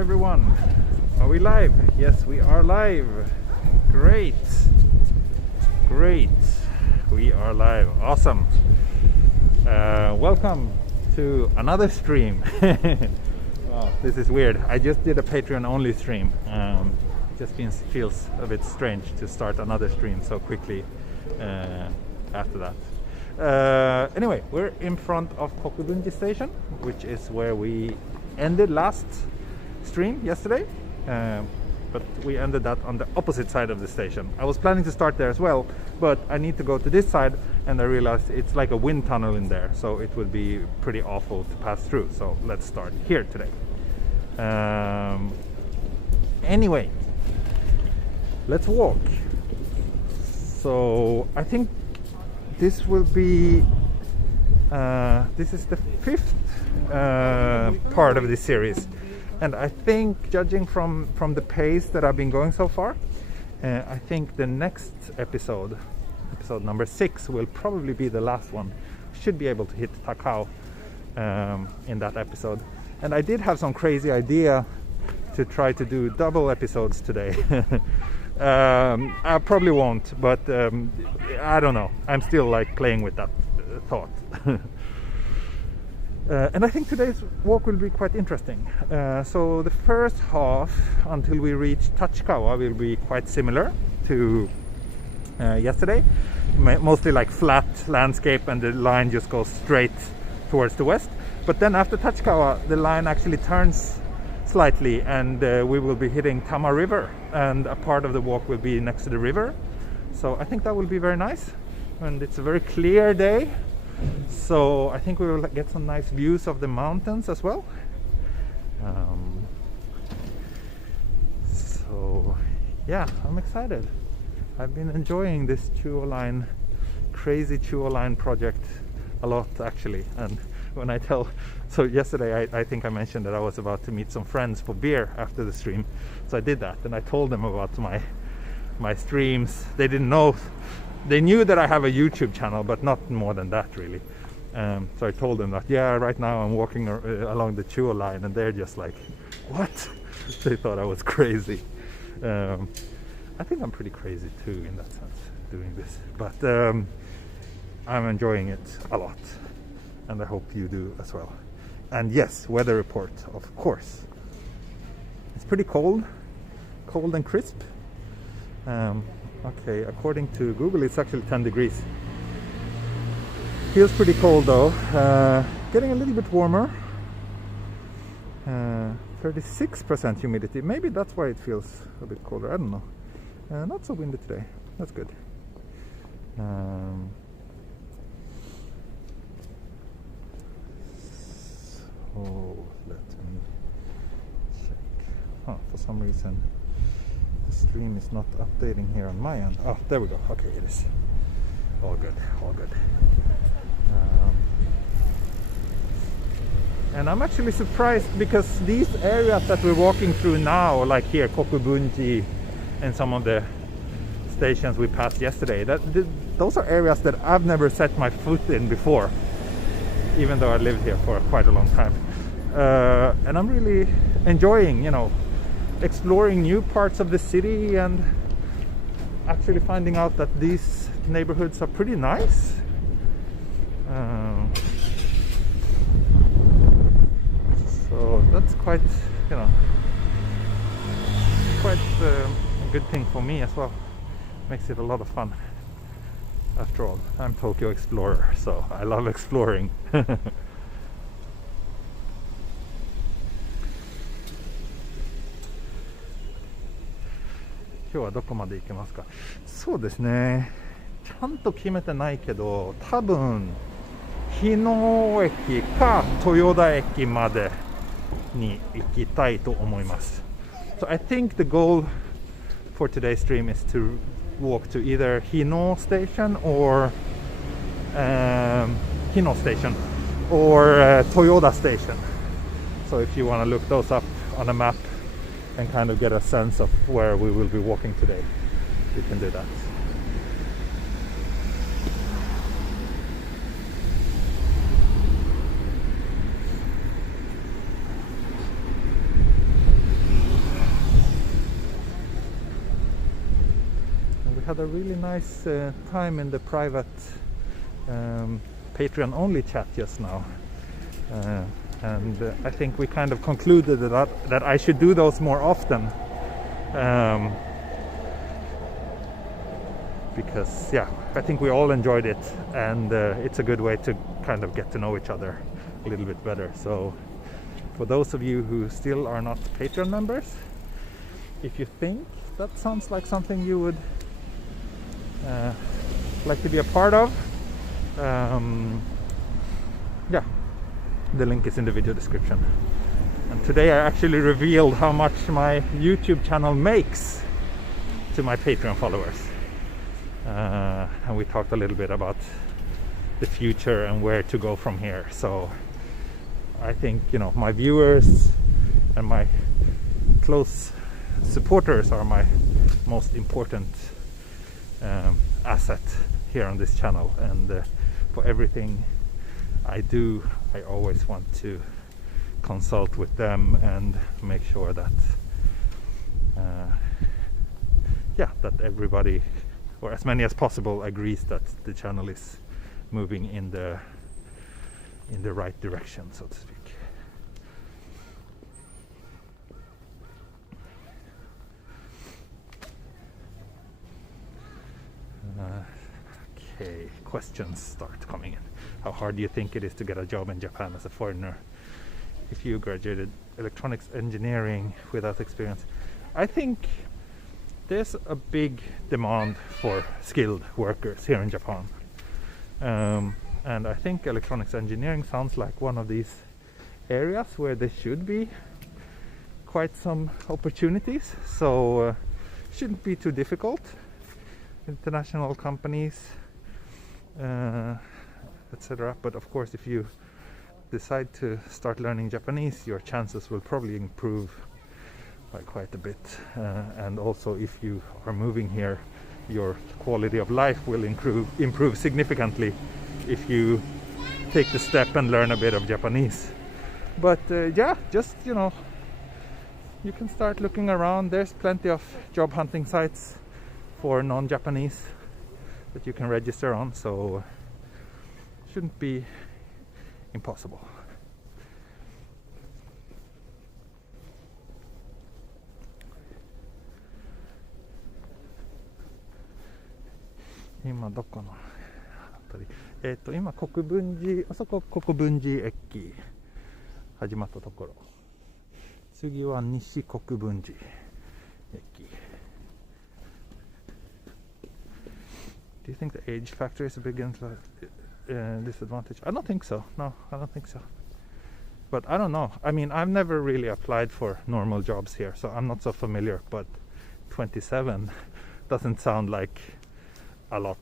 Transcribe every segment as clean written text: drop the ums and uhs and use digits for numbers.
everyone. Are we live? Yes, we are live. Great. We are live. Awesome. Welcome to another stream. Wow, this is weird. I just did a Patreon only stream. Just feels a bit strange to start another stream so quickly after that. Anyway, we're in front of Kokubunji station, which is where we ended last stream yesterday. But we ended that on the opposite side of the station. I was planning to start there as well, but I need to go to this side, and I realized it's like a wind tunnel in there, so it would be pretty awful to pass through. So let's start here today. Anyway, let's walk. So I think this will be this is the fifth part of this series. And I think, judging from the pace that I've been going so far, I think the next episode number 6, will probably be the last one. Should be able to hit Takao in that episode. And I did have some crazy idea to try to do double episodes today. I probably won't, but I don't know. I'm still like playing with that thought. And I think today's walk will be quite interesting. So the first half, until we reach Tachikawa, will be quite similar to yesterday. Mostly like flat landscape, and the line just goes straight towards the west. But then after Tachikawa, the line actually turns slightly, and we will be hitting Tama river, and a part of the walk will be next to the river. So I think that will be very nice, and it's a very clear day. So I think we will get some nice views of the mountains as well. So yeah, I'm excited. I've been enjoying this Chuo crazy Chuo line project a lot actually. And when I tell, so yesterday I think I mentioned that I was about to meet some friends for beer after the stream. So I did that, and I told them about my streams. They didn't know. They knew that I have a YouTube channel, but not more than that really. So I told them that, yeah, right now I'm walking along the Chuo line, and they're just like, what? They thought I was crazy. I think I'm pretty crazy too in that sense, doing this. But I'm enjoying it a lot, and I hope you do as well. And yes, weather report, of course. It's pretty cold and crisp. Okay, according to Google, it's actually 10 degrees. Feels pretty cold though. Getting a little bit warmer. 36% humidity. Maybe that's why it feels a bit colder. I don't know. Not so windy today. That's good. So let me check. For some reason the stream is not updating here on my end. Oh, there we go. Okay, it is. All good. And I'm actually surprised, because these areas that we're walking through now, like here, Kokubunji, and some of the stations we passed yesterday, those are areas that I've never set my foot in before, even though I lived here for quite a long time. And I'm really enjoying, exploring new parts of the city, and actually finding out that these neighborhoods are pretty nice. So that's quite a good thing for me as well. Makes it a lot of fun. After all, I'm Tokyo Explorer, so I love exploring. 今日はどこまで行けますか？そうですね。ちゃんと決めてないけど、多分日野駅か豊田駅までに行きたいと思います。So I think the goal for today's stream is to walk to either Hino station or Hino station or Toyoda station. So if you want to look those up on a map and kind of get a sense of where we will be walking today, you can do that. had a really nice time in the private Patreon only chat just now, and I think we kind of concluded that I should do those more often, because yeah, I think we all enjoyed it, and it's a good way to kind of get to know each other a little bit better. So for those of you who still are not Patreon members, if you think that sounds like something you would like to be a part of, yeah, the link is in the video description. And today I actually revealed how much my YouTube channel makes to my Patreon followers, and we talked a little bit about the future and where to go from here. So I think, you know, my viewers and my close supporters are my most important asset here on this channel, and for everything I do, I always want to consult with them and make sure that yeah, that everybody, or as many as possible, agrees that the channel is moving in the right direction, so to speak. Okay, questions start coming in. How hard do you think it is to get a job in Japan as a foreigner if you graduated electronics engineering without experience? I think there's a big demand for skilled workers here in Japan, and I think electronics engineering sounds like one of these areas where there should be quite some opportunities, so shouldn't be too difficult. International companies, etc. But of course, if you decide to start learning Japanese, your chances will probably improve by quite a bit, and also if you are moving here, your quality of life will improve significantly if you take the step and learn a bit of Japanese. But yeah, just, you know, you can start looking around. There's plenty of job hunting sites for non-Japanese that you can register on, so shouldn't be impossible.今どこのあたり？今国分寺、あそこ国分寺駅始まったところ。次は西国分寺駅。Do you think the age factor is a big disadvantage? I don't think so. No, I don't think so. But I don't know. I mean, I've never really applied for normal jobs here, so I'm not so familiar. But 27 doesn't sound like a lot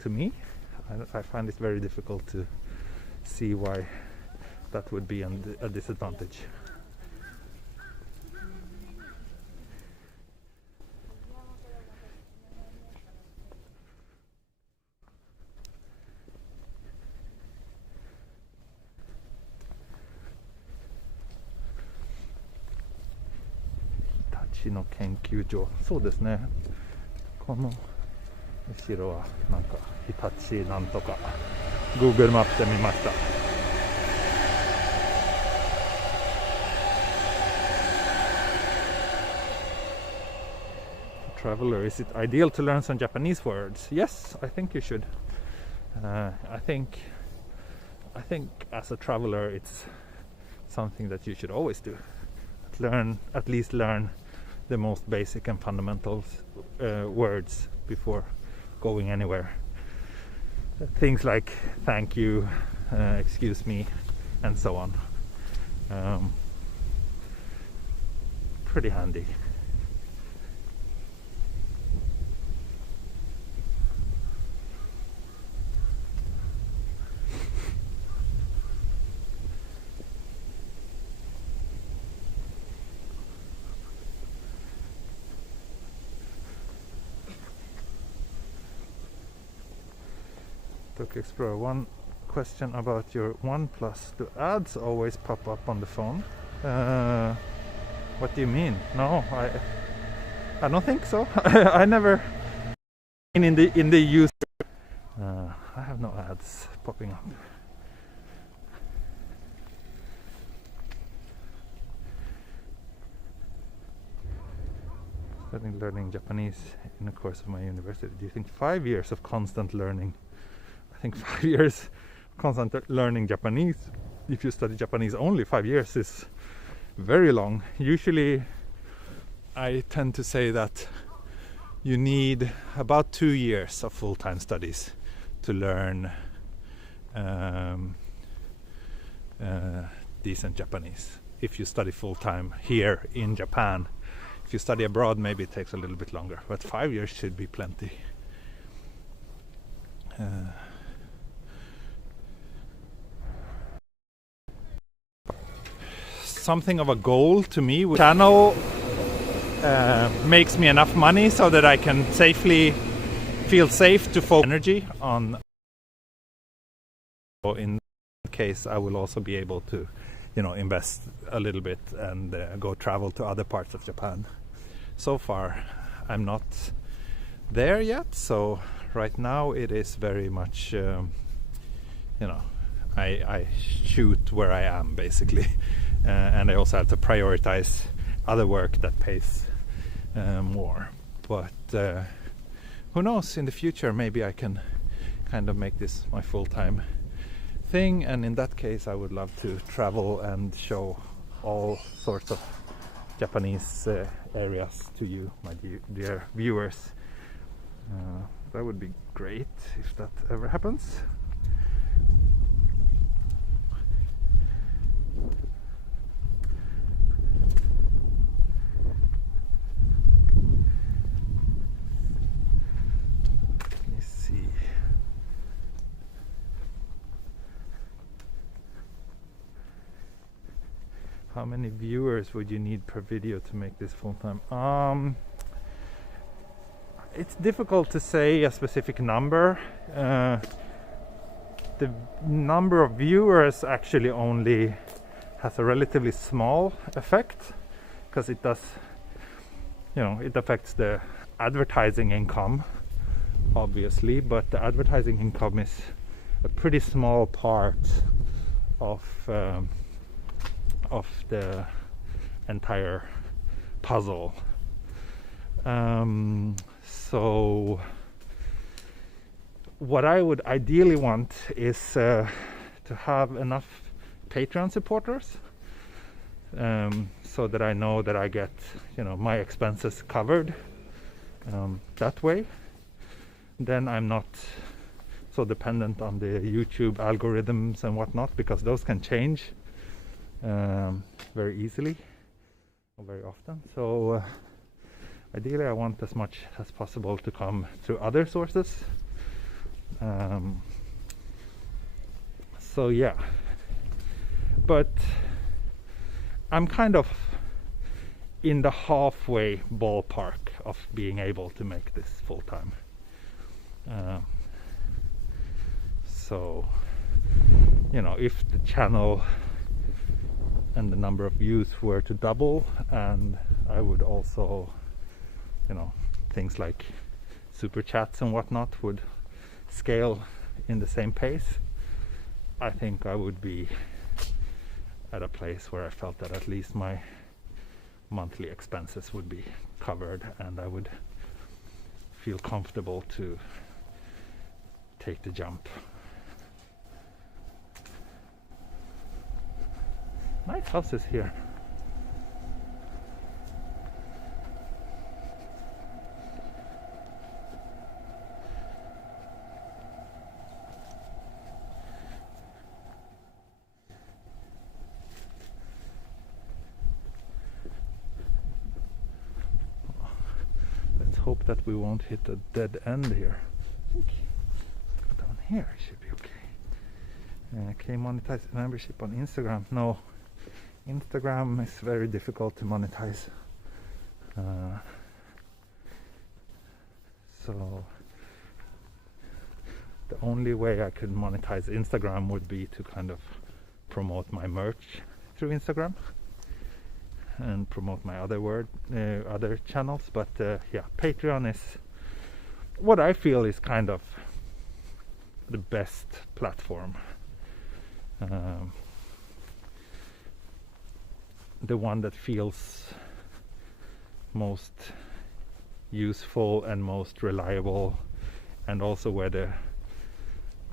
to me. I find it very difficult to see why that would be a disadvantage. Hitachi の研究所、そうですね。この後ろはなんか日立なんとか Google マップで見ました。Traveler, is it ideal to learn some Japanese words? Yes, I think you should. I think as a traveler it's something that you should always do. At least learn the most basic and fundamental words before going anywhere. Things like thank you, excuse me, and so on. Pretty handy. Explorer, one question about your Oneplus. Do ads always pop up on the phone? What do you mean? No, I don't think so. I never in the user. I have no ads popping up. Studying learning Japanese in the course of my university. Do you think 5 years of constant learning? I think 5 years constant learning Japanese, if you study Japanese only, 5 years is very long. Usually I tend to say that you need about 2 years of full-time studies to learn decent Japanese if you study full-time here in Japan. If you study abroad, maybe it takes a little bit longer, but 5 years should be plenty. Something of a goal to me. Channel makes me enough money so that I can safely feel safe to focus energy on. In that case, I will also be able to, invest a little bit and go travel to other parts of Japan. So far, I'm not there yet. So right now, it is very much, I shoot where I am basically. And I also have to prioritize other work that pays more. But who knows, in the future maybe I can kind of make this my full-time thing, and in that case I would love to travel and show all sorts of Japanese areas to you, my dear viewers. That would be great if that ever happens. How many viewers would you need per video to make this full time? It's difficult to say a specific number. The number of viewers actually only has a relatively small effect, because it does, it affects the advertising income, obviously, but the advertising income is a pretty small part of the entire puzzle. So what I would ideally want is to have enough Patreon supporters, so that I know that I get my expenses covered that way. Then I'm not so dependent on the YouTube algorithms and whatnot, because those can change very easily or very often. So ideally I want as much as possible to come through other sources. So yeah, but I'm kind of in the halfway ballpark of being able to make this full time. So if the channel and the number of views were to double, and I would also, things like super chats and whatnot would scale in the same pace, I think I would be at a place where I felt that at least my monthly expenses would be covered, and I would feel comfortable to take the jump. Nice houses here. Let's hope that we won't hit a dead end here. Down here it should be okay. Can you monetize membership on Instagram? No. Instagram is very difficult to monetize. So the only way I could monetize Instagram would be to kind of promote my merch through Instagram and promote my other channels. But yeah, Patreon is what I feel is kind of the best platform, the one that feels most useful and most reliable, and also where the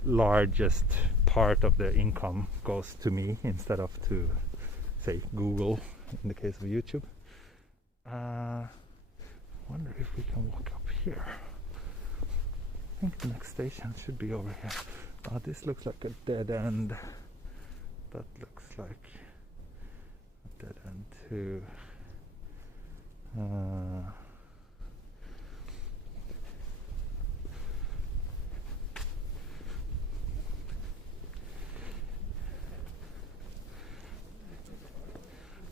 largest part of the income goes to me instead of to, say, Google in the case of YouTube. Wonder if we can walk up here. I think the next station should be over here. Oh, this looks like a dead end. That looks like a dead end too.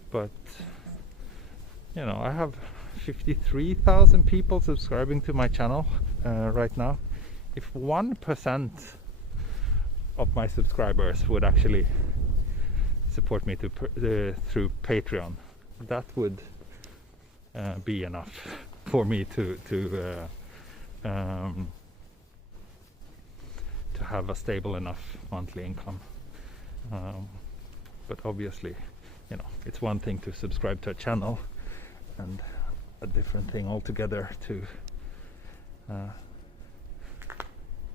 But you know, I have 53,000 people subscribing to my channel right now. If 1% of my subscribers would actually support me through Patreon, that would be enough for me to have a stable enough monthly income. But obviously, you know, it's one thing to subscribe to a channel and a different thing altogether to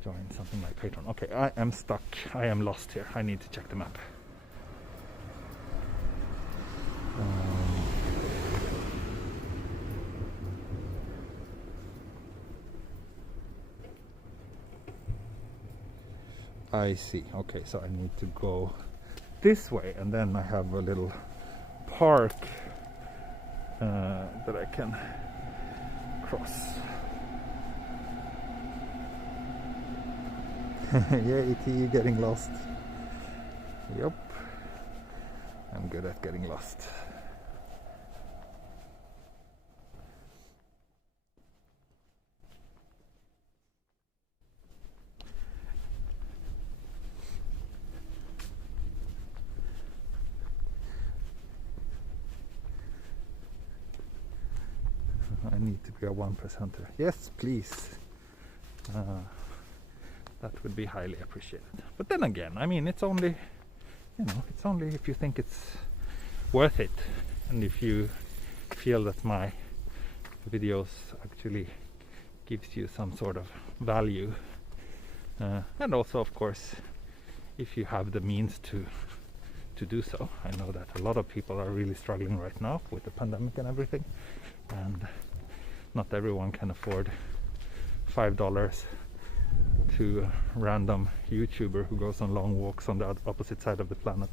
join something like Patreon. Okay, I am stuck. I am lost here. I need to check the map. I see. Okay, so I need to go this way, and then I have a little park that I can cross. Yeah, E.T. getting lost. Yep, I'm good at getting lost. I need to be a 1%er. Yes, please. That would be highly appreciated. But then again, I mean, it's only, you know, it's only if you think it's worth it, and if you feel that my videos actually gives you some sort of value, and also, of course, if you have the means to do so. I know that a lot of people are really struggling right now with the pandemic and everything, and not everyone can afford $5 to a random YouTuber who goes on long walks on the opposite side of the planet.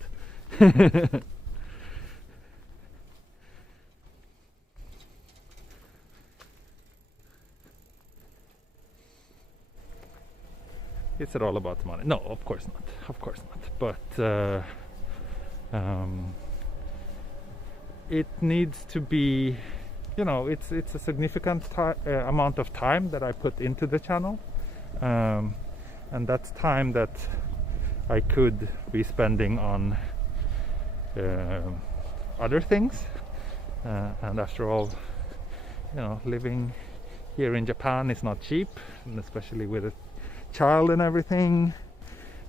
Is it all about money? No, of course not. Of course not. But it needs to be, you know, it's a significant amount of time that I put into the channel, and that's time that I could be spending on other things, and after all, you know, living here in Japan is not cheap, and especially with a child and everything.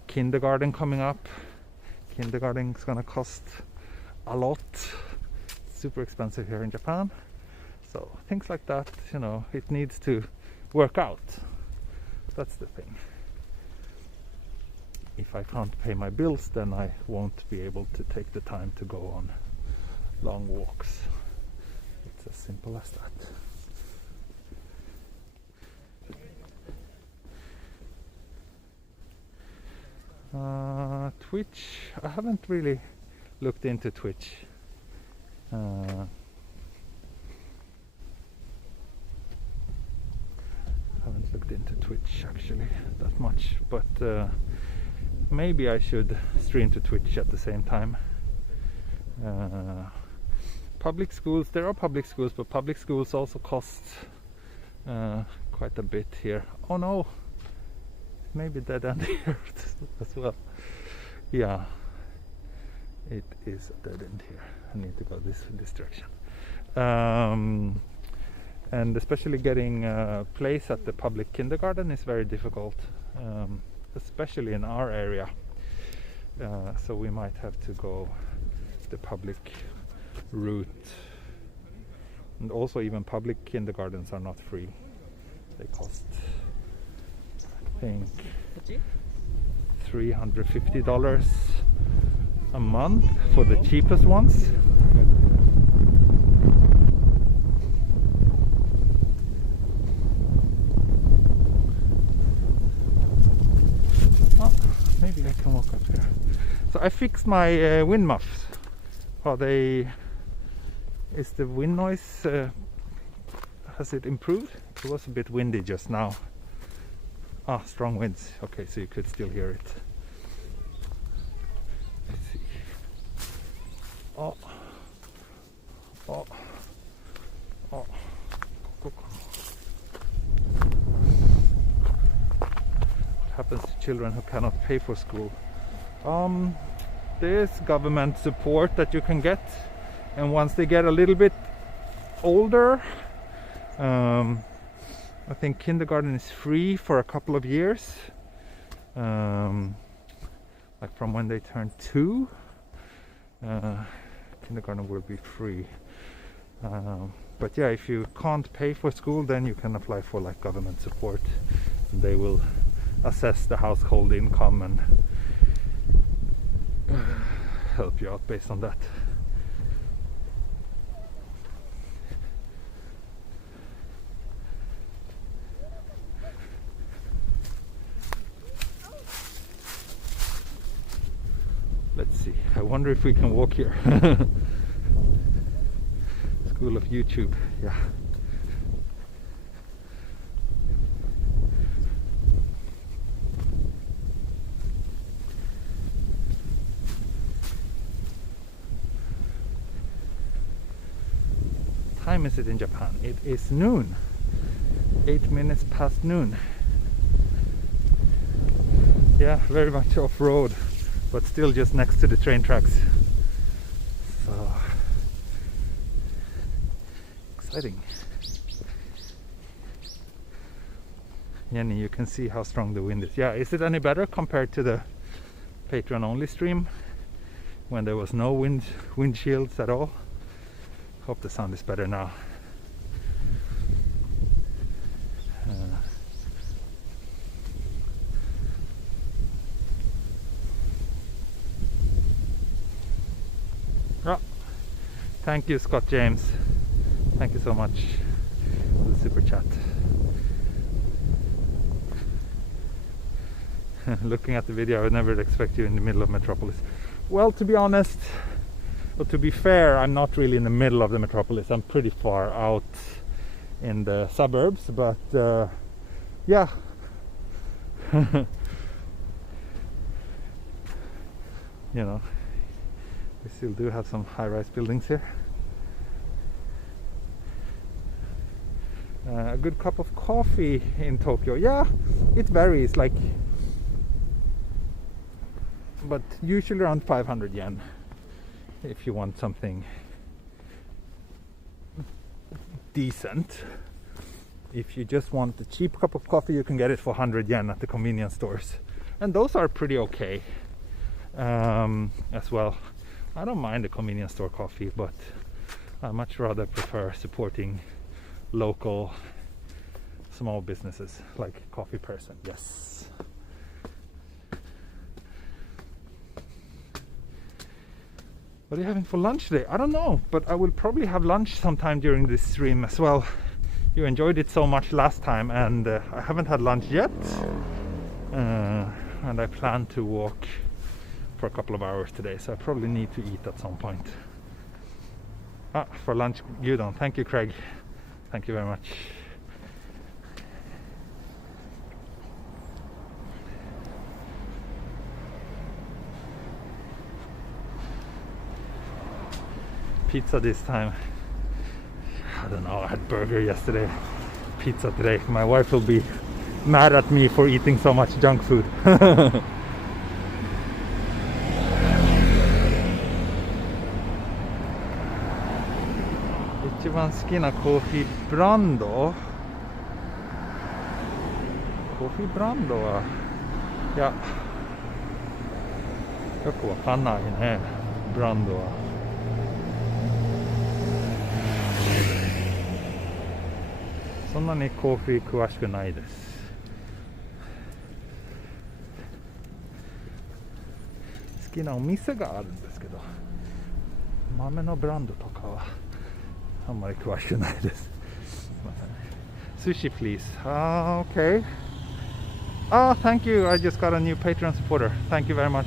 Kindergarten coming up. Kindergarten is gonna cost a lot. It's super expensive here in Japan. So things like that, you know, it needs to work out. That's the thing. If I can't pay my bills, then I won't be able to take the time to go on long walks. It's as simple as that. Twitch, I haven't really looked into Twitch. Haven't looked into Twitch actually that much, but maybe I should stream to Twitch at the same time. Public schools, there are public schools, but public schools also cost quite a bit here. Oh no, maybe dead end here as well. Yeah, it is a dead end here. I need to go this direction. and especially getting a place at the public kindergarten is very difficult, especially in our area. So we might have to go the public route. And also even public kindergartens are not free. They cost, I think, $350 a month for the cheapest ones. Oh, maybe I can walk up here. So I fixed my wind muffs. Is the wind noise, has it improved? It was a bit windy just now. Strong winds. Okay, so you could still hear it. Let's see. What happens to children who cannot pay for school? There's government support that you can get, and once they get a little bit older, I think kindergarten is free for a couple of years, like from when they turn 2, kindergarten will be free. But yeah, if you can't pay for school, then you can apply for like government support, and they will assess the household income and help you out based on that. Let's see, I wonder if we can walk here. School of YouTube, yeah. Time is it in Japan? It is noon. 8 minutes past noon. Yeah, very much off-road, but still just next to the train tracks. So exciting. Jenny, you can see how strong the wind is. Yeah, is it any better compared to the Patreon only stream when there was no windshields at all? Hope the sound is better now. Thank you, Scott James. Thank you so much for the super chat. Looking at the video, I would never expect you in the middle of Metropolis. Well, to be honest, but to be fair, I'm not really in the middle of the metropolis. I'm pretty far out in the suburbs, but yeah. You know, we still do have some high-rise buildings here. A good cup of coffee in Tokyo, yeah, it varies, like, but usually around 500 yen. If you want something decent. If you just want a cheap cup of coffee, you can get it for 100 yen at the convenience stores, and those are pretty okay as well. I don't mind the convenience store coffee, but I much rather prefer supporting local small businesses like Coffee Person. Yes. What are you having for lunch today? I don't know, but I will probably have lunch sometime during this stream as well. You enjoyed it so much last time, and I haven't had lunch yet, and I plan to walk for a couple of hours today, so I probably need to eat at some point. For lunch, gyudon. Thank you, Craig. Thank you very much. Pizza this time. I don't know, I had burger yesterday. Pizza today. My wife will be mad at me for eating so much junk food. It 一番好きなコーヒーブランド、コーヒーブランドは、いや、よくわかんないね、ブランドは。そんなにコーヒー詳しくないです。好きなお店があるんですけど、豆のブランドとかはあんまり詳しくないです。すみません。Sushi please. Okay. Thank you. I just got a new Patreon supporter. Thank you very much.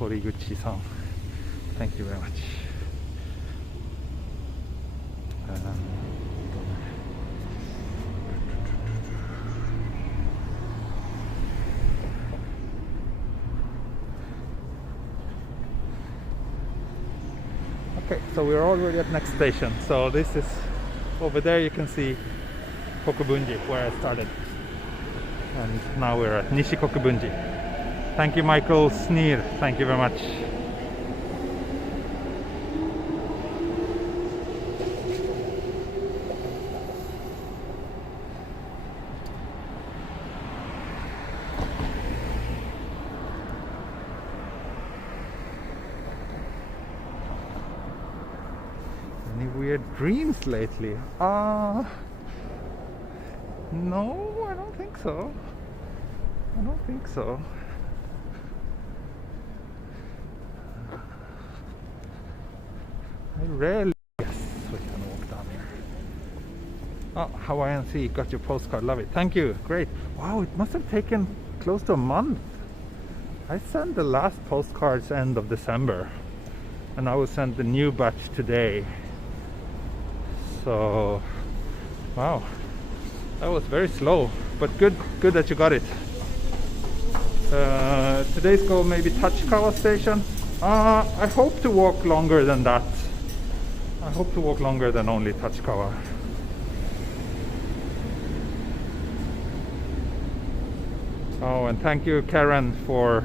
Horiguchi-san. Thank you very much. Okay, so we're already at next station. So this is over there. You can see Kokubunji, where I started, and now we're at Nishi Kokubunji. Thank you, Michael Sneer. Thank you very much. Any weird dreams lately? No, I don't think so. I don't think so. I rarely. Yes, we can walk down here. Oh, Hawaiian Sea, got your postcard, love it. Thank you, great. Wow, it must have taken close to a month. I sent the last postcards end of December, and I will send the new batch today. So, wow, that was very slow, but good that you got it. Today's goal maybe Tachikawa station. I hope to walk longer than that. I hope to walk longer than only Tachikawa. Oh, and thank you, Karen, for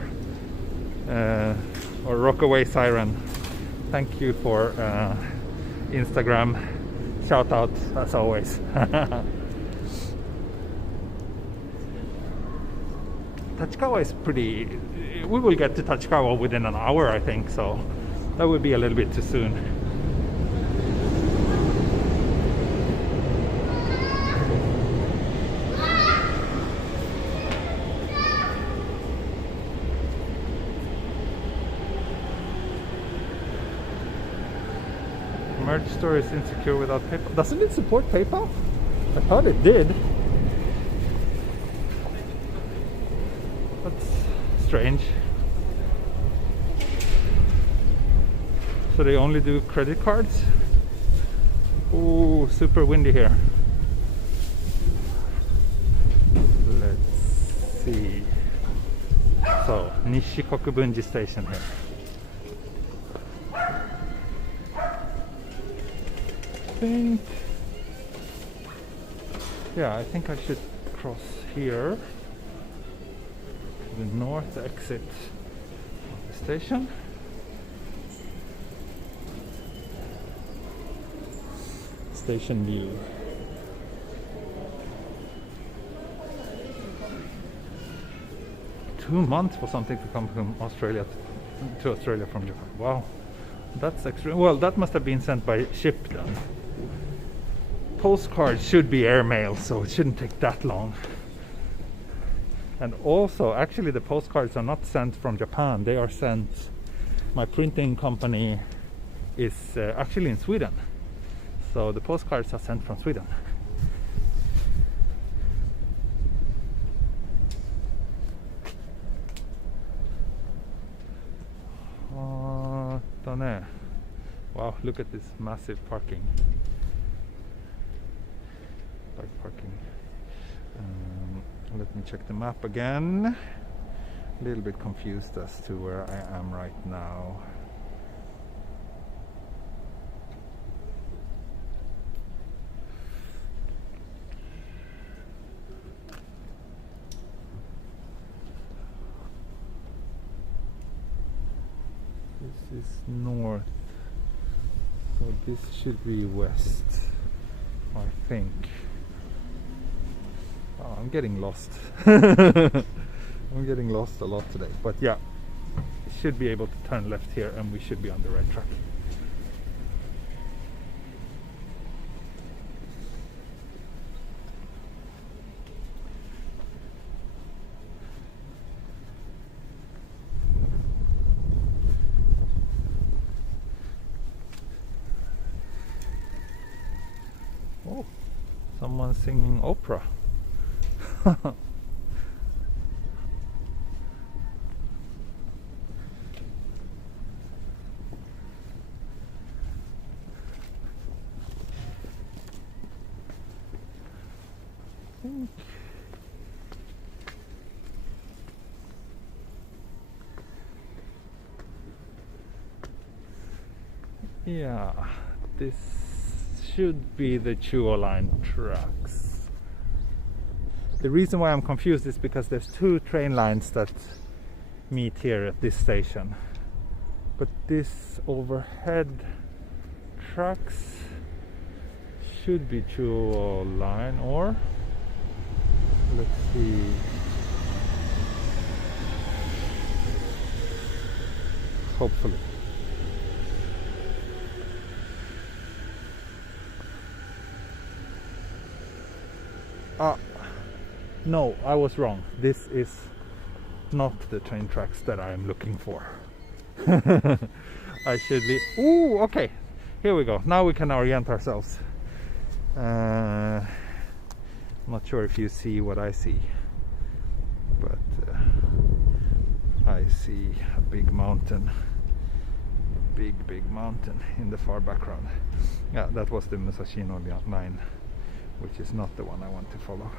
or Rockaway Siren. Thank you for Instagram shout out as always. Tachikawa is pretty. We will get to Tachikawa within an hour, I think, so that would be a little bit too soon. Merch store is insecure without PayPal. Doesn't it support PayPal? I thought it did. That's strange. So they only do credit cards? Ooh, super windy here. Let's see. So, Nishi Kokubunji station here. I think I should cross here to the north exit of the station. Station view. Two months for something to come from Australia to Australia from Japan. Wow, that's extreme. Well, that must have been sent by ship then. Postcards should be airmail, so it shouldn't take that long. And also, actually, the postcards are not sent from Japan. They are sent. My printing company is actually in Sweden, so the postcards are sent from Sweden. Wow, look at this massive parking. Bike parking. Let me check the map again. A little bit confused as to where I am right now. This is north. So this should be west, I think. Oh, I'm getting lost. I'm getting lost a lot today, but yeah, should be able to turn left here and we should be on the right track. Oh, someone's singing opera. Yeah, this should be the Chuo line tracks. The reason why I'm confused is because there's two train lines that meet here at this station, but this overhead tracks should be Chuo line, or let's see. Hopefully. No, I was wrong. This is not the train tracks that I am looking for. I should be... Ooh, okay. Here we go. Now we can orient ourselves. I'm not sure if you see what I see, but I see a big mountain. Big mountain in the far background. Yeah, that was the Musashino line, which is not the one I want to follow.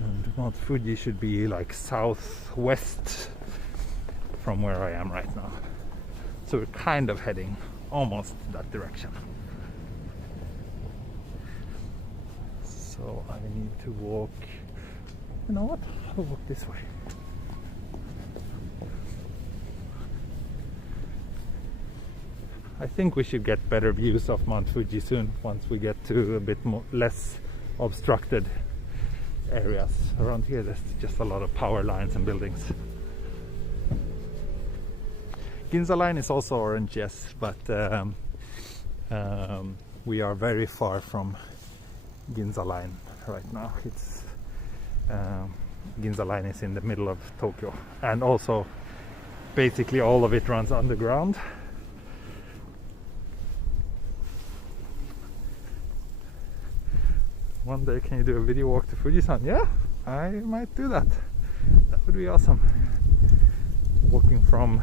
And Mount Fuji should be like southwest from where I am right now. So we're kind of heading almost that direction. So I need to walk, you know what, I'll walk this way. I think we should get better views of Mount Fuji soon, once we get to a bit more, less obstructed areas. Around here there's just a lot of power lines and buildings. Ginza line is also orange, yes, but we are very far from Ginza line right now. It's Ginza line is in the middle of Tokyo, and also basically all of it runs underground. One day, can you do a video walk to Fujisan? Yeah, I might do that. That would be awesome. Walking from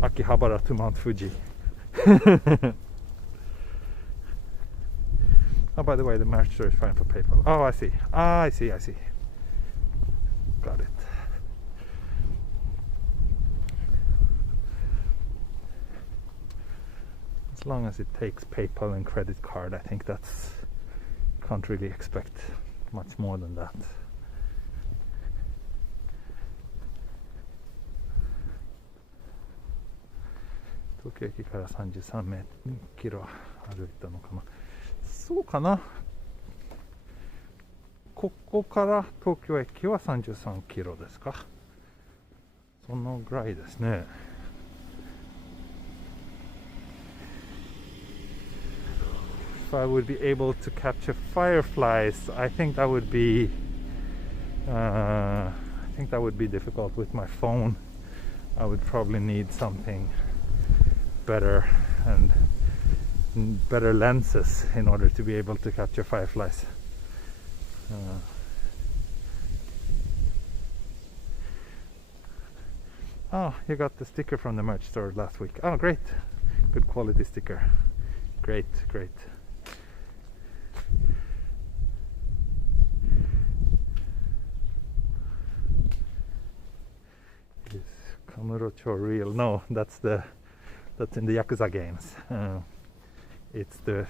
Akihabara to Mount Fuji. Oh, by the way, the marcher is fine for PayPal. Oh, I see. I see. Got it. As long as it takes PayPal and credit card, I think that's... Can't really expect much more than that. Tokyo 駅から33キロ歩いたのかな。そうかな。ここから東京駅は33キロですか。そのぐらいですね。If I would be able to capture fireflies, I think that would be difficult with my phone. I would probably need something better and better lenses in order to be able to capture fireflies. Oh, you got the sticker from the merch store last week. Oh, great. Good quality sticker. Great. Is Kamurocho real? No, that's in the Yakuza games. It's the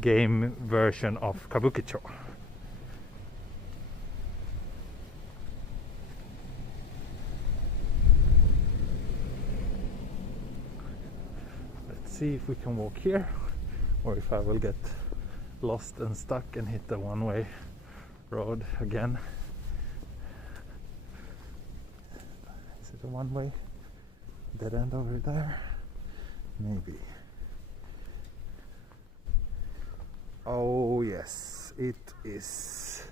game version of Kabukicho. Let's see if we can walk here, or if I will get lost and stuck and hit the one-way road again. Is it a one-way? Dead end over there? Maybe. Oh yes, it is.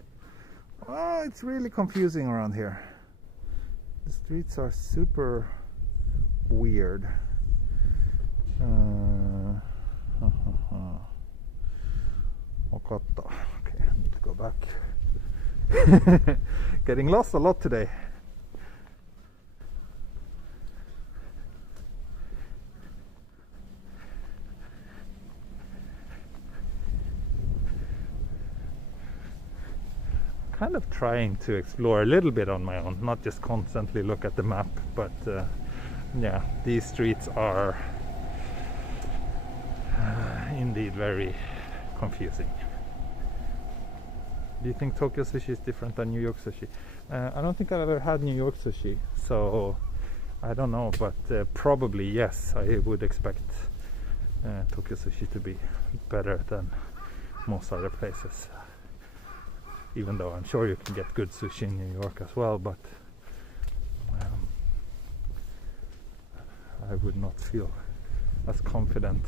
Oh, it's really confusing around here. The streets are super weird. Okay, I need to go back. Getting lost a lot today. Kind of trying to explore a little bit on my own, not just constantly look at the map, but yeah, these streets are indeed very confusing. Do you think Tokyo sushi is different than New York sushi? I don't think I've ever had New York sushi, so I don't know, but probably yes, I would expect Tokyo sushi to be better than most other places. Even though I'm sure you can get good sushi in New York as well, but I would not feel as confident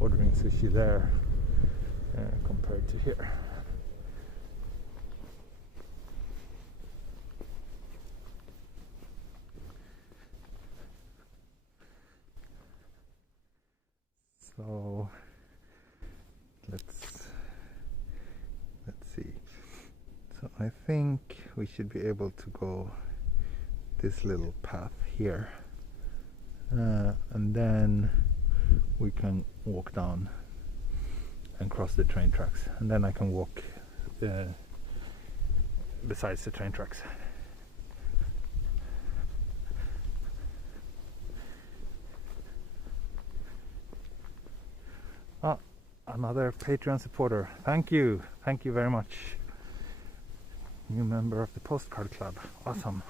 ordering sushi there compared to here. So let's see. So I think we should be able to go this little path here, and then we can walk down and cross the train tracks, and then I can walk besides the train tracks. Ah, another Patreon supporter. Thank you very much. New member of the postcard club. Awesome.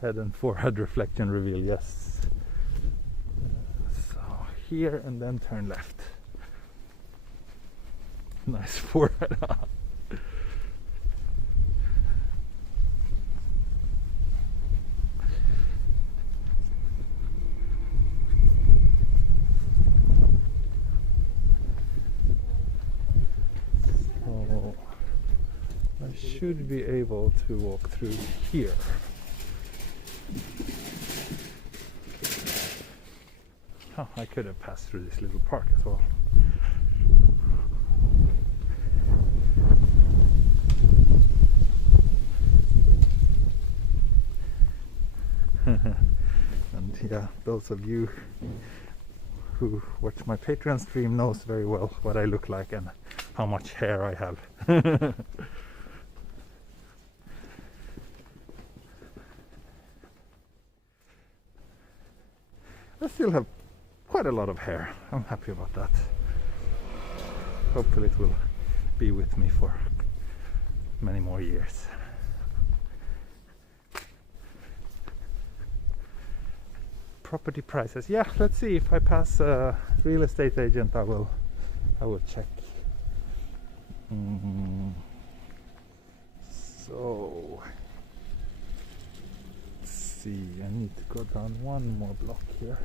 Head and forehead reflection reveal, yes. So here and then turn left. Nice forehead. So I should be able to walk through here. Oh, I could have passed through this little park as well. And yeah, those of you who watch my Patreon stream knows very well what I look like and how much hair I have. I still have quite a lot of hair. I'm happy about that. Hopefully it will be with me for many more years. Property prices. Yeah, let's see. If I pass a real estate agent, I will check. So let's see. I need to go down one more block here.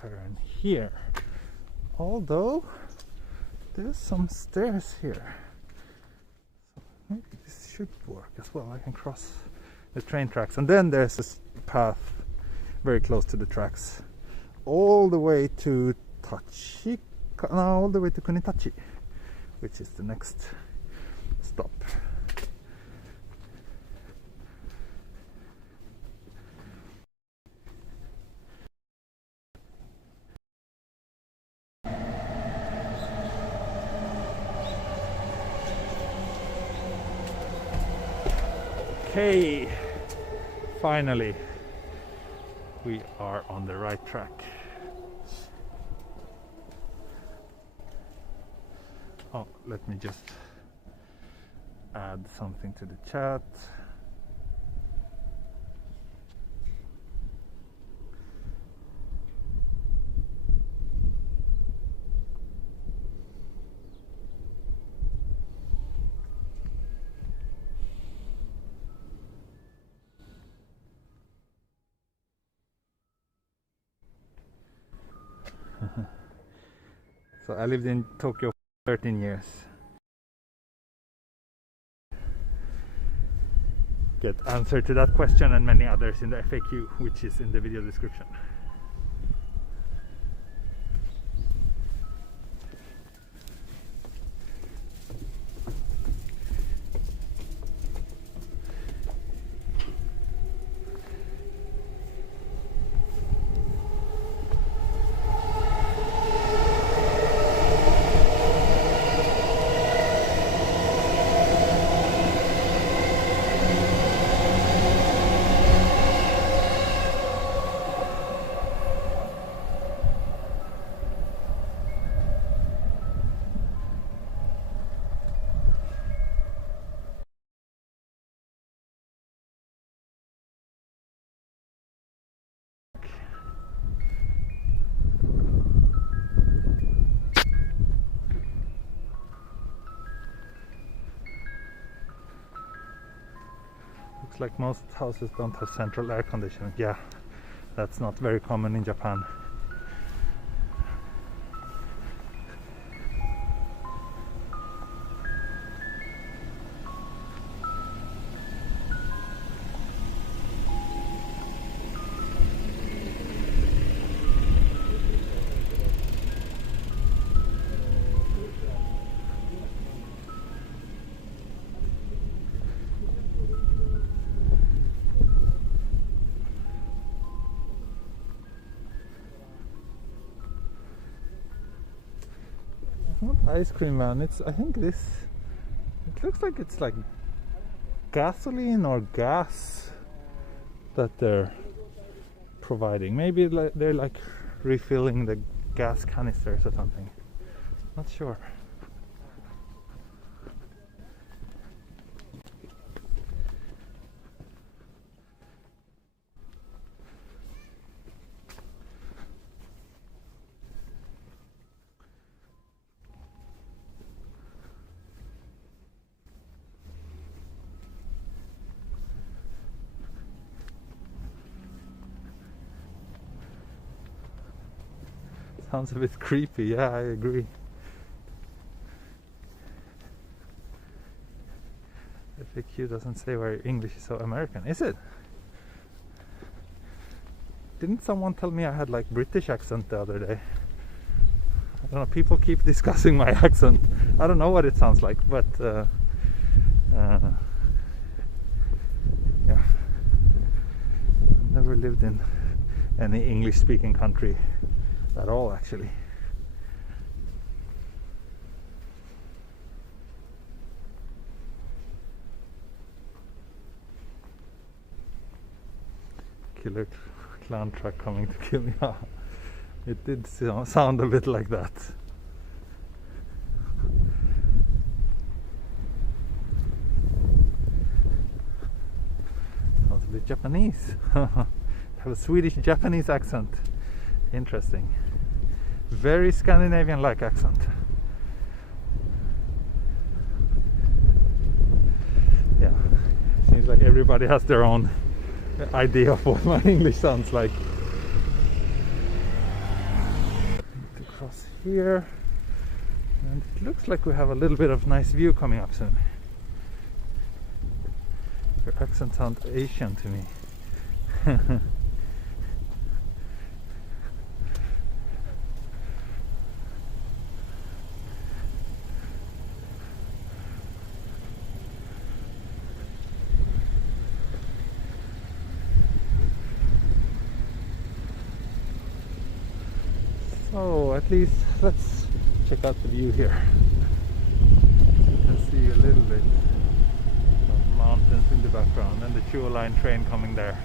Turn here, although there's some stairs here, so maybe this should work as well. I can cross the train tracks, and then there's a path very close to the tracks all the way to all the way to Kunitachi, which is the next stop. Okay, finally we are on the right track. Oh, let me just add something to the chat. So I lived in Tokyo for 13 years. Get answer to that question and many others in the FAQ, which is in the video description. Looks like most houses don't have central air conditioning. Yeah, that's not very common in Japan. Ice cream man, I think it looks like it's like gasoline or gas that they're providing. Maybe they're like refilling the gas canisters or something. Not sure. Sounds a bit creepy, yeah, I agree. FAQ doesn't say where English is so American, is it? Didn't someone tell me I had like British accent the other day? I don't know, people keep discussing my accent. I don't know what it sounds like, but yeah. Never lived in any English speaking country at all, actually. Killer clown truck coming to kill me. It did sound a bit like that. Sounds a bit Japanese. Have a Swedish Japanese accent. Interesting. Very Scandinavian-like accent. Yeah, seems like everybody has their own idea of what my English sounds like. To cross here, and it looks like we have a little bit of nice view coming up soon. Your accent sounds Asian to me. So at least let's check out the view here. You can see a little bit of mountains in the background and the Chuo line train coming there.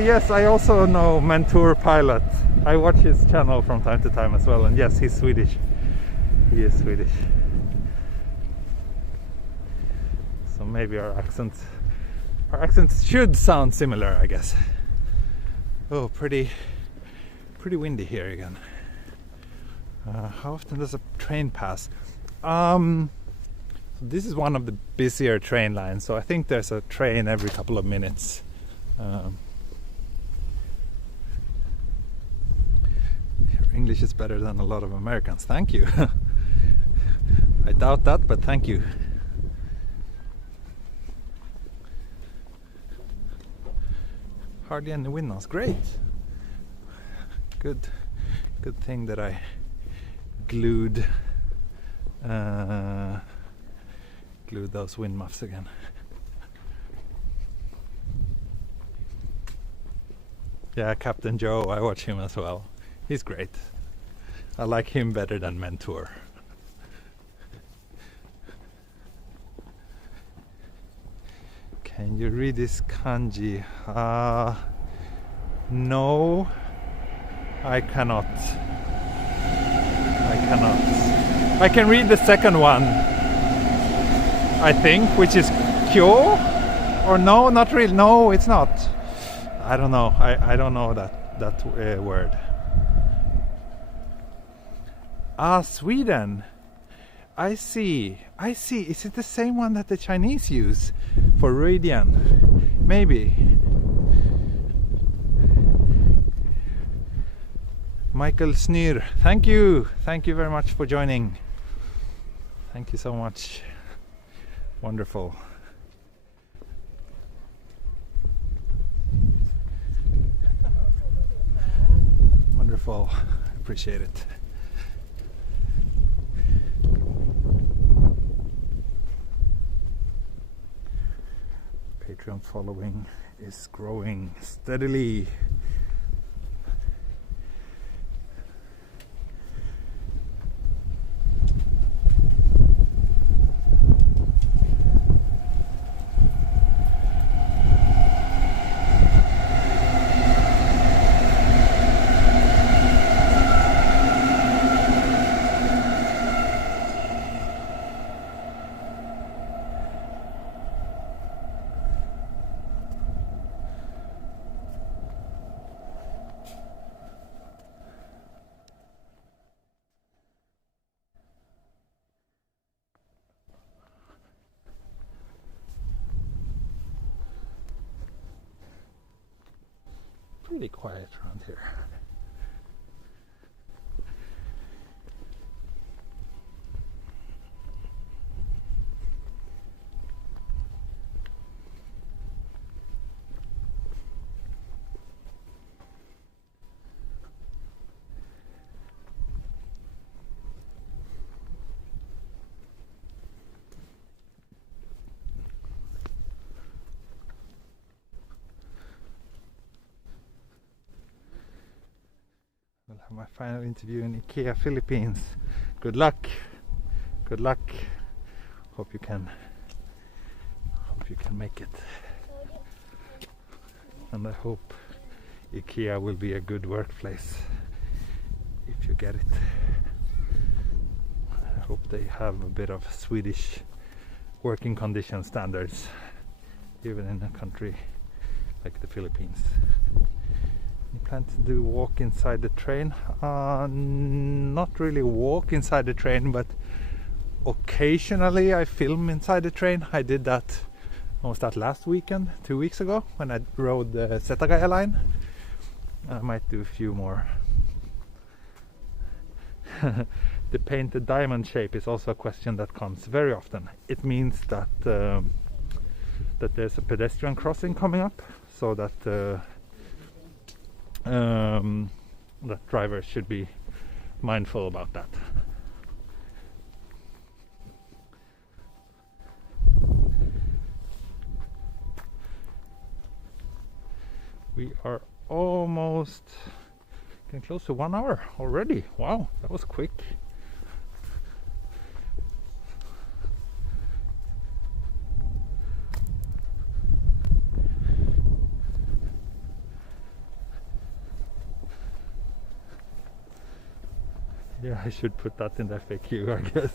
Yes, I also know Mentor Pilot. I watch his channel from time to time as well, and yes, he's Swedish. He is Swedish. So maybe our accents should sound similar, I guess. Oh, pretty windy here again. How often does a train pass? This is one of the busier train lines, so I think there's a train every couple of minutes. Your English is better than a lot of Americans. Thank you. I doubt that, but thank you. Hardly any wind noise. Great. Good thing that I glued those wind muffs again. Yeah, Captain Joe, I watch him as well. He's great. I like him better than Mentor. Can you read this kanji? No, I cannot. I can read the second one, I think, which is Kyo? Or no, not really. No, it's not. I don't know. I don't know that word. Sweden. I see. Is it the same one that the Chinese use for radian? Maybe. Michael Snir, thank you very much for joining. Thank you so much. Wonderful. Wonderful. Appreciate it. Patreon following is growing steadily. Pretty quiet around here. I'll have my final interview in IKEA Philippines. Good luck. Hope you can make it. And I hope IKEA will be a good workplace if you get it. I hope they have a bit of Swedish working condition standards, even in a country like the Philippines. You plan to do walk inside the train? Not really walk inside the train, but occasionally I film inside the train. I did that, what was that, last weekend, 2 weeks ago, when I rode the Takao line. I might do a few more. The painted diamond shape is also a question that comes very often. It means that that there's a pedestrian crossing coming up, so that that drivers should be mindful about that. are almost getting close to 1 hour already. Wow, that was quick. Yeah, I should put that in the FAQ, I guess.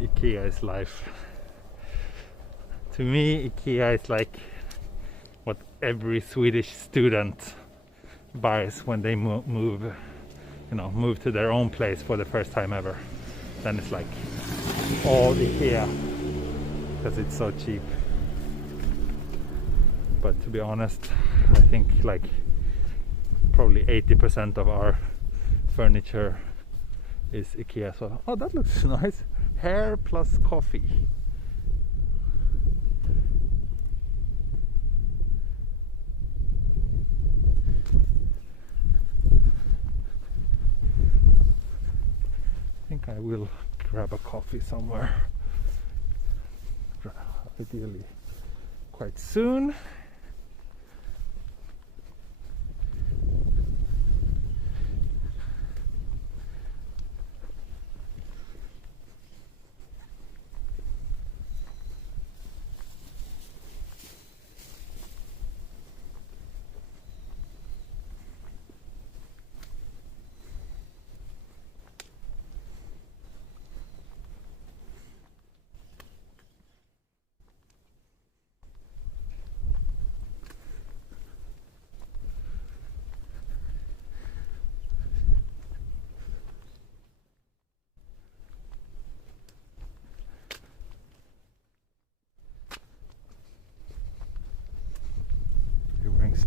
IKEA is life. To me, IKEA is like what every Swedish student buys when they move to their own place for the first time ever. Then it's like all IKEA because it's so cheap. But to be honest, I think like probably 80% of our furniture is IKEA. So, oh, that looks nice. Hair plus coffee. I think I will grab a coffee somewhere. Ideally quite soon.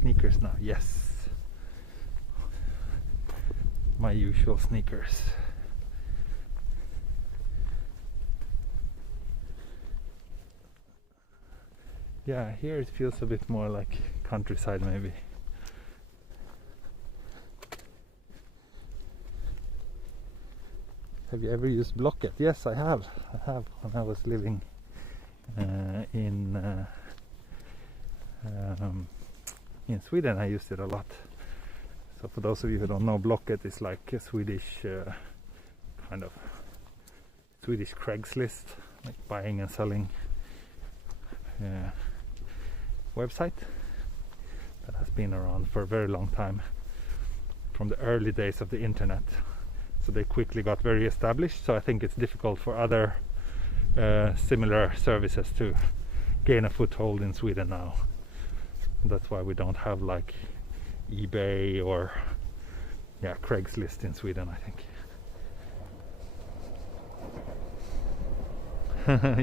Sneakers now, yes, my usual sneakers. Yeah, here it feels a bit more like countryside maybe. Have you ever used Blocket? Yes, I have when I was living in Sweden. I used it a lot. So for those of you who don't know, Blocket is like a Swedish kind of Swedish Craigslist, like buying and selling website that has been around for a very long time, from the early days of the internet. So they quickly got very established, so I think it's difficult for other similar services to gain a foothold in Sweden now. That's why we don't have like eBay or Craigslist in Sweden, I think.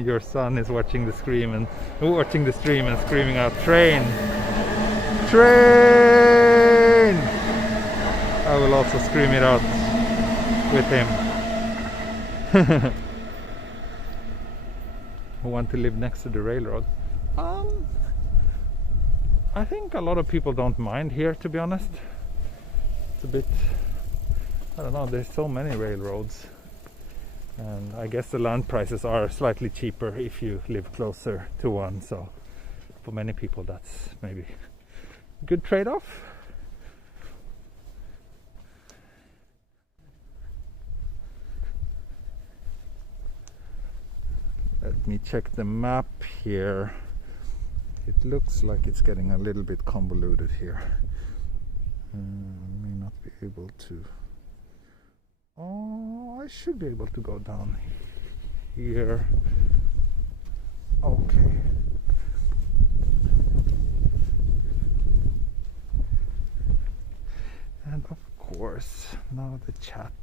Your son is watching the stream and screaming out, "Train! Train!" I will also scream it out with him. Who want to live next to the railroad? I think a lot of people don't mind here, to be honest. It's a bit, I don't know, there's so many railroads, and I guess the land prices are slightly cheaper if you live closer to one, so for many people that's maybe a good trade-off. Let me check the map here. It looks like it's getting a little bit convoluted here. May not be able to. Oh, I should be able to go down here. Okay. And of course, now the chat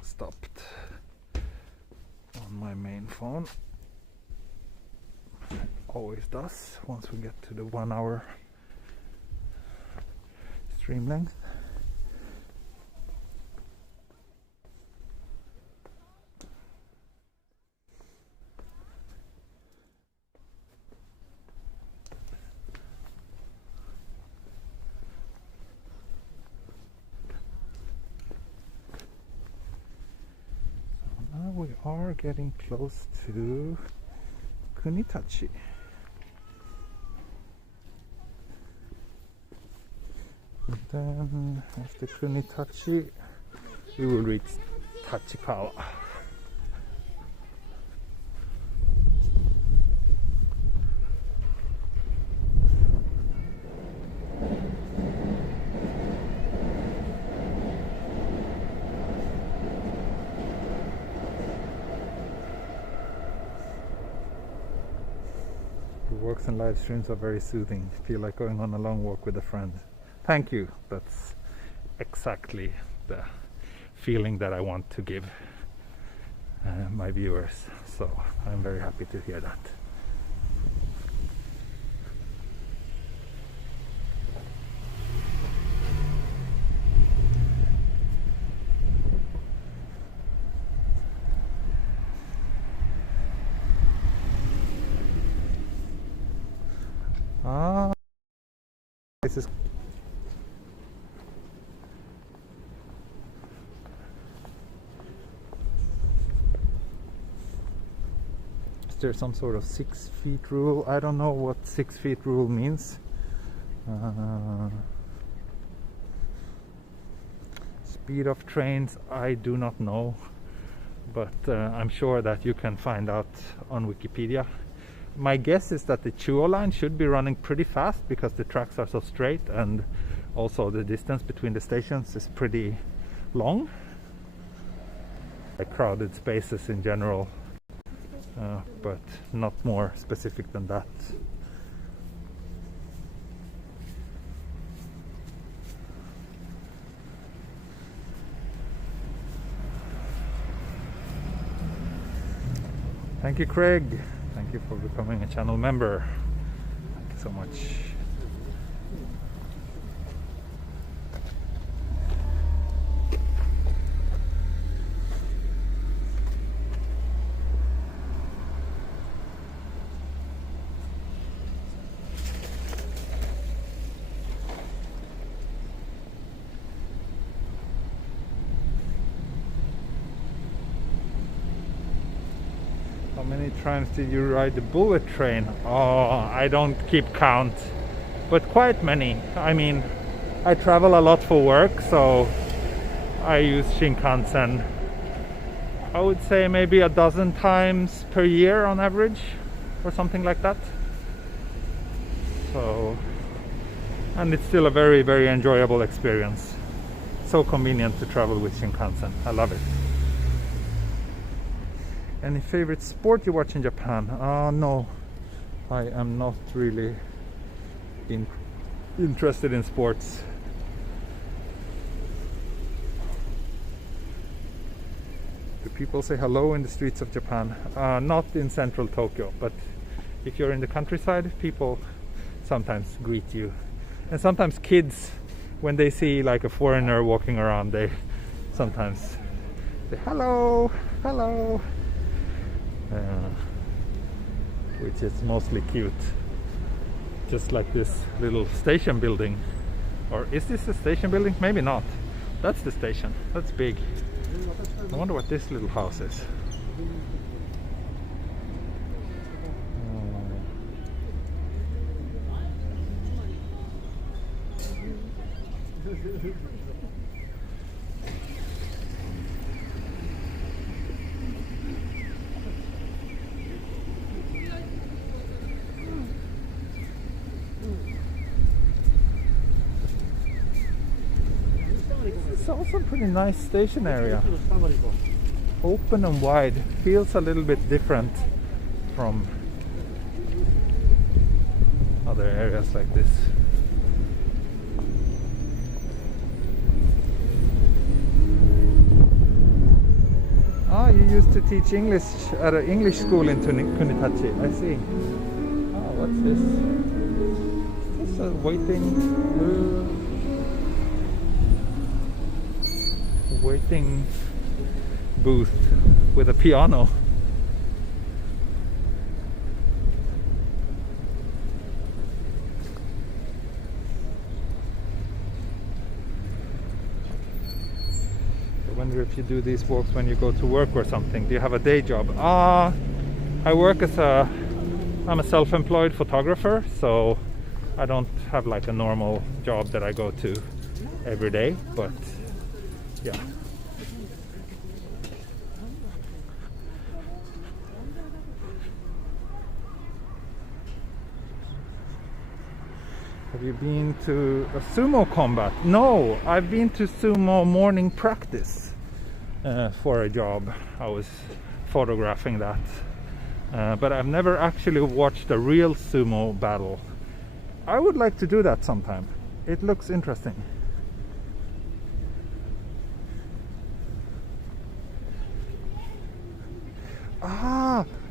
stopped on my main phone. always does once we get to the 1 hour stream length. So now we are getting close to Kunitachi. And then after Kunitachi we will reach Tachikawa. Walks and live streams are very soothing. Feel like going on a long walk with a friend. Thank you. That's exactly the feeling that I want to give my viewers. So I'm very happy to hear that. This is there some sort of 6 feet rule? I don't know what 6 feet rule means. Speed of trains, I do not know, but I'm sure that you can find out on Wikipedia. My guess is that the Chuo line should be running pretty fast because the tracks are so straight, and also the distance between the stations is pretty long. Like crowded spaces in general, but not more specific than that. Thank you, Craig. Thank you for becoming a channel member. Thank you so much. How many times did you ride the bullet train? Oh, I don't keep count, but quite many. I mean, I travel a lot for work, so I use Shinkansen, I would say maybe a dozen times per year on average, or something like that. So, and it's still a very, very enjoyable experience. So convenient to travel with Shinkansen. I love it. Any favorite sport you watch in Japan? No, I am not really interested in sports. Do people say hello in the streets of Japan? Not in central Tokyo, but if you're in the countryside, people sometimes greet you. And sometimes kids, when they see like a foreigner walking around, they sometimes say hello, hello. Which is mostly cute. Just like this little station building. Or is this a station building? Maybe not. That's the station. That's big. I wonder what this little house is. It's also a pretty nice station area. Open and wide. Feels a little bit different from other areas like this. Ah, you used to teach English at an English school in Kunitachi. I see. Oh, this? Is this a waiting booth with a piano? I wonder if you do these walks when you go to work or something. Do you have a day job? I work as I'm a self-employed photographer, so I don't have like a normal job that I go to every day, but yeah. Have you been to a sumo combat? No, I've been to sumo morning practice for a job. I was photographing that, but I've never actually watched a real sumo battle. I would like to do that sometime. It looks interesting.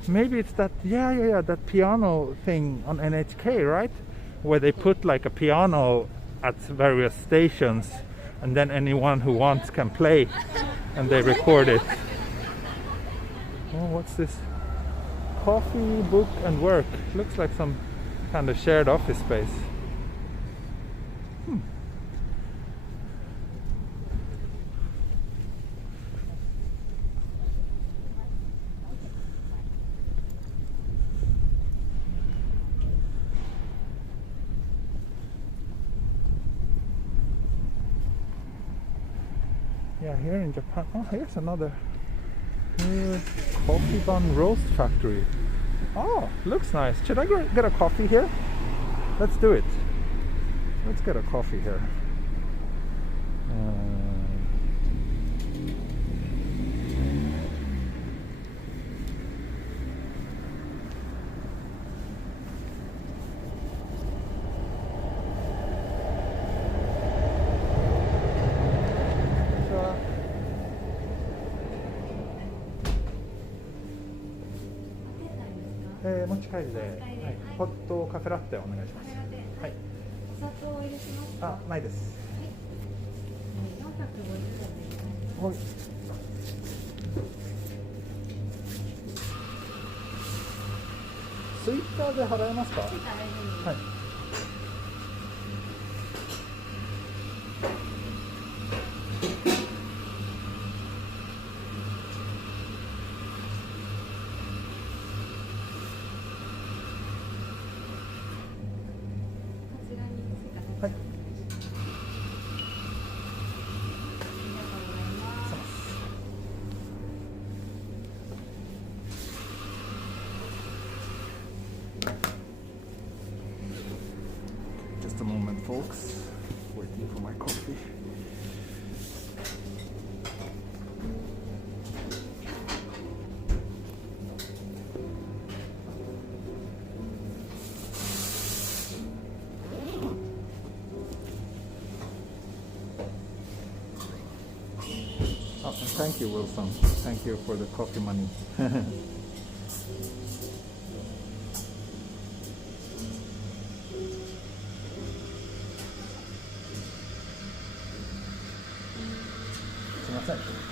Maybe it's that, yeah, that piano thing on NHK, right? Where they put like a piano at various stations, and then anyone who wants can play, and they record it. Oh, what's this? Coffee, book and work. Looks like some kind of shared office space. Yeah, here in Japan. Oh, here's another coffee bun roast factory. Oh, looks nice. Should I get a coffee here? Let's do it. Let's get a coffee here.持ち帰りで、はい、ホットカフェラテお願いします。はい。お砂糖を入れしますか？ないです。はい。はい。スイッターで払えますか？はい。Just a moment, folks. Waiting for my coffee. Oh, thank you, Wilson. Thank you for the coffee money.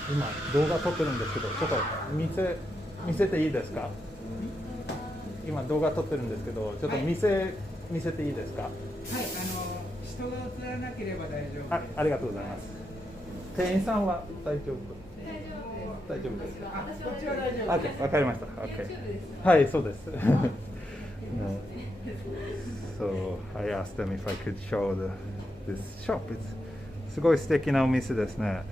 今動画撮ってるんですけど、ちょっと見せていいですか？今動画撮ってるんですけど、ちょっと見せていいですか？はい、人が映らなければ大丈夫。ありがとうございます。店員さんは大丈夫？大丈夫ですか？こっちは大丈夫です。わかりました。OK。はい、そうです。So I asked them if I could show this shop. すごい素敵なお店ですね。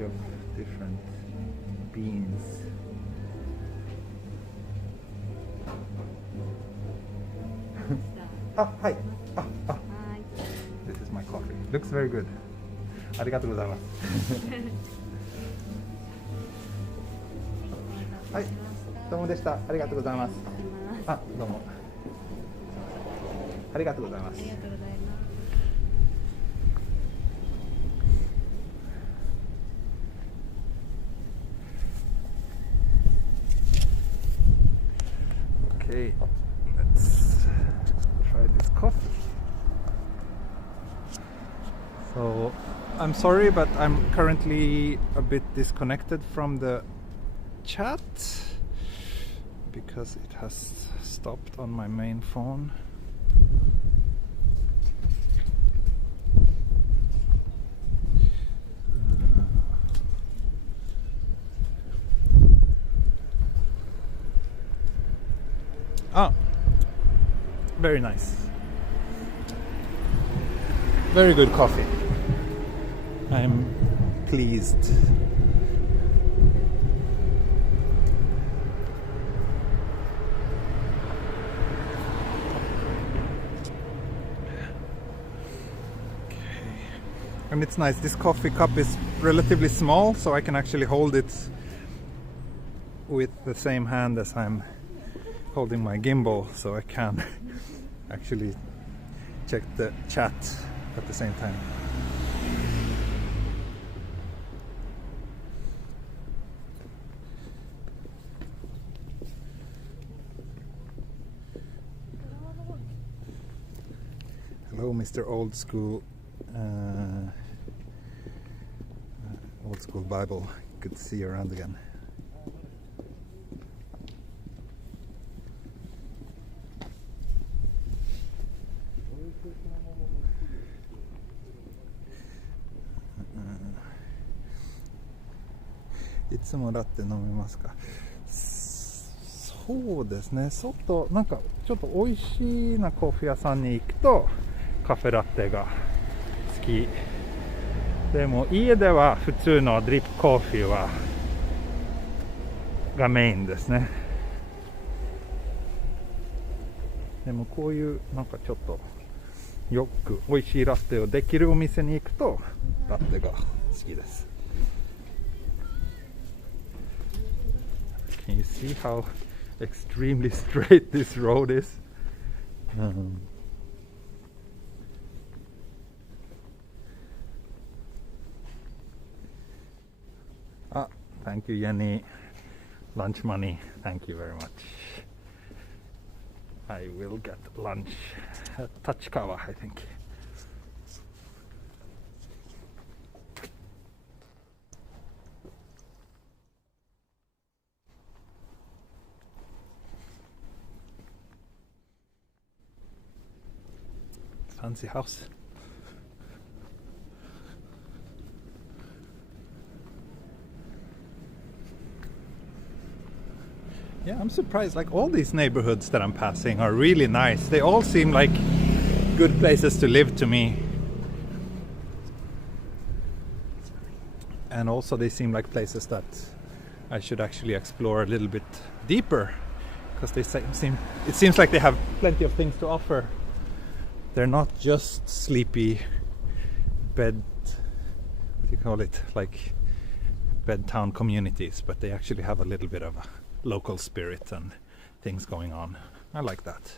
Of different beans. Hi. This is my coffee. Looks very good. ありがとうございます。はい、どうもでした。ありがとうございます。どうも。ありがとうございます。I'm sorry, but I'm currently a bit disconnected from the chat because it has stopped on my main phone. Very nice. Very good coffee. I'm pleased. And it's nice, this coffee cup is relatively small, so I can actually hold it with the same hand as I'm holding my gimbal, so I can actually check the chat at the same time. Hello, Mr. Old School Bible. Good to see you around again.いつもラテ飲みますか？そうですね、外なんかちょっと美味しいなコーヒー屋さんに行くとカフェラテが好きでも、家では普通のドリップコーヒーがメインですね。でもこういうなんかちょっとよく美味しいラテをできるお店に行くとラテが好きです。Can you see how extremely straight this road is? Thank you, Jenny. Lunch money. Thank you very much. I will get lunch at Tachikawa, I think. Fancy house. Yeah, I'm surprised, like all these neighborhoods that I'm passing are really nice. They all seem like good places to live to me. And also they seem like places that I should actually explore a little bit deeper, because it seems like they have plenty of things to offer. They're not just sleepy bed, what do you call it, like bed town communities, but they actually have a little bit of a local spirit and things going on. I like that.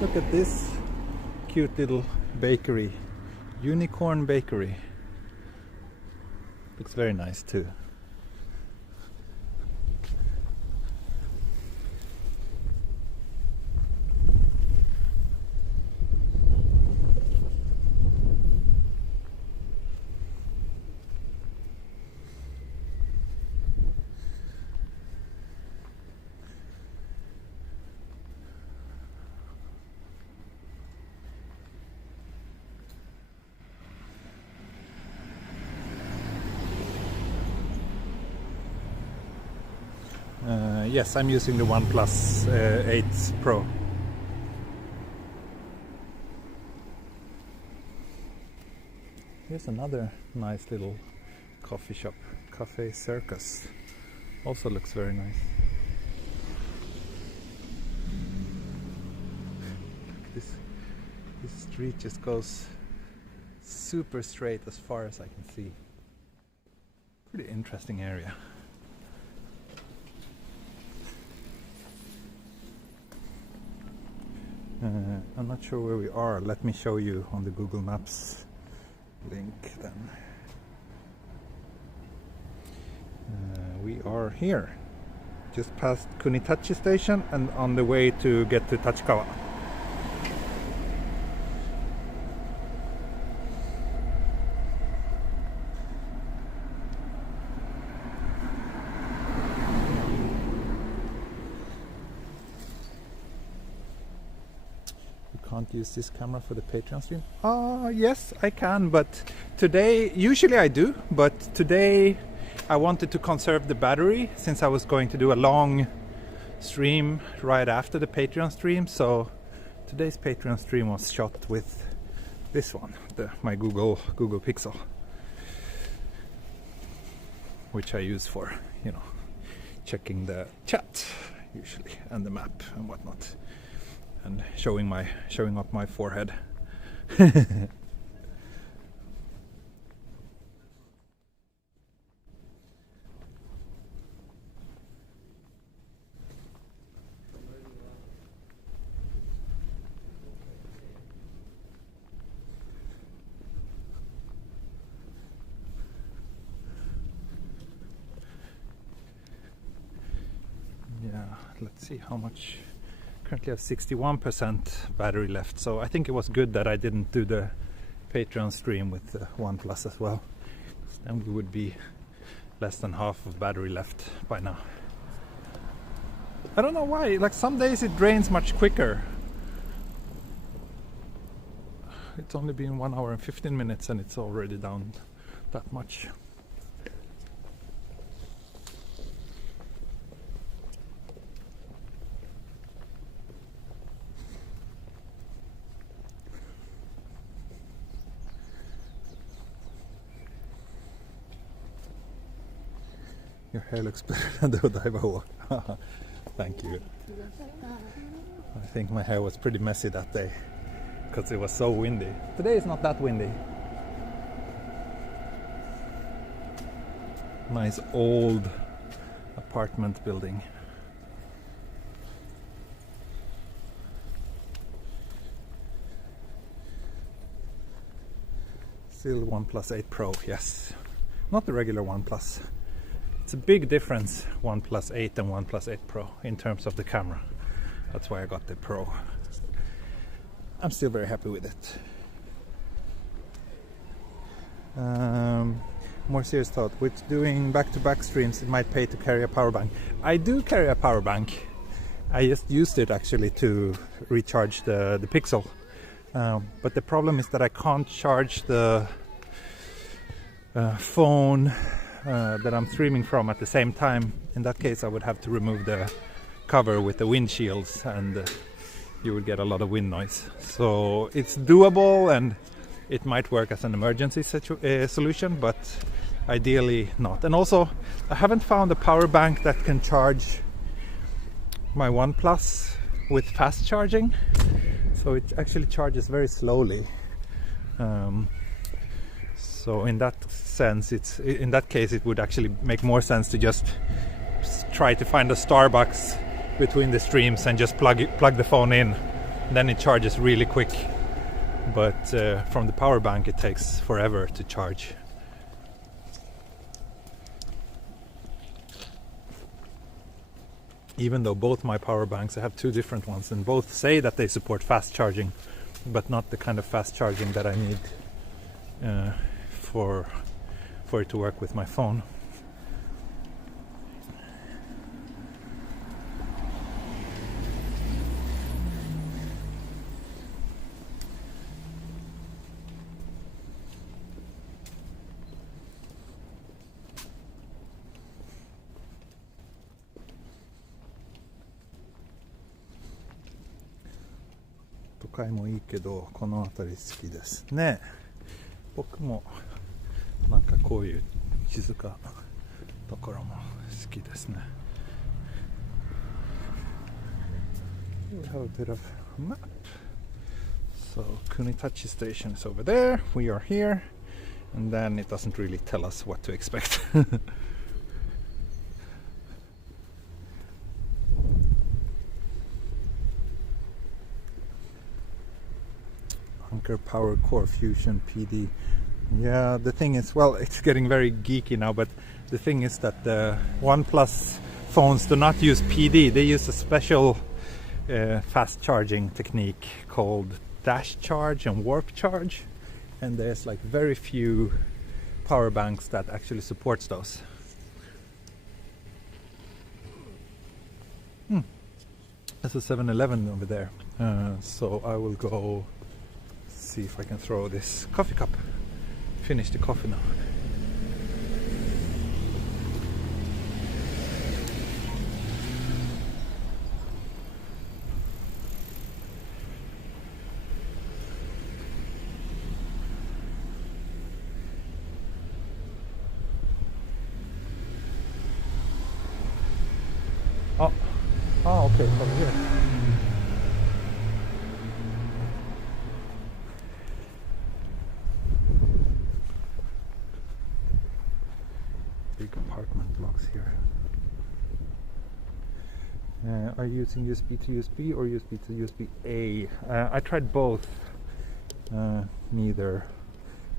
Look at this cute little bakery, Unicorn Bakery. Looks very nice too. Yes, I'm using the Oneplus 8 Pro. Here's another nice little coffee shop, Cafe Circus. Also looks very nice. This street just goes super straight as far as I can see. Pretty interesting area. I'm not sure where we are. Let me show you on the Google Maps link then. We are here, just past Kunitachi station and on the way to get to Tachikawa. Can't use this camera for the Patreon stream? Yes, I can, but today, usually I do, but today I wanted to conserve the battery since I was going to do a long stream right after the Patreon stream, so today's Patreon stream was shot with this one, my Google Pixel, which I use for, you know, checking the chat usually and the map and whatnot. And showing up my forehead. Yeah, let's see how much. Currently have 61% battery left, so I think it was good that I didn't do the Patreon stream with the Oneplus as well. Then we would be less than half of battery left by now. I don't know why, like some days it drains much quicker. It's only been 1 hour and 15 minutes and it's already down that much. Your hair looks better than the Odaiba walk. Thank you. I think my hair was pretty messy that day because it was so windy. Today it's not that windy. Nice old apartment building. Still OnePlus 8 Pro, yes. Not the regular OnePlus. It's a big difference, OnePlus 8 and OnePlus 8 Pro, in terms of the camera. That's why I got the Pro. I'm still very happy with it. More serious thought, with doing back-to-back streams, it might pay to carry a power bank. I do carry a power bank. I just used it actually to recharge the Pixel. But the problem is that I can't charge the phone that I'm streaming from at the same time. In that case I would have to remove the cover with the windshields and you would get a lot of wind noise. So it's doable and it might work as an emergency solution, but ideally not. And also I haven't found a power bank that can charge my OnePlus with fast charging, so it actually charges very slowly. So in that sense, in that case it would actually make more sense to just try to find a Starbucks between the streams and just plug the phone in. Then it charges really quick. But from the power bank it takes forever to charge. Even though both my power banks, I have two different ones, and both say that they support fast charging, but not the kind of fast charging that I need for it to work with my phone.都会もいいけどこの辺り好きですね。僕もなんかこういう静かなところも好きですね。We have a bit of a map. So Kunitachi station is over there. We are here, and then it doesn't really tell us what to expect. Hunker Power Core Fusion PD. Yeah, the thing is, well, it's getting very geeky now, but the thing is that the OnePlus phones do not use PD. They use a special fast charging technique called dash charge and warp charge, and there's like very few power banks that actually supports those. There's a 7-Eleven over there, so I will go see if I can throw this coffee cup. Finish the coffee now. Oh, okay, from here. Big apartment blocks here. Are you using USB to USB or USB to USB-A? I tried both. Neither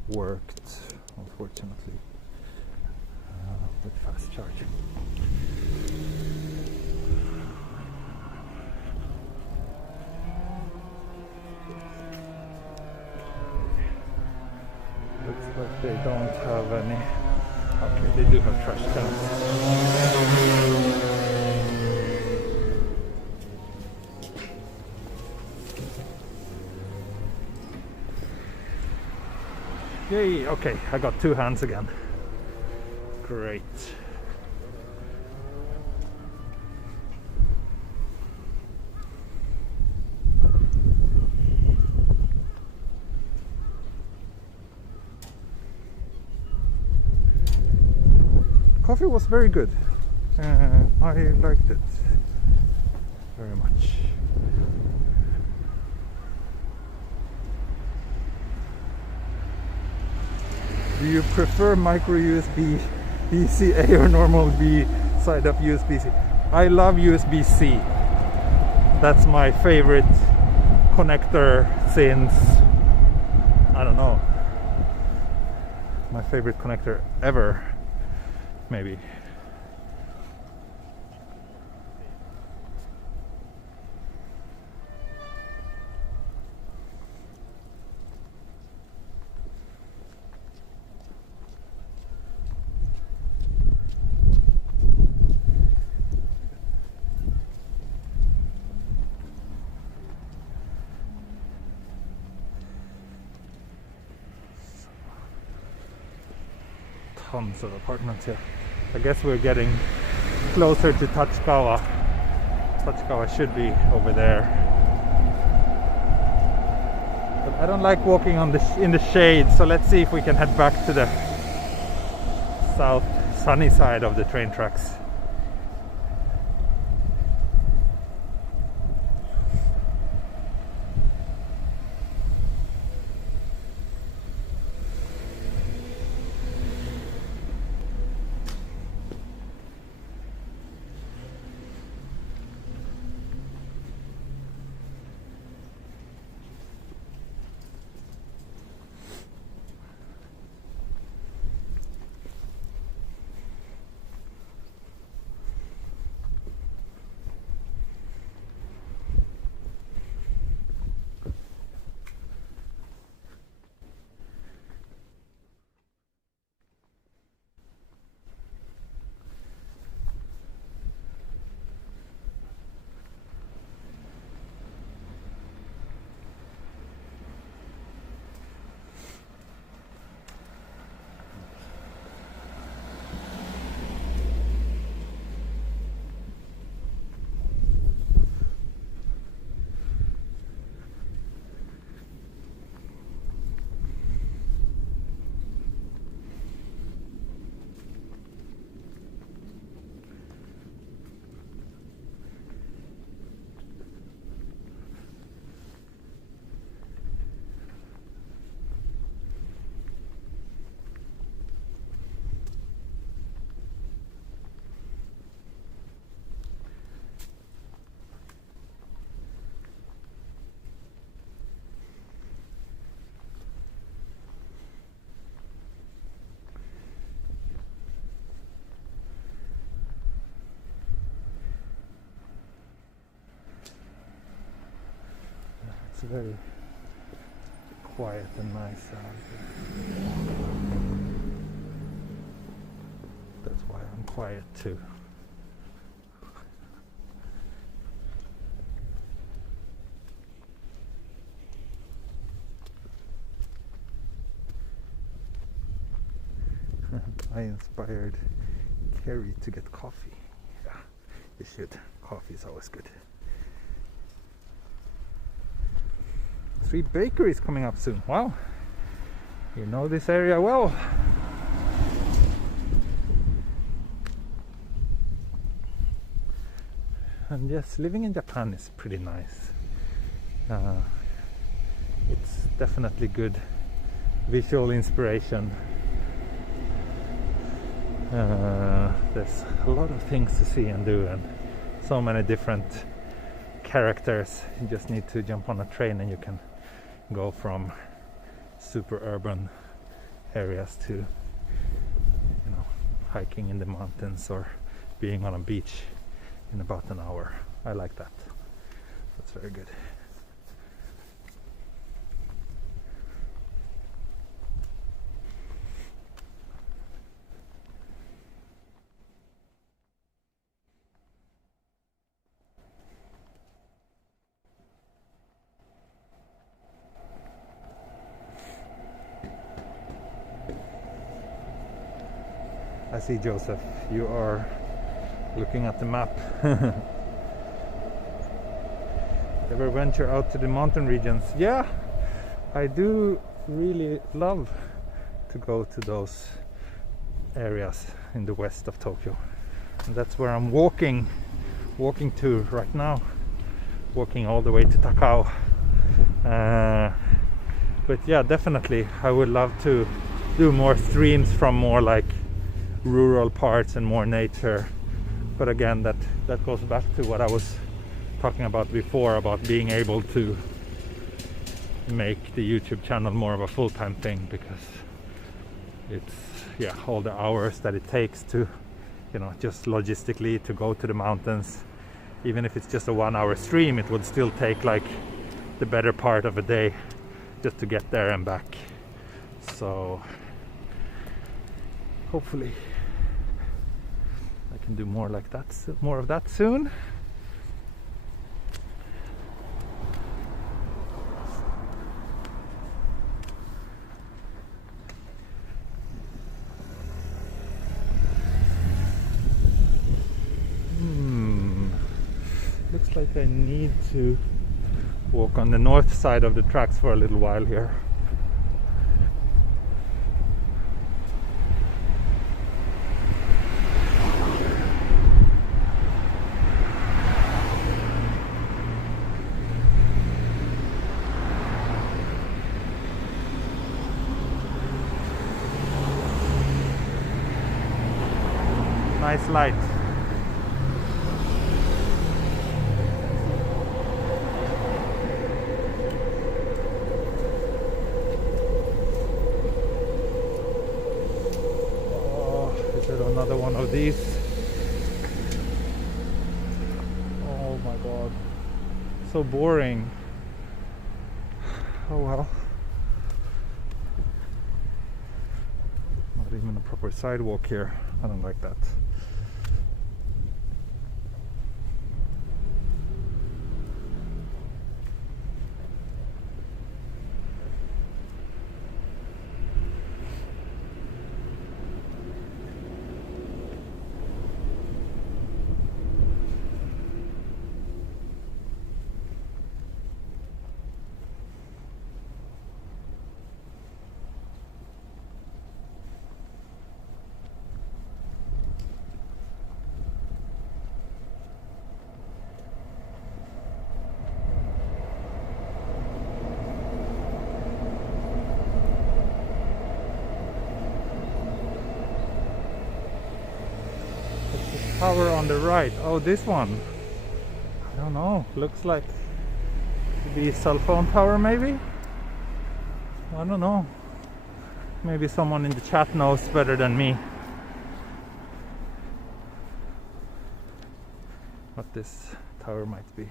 worked, unfortunately, with fast charging. Looks like they don't have any. Okay, they do have trash cans. Yay, okay, I got 2 hands again. Great. Coffee was very good. I liked it very much. Do you prefer micro USB B-C-A or normal B side up USB-C? I love USB-C. That's my favorite connector since, I don't know, my favorite connector ever, maybe. Tons of apartments here. I guess we're getting closer to Tachikawa. Tachikawa should be over there. But I don't like walking on in the shade, so let's see if we can head back to the south sunny side of the train tracks. It's very quiet and nice around here. That's why I'm quiet too. I inspired Kerry to get coffee. Yeah, you should. Coffee is always good. 3 bakeries coming up soon. Wow, you know this area well. And yes, living in Japan is pretty nice. It's definitely good visual inspiration. There's a lot of things to see and do, and so many different characters. You just need to jump on a train and you can go from super urban areas to, you know, hiking in the mountains or being on a beach in about an hour. I like that. That's very good. I see, Joseph, you are looking at the map. Ever venture out to the mountain regions? Yeah, I do really love to go to those areas in the west of Tokyo. And that's where I'm walking to right now. Walking all the way to Takao. But yeah, definitely I would love to do more streams from more like rural parts and more nature. But again, that goes back to what I was talking about before, about being able to make the YouTube channel more of a full-time thing, because it's, yeah, all the hours that it takes to, you know, just logistically to go to the mountains. Even if it's just a 1-hour stream, it would still take like the better part of a day just to get there and back. So hopefully I can do more like that, more of that soon. Looks like I need to walk on the north side of the tracks for a little while here. Nice light. Another one of these. Oh my god, so boring. Oh well, not even a proper sidewalk here. I don't like that. Tower on the right. Oh, this one. I don't know. Looks like to be a cell phone tower, maybe? I don't know. Maybe someone in the chat knows better than me what this tower might be.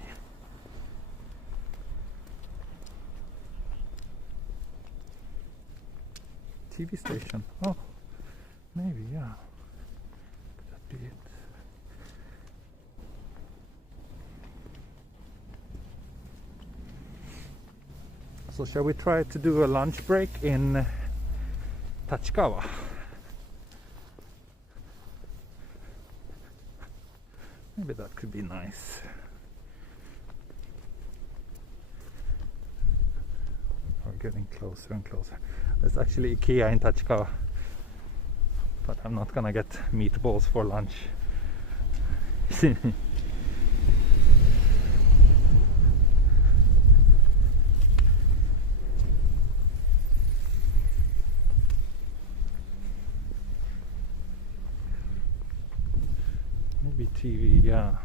TV station. Oh, maybe, yeah. Could that be it? So shall we try to do a lunch break in Tachikawa? Maybe that could be nice. We're getting closer and closer. There's actually IKEA in Tachikawa, but I'm not gonna get meatballs for lunch. Maybe TV, yeah.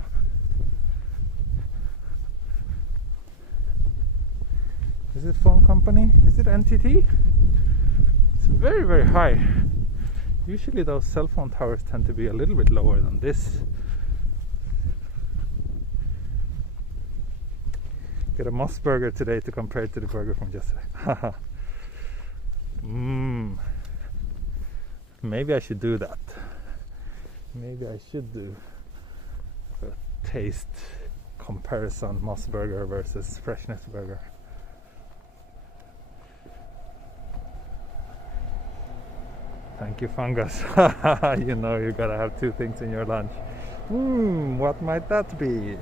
Is it phone company? Is it NTT? It's very, very high. Usually those cell phone towers tend to be a little bit lower than this. Get a Moss burger today to compare it to the burger from yesterday. Maybe I should do that. Maybe I should do a taste comparison, Moss burger versus Freshness burger. Thank you, fungus. You know you gotta have two things in your lunch. What might that be?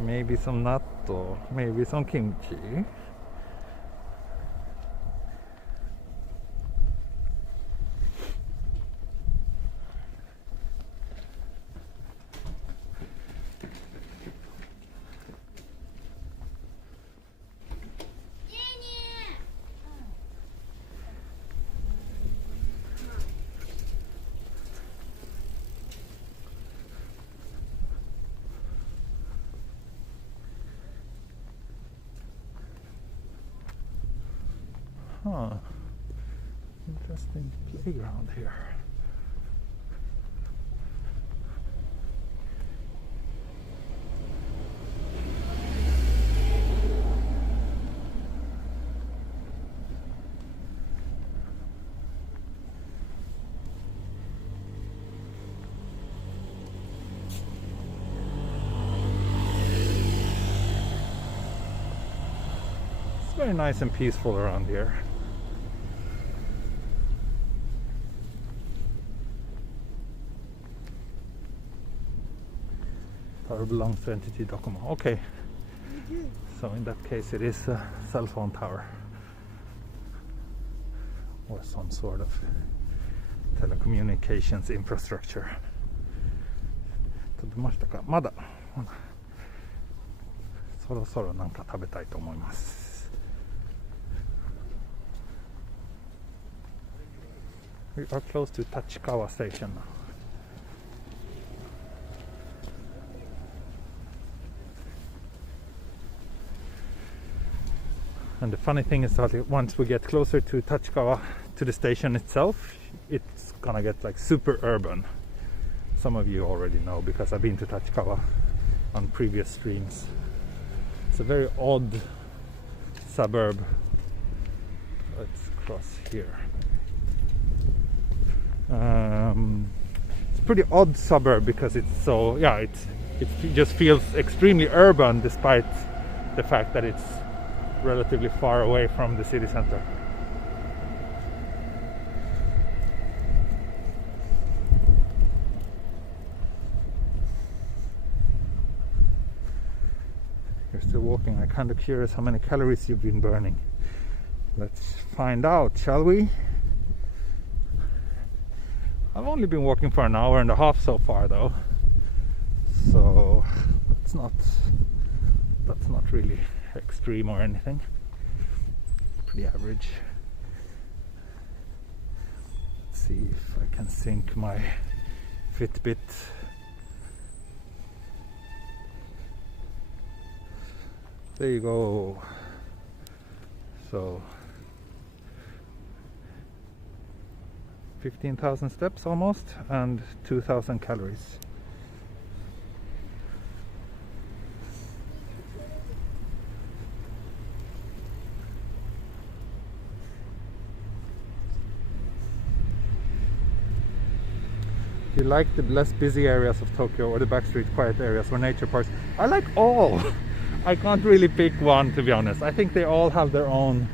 Maybe some natto, maybe some kimchi. Huh. Interesting playground here. It's very nice and peaceful around here. Belongs to NTT Docomo. Okay, so in that case it is a cell phone tower or some sort of telecommunications infrastructure. 食べましたか？まだ。そろそろなんか食べたいと思います。We are close to Tachikawa station now. And the funny thing is that once we get closer to Tachikawa, to the station itself, it's gonna get like super urban. Some of you already know because I've been to Tachikawa on previous streams. It's a very odd suburb. Let's cross here. It's a pretty odd suburb because it's so, yeah, it just feels extremely urban despite the fact that it's relatively far away from the city center. You're still walking. I'm kind of curious how many calories you've been burning. Let's find out, shall we? I've only been walking for an hour and a half so far though, so that's not really extreme or anything. Pretty average. Let's see if I can sync my Fitbit. There you go. So 15,000 steps almost and 2,000 calories. You like the less busy areas of Tokyo or the backstreet quiet areas or nature parks? I like all. I can't really pick one, to be honest. I think they all have their own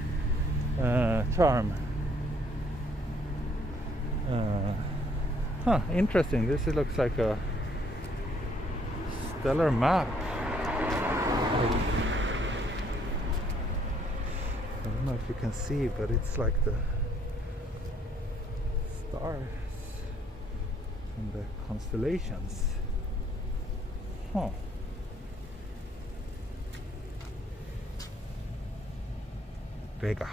charm. Interesting. This looks like a stellar map. I don't know if you can see, but it's like the stars and the constellations. Vega.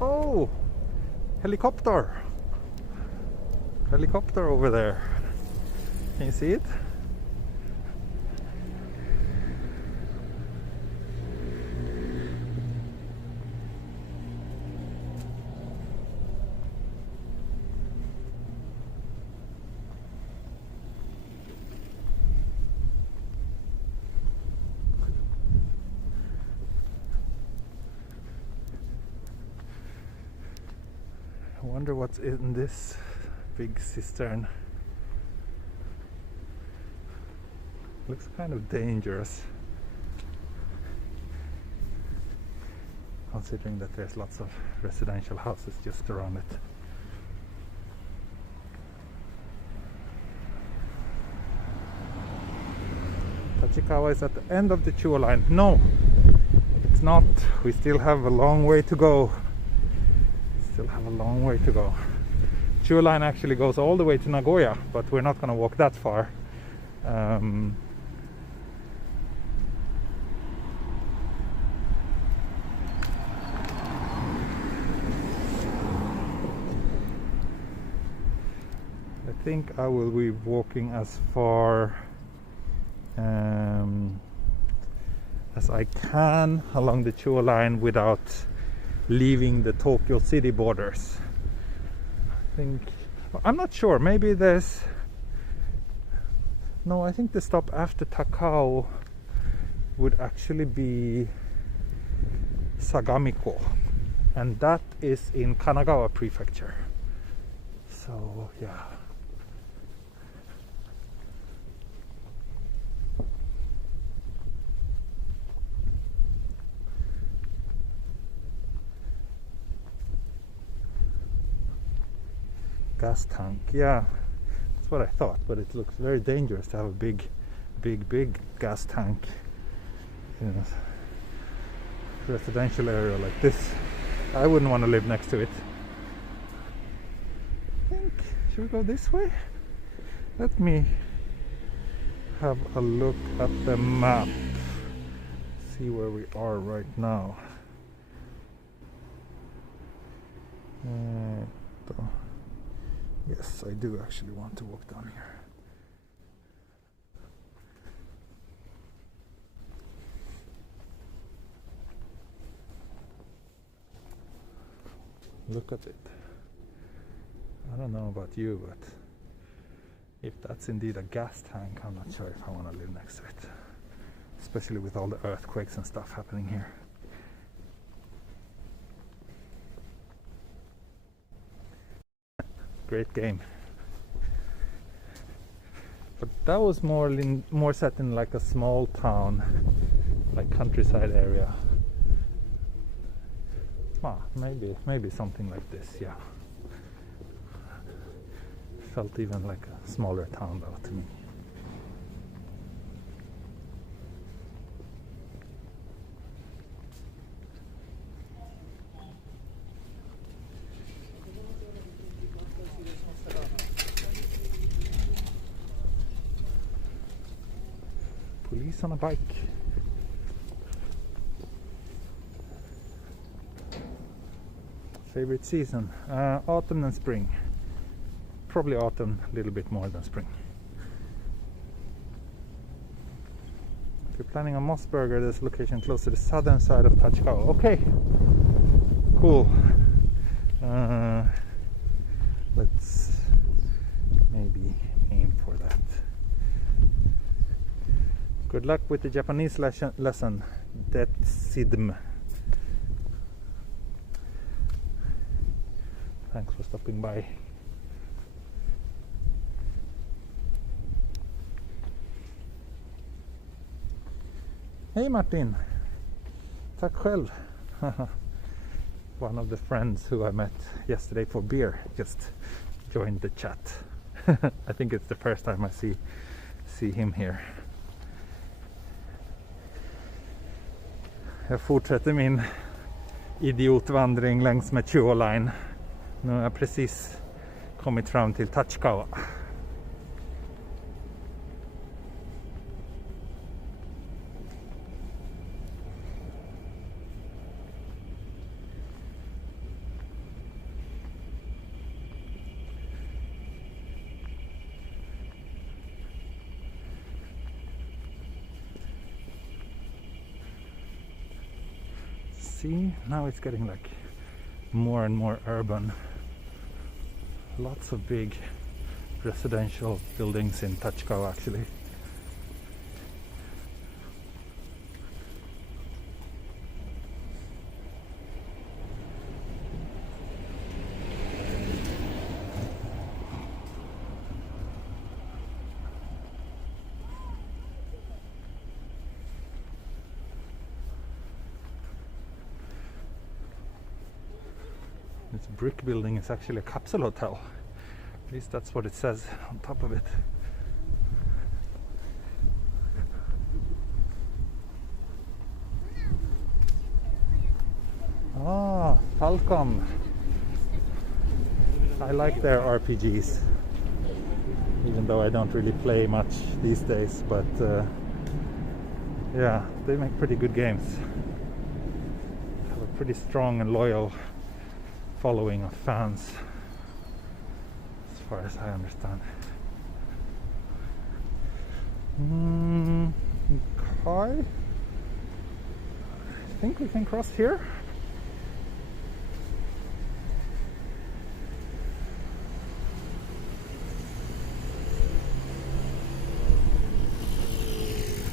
Oh, helicopter over there. Can you see it? I wonder what's in this big cistern. Looks kind of dangerous, considering that there's lots of residential houses just around it. Tachikawa is at the end of the Chuo line. No, it's not. We still have a long way to go. Chuo line actually goes all the way to Nagoya, but we're not going to walk that far. I think I will be walking as far as I can along the Chuo line without leaving the Tokyo city borders. I'm not sure, maybe there's no, I think the stop after Takao would actually be Sagamiko, and that is in Kanagawa prefecture. So yeah, gas tank, yeah, that's what I thought, but it looks very dangerous to have a big gas tank in a residential area like this. I wouldn't want to live next to it. I think, should we go this way? Let me have a look at the map, see where we are right now. Yes, I do actually want to walk down here. Look at it. I don't know about you, but if that's indeed a gas tank, I'm not sure if I want to live next to it. Especially with all the earthquakes and stuff happening here. Great game, but that was more set in like a small town, like countryside area. Maybe something like this. Yeah, felt even like a smaller town though to me. Police on a bike. Favorite season? Autumn and spring. Probably autumn a little bit more than spring. If you're planning on Mossberger, there's a location close to the southern side of Tachikawa. Okay, cool. Let's maybe aim for that. Good luck with the Japanese lesson. Detsidm. Thanks for stopping by. Hey Martin. Tack själv. One of the friends who I met yesterday for beer just joined the chat. I think it's the first time I see him here. Jag fortsätter min idiotvandring längs med Chuo line. Nu har jag precis kommit fram till Tachikawa. See, now it's getting like more and more urban. Lots of big residential buildings in Tachikawa actually. This brick building is actually a capsule hotel. At least that's what it says on top of it. Ah, Falcom. I like their RPGs, even though I don't really play much these days, but yeah, they make pretty good games. Have a pretty strong and loyal following of fans, as far as I understand. Car? I think we can cross here.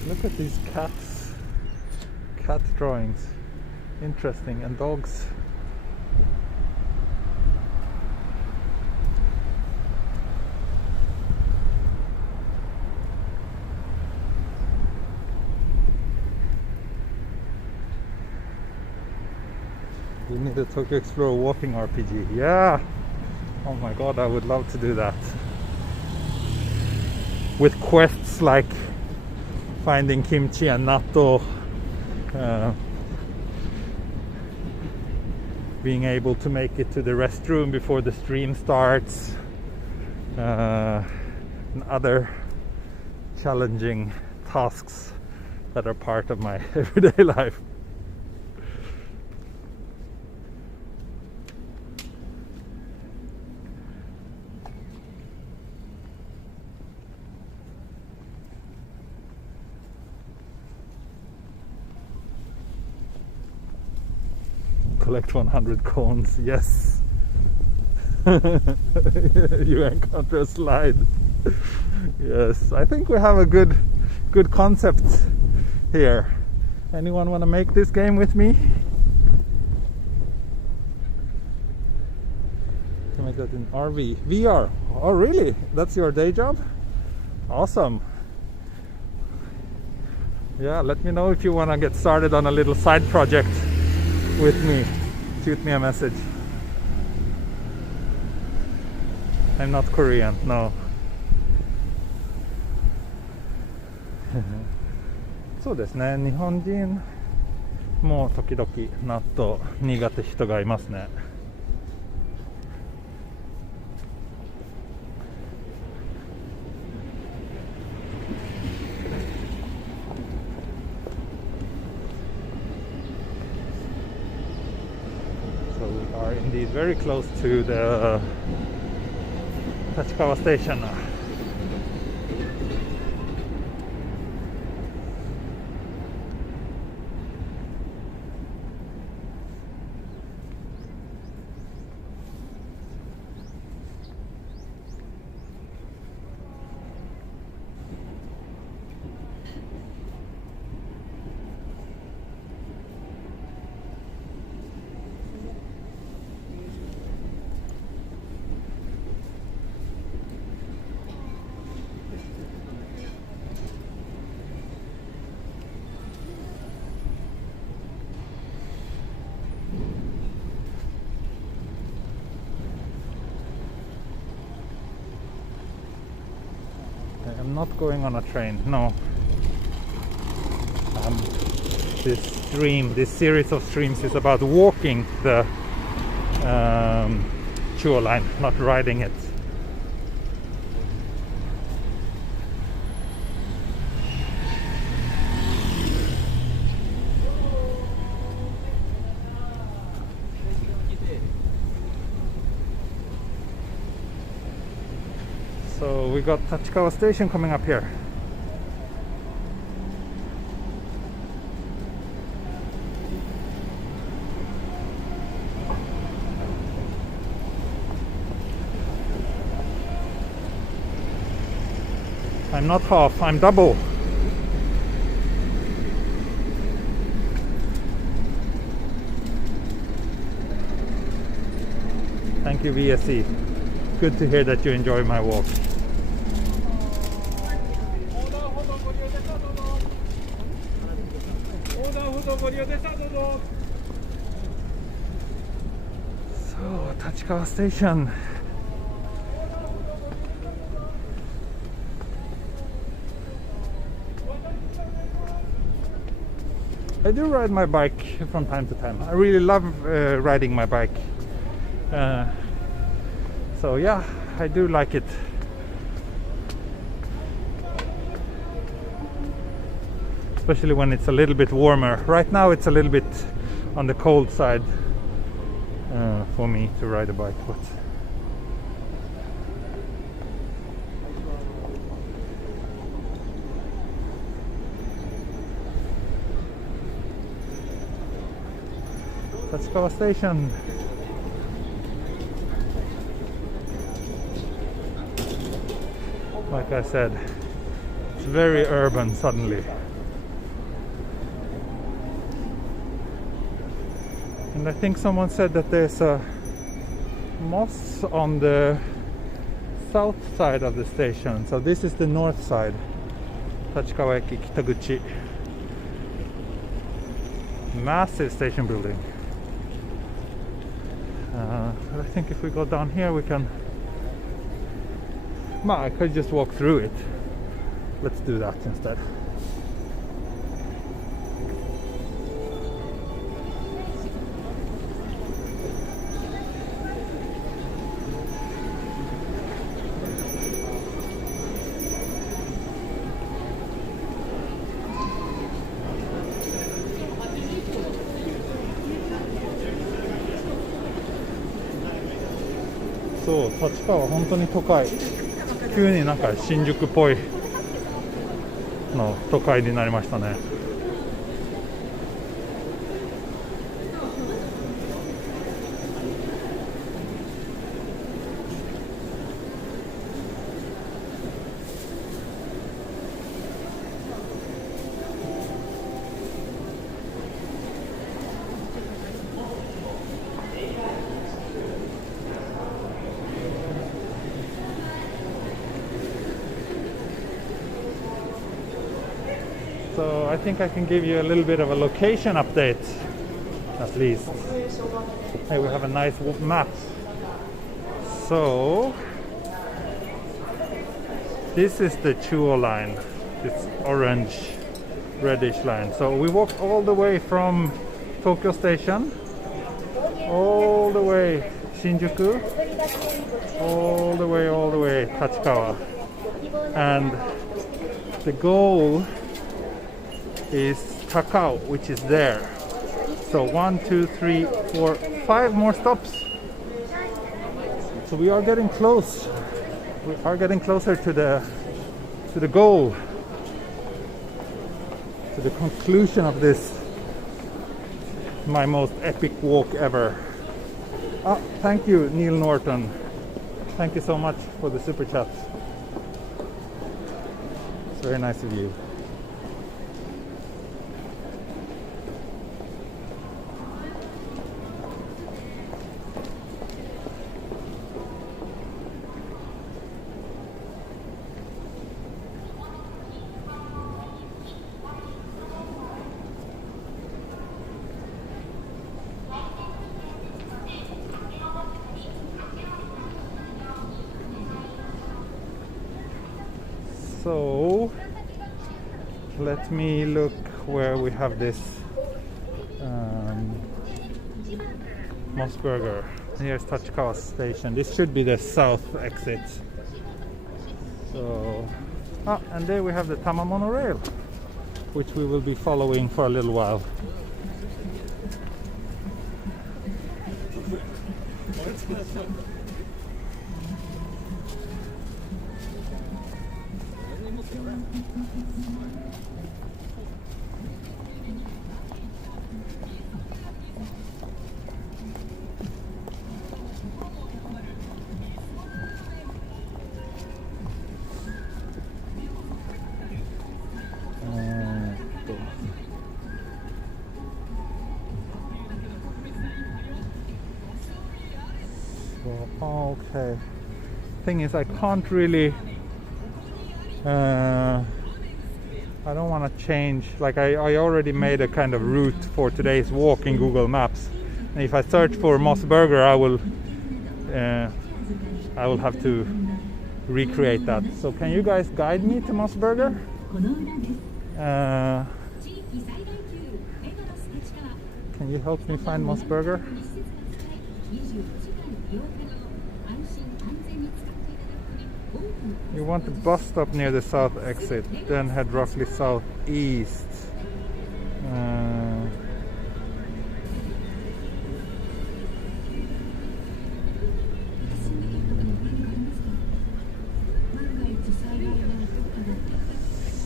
Look at these cats. Cat drawings. Interesting. And dogs. We need a Tokyo Explorer walking RPG. Yeah! Oh my god, I would love to do that. With quests like finding kimchi and natto, being able to make it to the restroom before the stream starts, and other challenging tasks that are part of my everyday life. Collect 100 cones, yes. You encounter a slide. Yes, I think we have a good concept here. Anyone want to make this game with me? Can make that in RV. VR. Oh really? That's your day job? Awesome. Yeah, let me know if you want to get started on a little side project with me. Shoot me a message. I'm not Korean, no. そうですね、日本人も時々納豆苦手人がいますね。So we are in indeed very close to the Tachikawa station. I'm not going on a train, no. This series of streams is about walking the Chuo line, not riding it. So we got Tachikawa station coming up here. I'm not half, I'm double. Thank you, VSE. Good to hear that you enjoy my walk. So, Tachikawa station. I do ride my bike from time to time. I really love riding my bike. So yeah, I do like it. Especially when it's a little bit warmer. Right now it's a little bit on the cold side for me to ride a bike. But Tachikawa station. Like I said, it's very urban suddenly. And I think someone said that there's a mosque on the south side of the station. So this is the north side. Tachikawa Eki Kitaguchi. Massive station building. I think if we go down here we can... Well, I could just walk through it. Let's do that instead.そう、立川は本当に都会。急になんか新宿っぽいの都会になりましたね。So I think I can give you a little bit of a location update, at least. Hey, we have a nice map. So this is the Chuo line. It's orange, reddish line. So we walked all the way from Tokyo Station, all the way Shinjuku, all the way Tachikawa, and the goal is Takao, which is there. So 1, 2, 3, 4, 5 more stops So we are getting close. We are getting closer to the goal, to the conclusion of this, my most epic walk ever. Oh, thank you, Neil Norton. Thank you so much for the super chat. It's very nice of you. So let me look where we have this Mossburger. Here's Tachikawa station. This should be the south exit. So, and there we have the Tama monorail, which we will be following for a little while. Okay. Thing is, I can't really. I don't want to change. Like I already made a kind of route for today's walk in Google Maps. And if I search for Mossburger, I will have to recreate that. So can you guys guide me to Mossburger? Can you help me find Mossburger? You want the bus stop near the south exit, then head roughly southeast.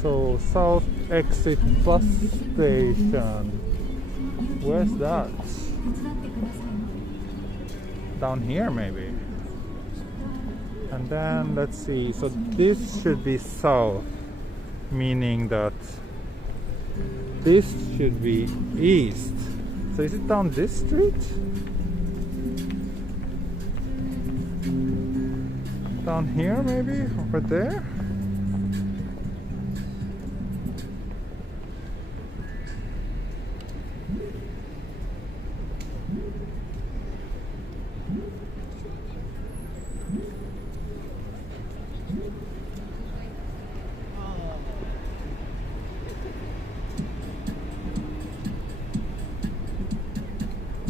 So south exit bus station. Where's that? Down here maybe. And then let's see, so this should be south, meaning that this should be east. So is it down this street? Down here maybe? Over there?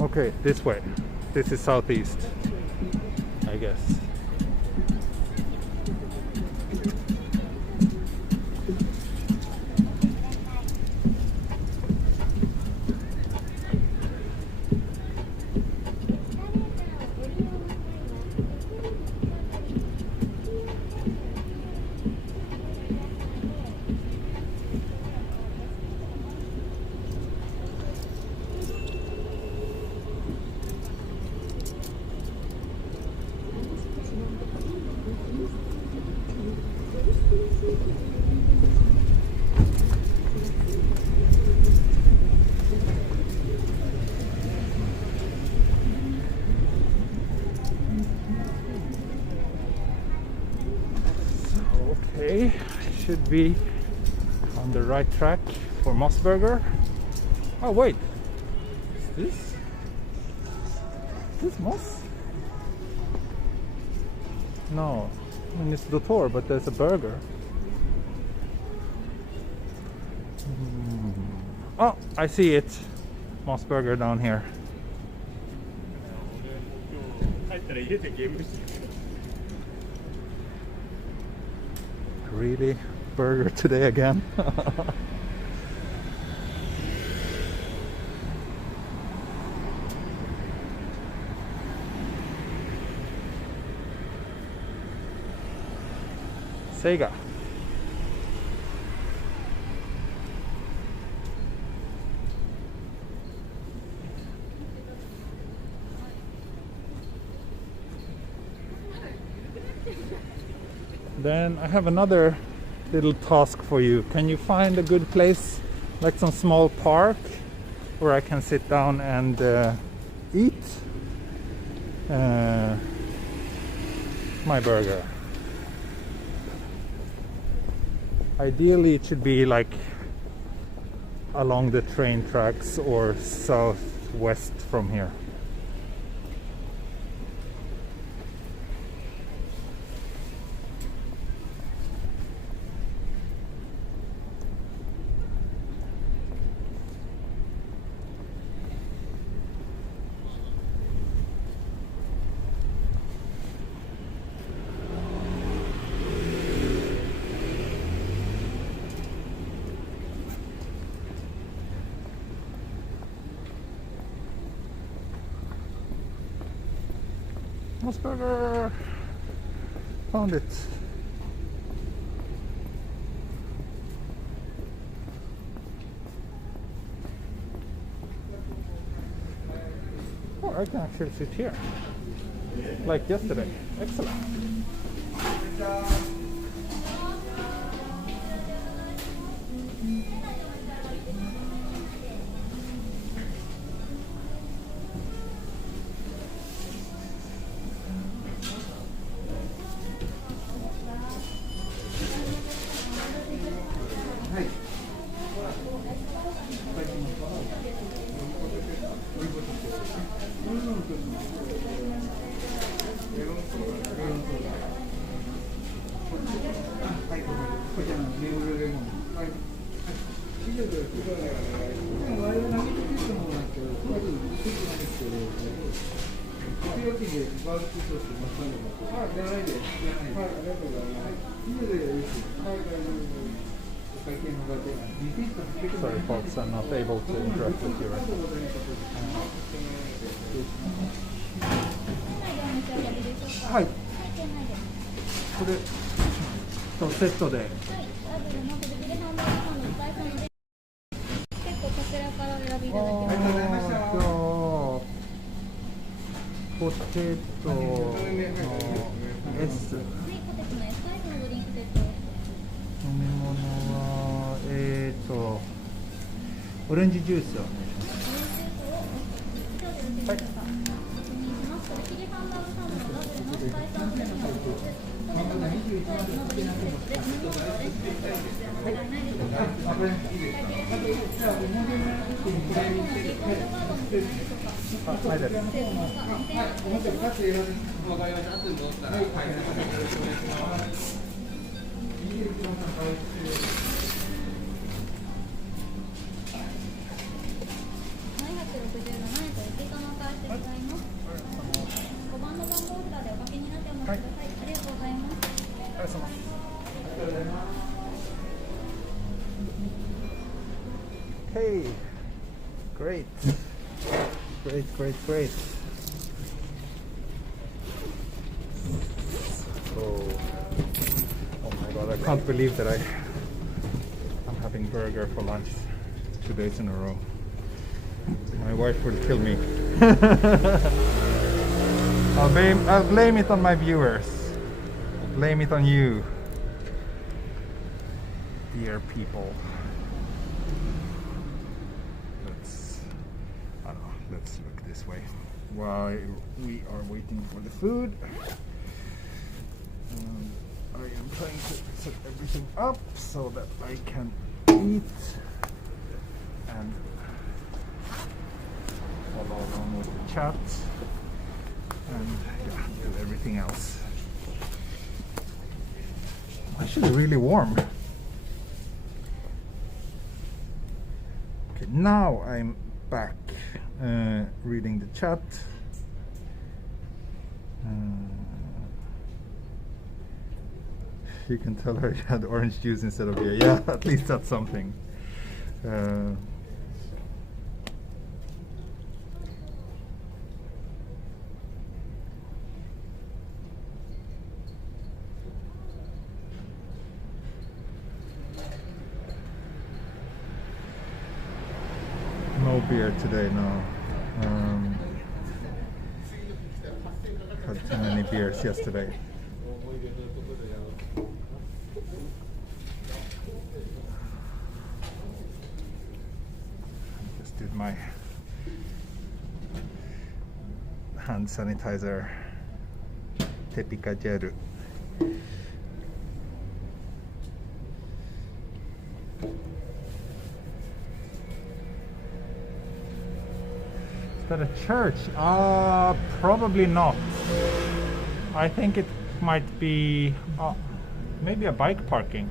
Okay, this way. This is southeast, I guess. Okay, should be on the right track for Mossburger. Oh wait, is this Moss? No, I mean it's Dotor, but there's a burger. Oh, I see it. Mossburger down here. Really? Burger today again? Sega. Then I have another little task for you. Can you find a good place, like some small park, where I can sit down and eat my burger? Ideally it should be like along the train tracks or southwest from here. Burger! Found it. Oh, I can actually sit here, like yesterday. Excellent. Sorry folks, I'm not able to interact with you right now. はい。これとセットで。結構こちらからお選びいただけます。ありがとうございました。ポテトの S。はい、ポテトの S サイズのドリンクセット。飲み物はオレンジジュースを。はい。Okay, great. Oh my god, I can't believe that I'm having burger for lunch 2 days in a row. My wife will kill me. I'll blame it on my viewers. I'll blame it on you, dear people. Let's look this way while we are waiting for the food. I am trying to set everything up so that I can eat and follow along with the chat and do everything else. Actually really warm. Okay, now I'm back reading the chat. You can tell her you had orange juice instead of beer. Yeah, at least that's something. beer today, no. Had too many beers yesterday. Just did my hand sanitizer, Tachikawa. Is that a church? Probably not. I think it might be maybe a bike parking.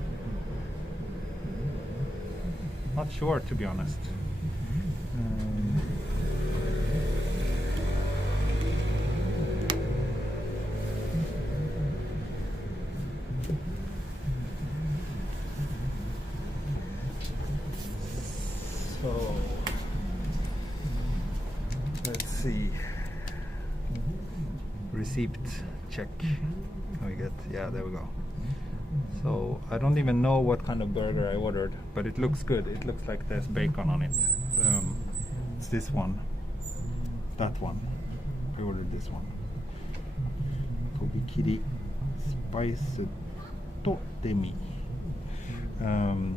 Not sure, to be honest. So let's see. Receipt check. We get, yeah, there we go. So I don't even know what kind of burger I ordered, but it looks good. It looks like there's bacon on it. It's this one, that one. I ordered this one. Tobikiri spice to demi. And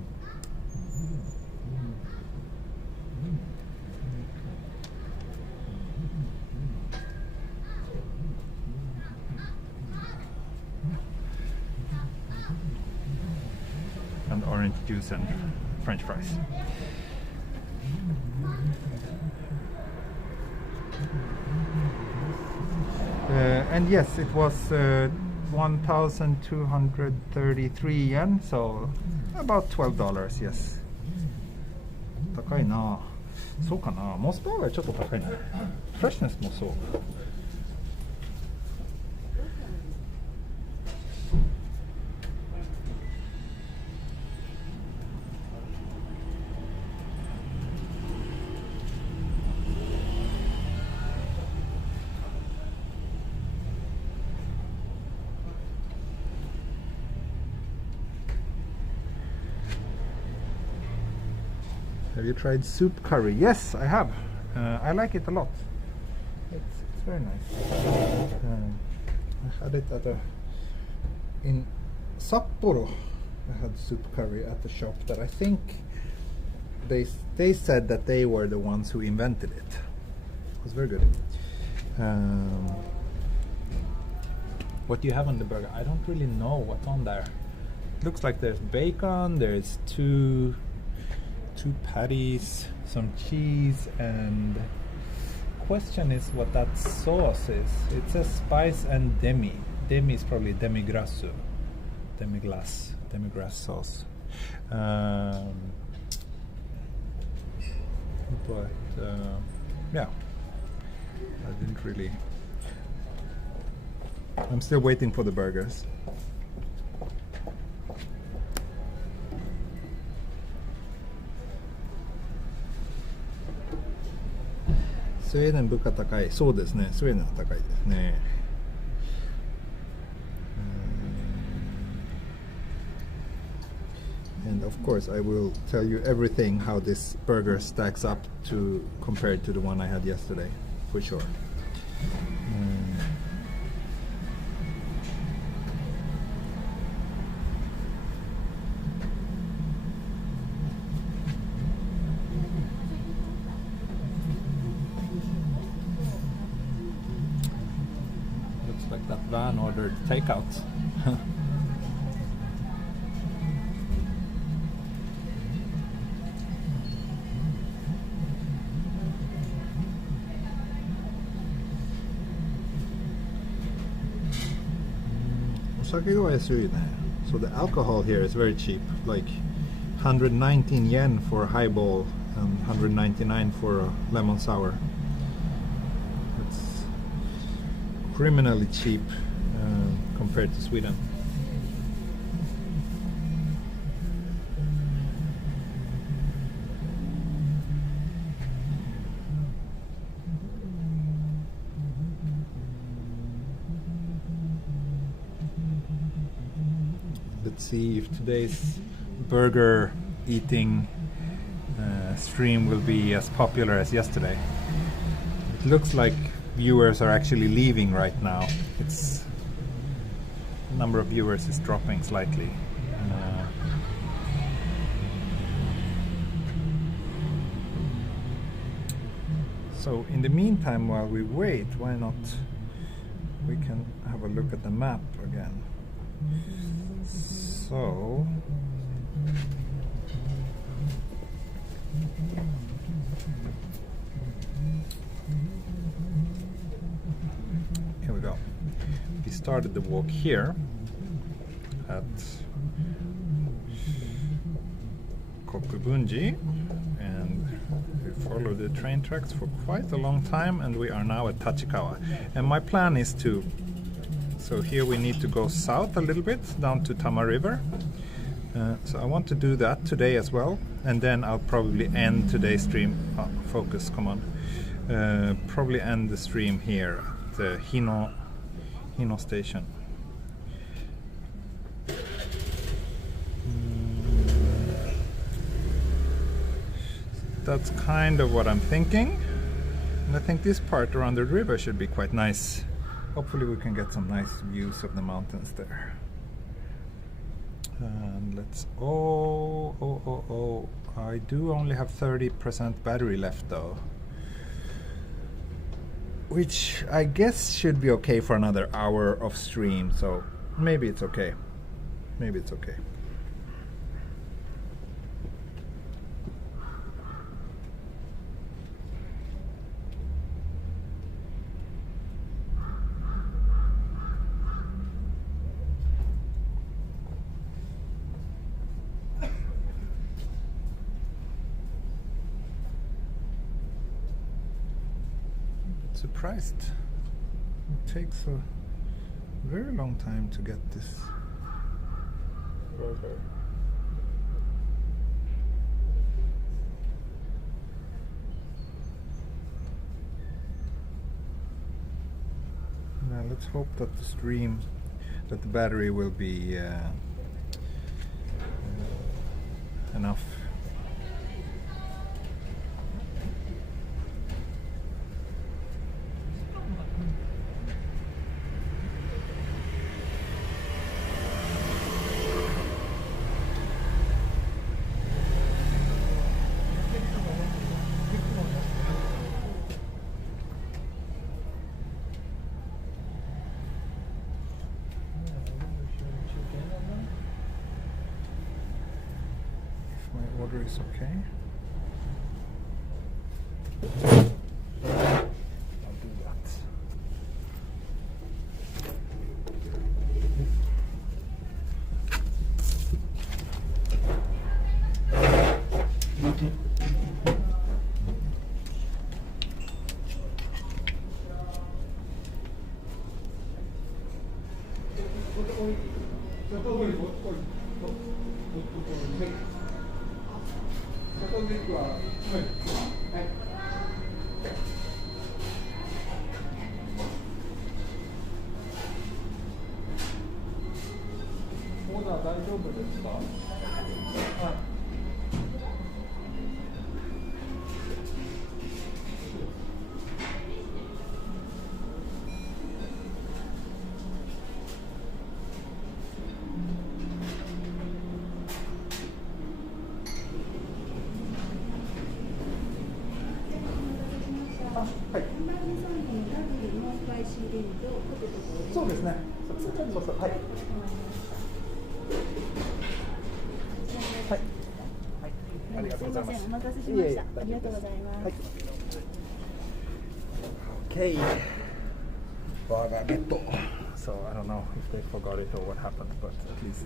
orange juice and French fries. And yes, it was 1,233 yen, so about $12, yes. 高いな。そうかな。モスバーガーちょっと高いな。フレッシュネスもそう。Have you tried soup curry? Yes, I have. I like it a lot. It's very nice. I had it in Sapporo. I had soup curry at the shop that I think they said that they were the ones who invented it. It was very good. What do you have on the burger? I don't really know what's on there. It looks like there's bacon, there's two patties, some cheese, and question is what that sauce is. It says spice and demi. Demi is probably demi-glace sauce. Yeah, I didn't really. I'm still waiting for the burgers. Sweden 物価高い。そうですね。スウェーデンは高いですね。And of course, I will tell you everything how this burger stacks up to compared to the one I had yesterday, for sure. Like that van ordered takeout. So the alcohol here is very cheap, like 119 yen for a highball and 199 for a lemon sour. It's criminally cheap compared to Sweden. Let's see if today's burger eating stream will be as popular as yesterday. It looks like viewers are actually leaving right now. It's the number of viewers is dropping slightly. So in the meantime, while we wait, why not we can have a look at the map again. So here we go. We started the walk here at Kokubunji, and we followed the train tracks for quite a long time, and we are now at Tachikawa. And my plan is to, so here we need to go south a little bit down to Tama River. So I want to do that today as well, and then I'll probably end today's stream. Focus, come on. Probably end the stream here at the Hino station. That's kind of what I'm thinking, and I think this part around the river should be quite nice. Hopefully we can get some nice views of the mountains there. And let's, I do only have 30% battery left though, which I guess should be okay for another hour of stream, so maybe it's okay. Maybe it's okay. Surprised it takes a very long time to get this burger. Now let's hope that the battery will be enough. Order is okay. I'll do that.そうですね。そうそう、はい。はい。はい。ありがとうございます。お待たせしました。ありがとうございます。はい。Okay. Burger ghetto. So I don't know if they forgot it or what happened, but at least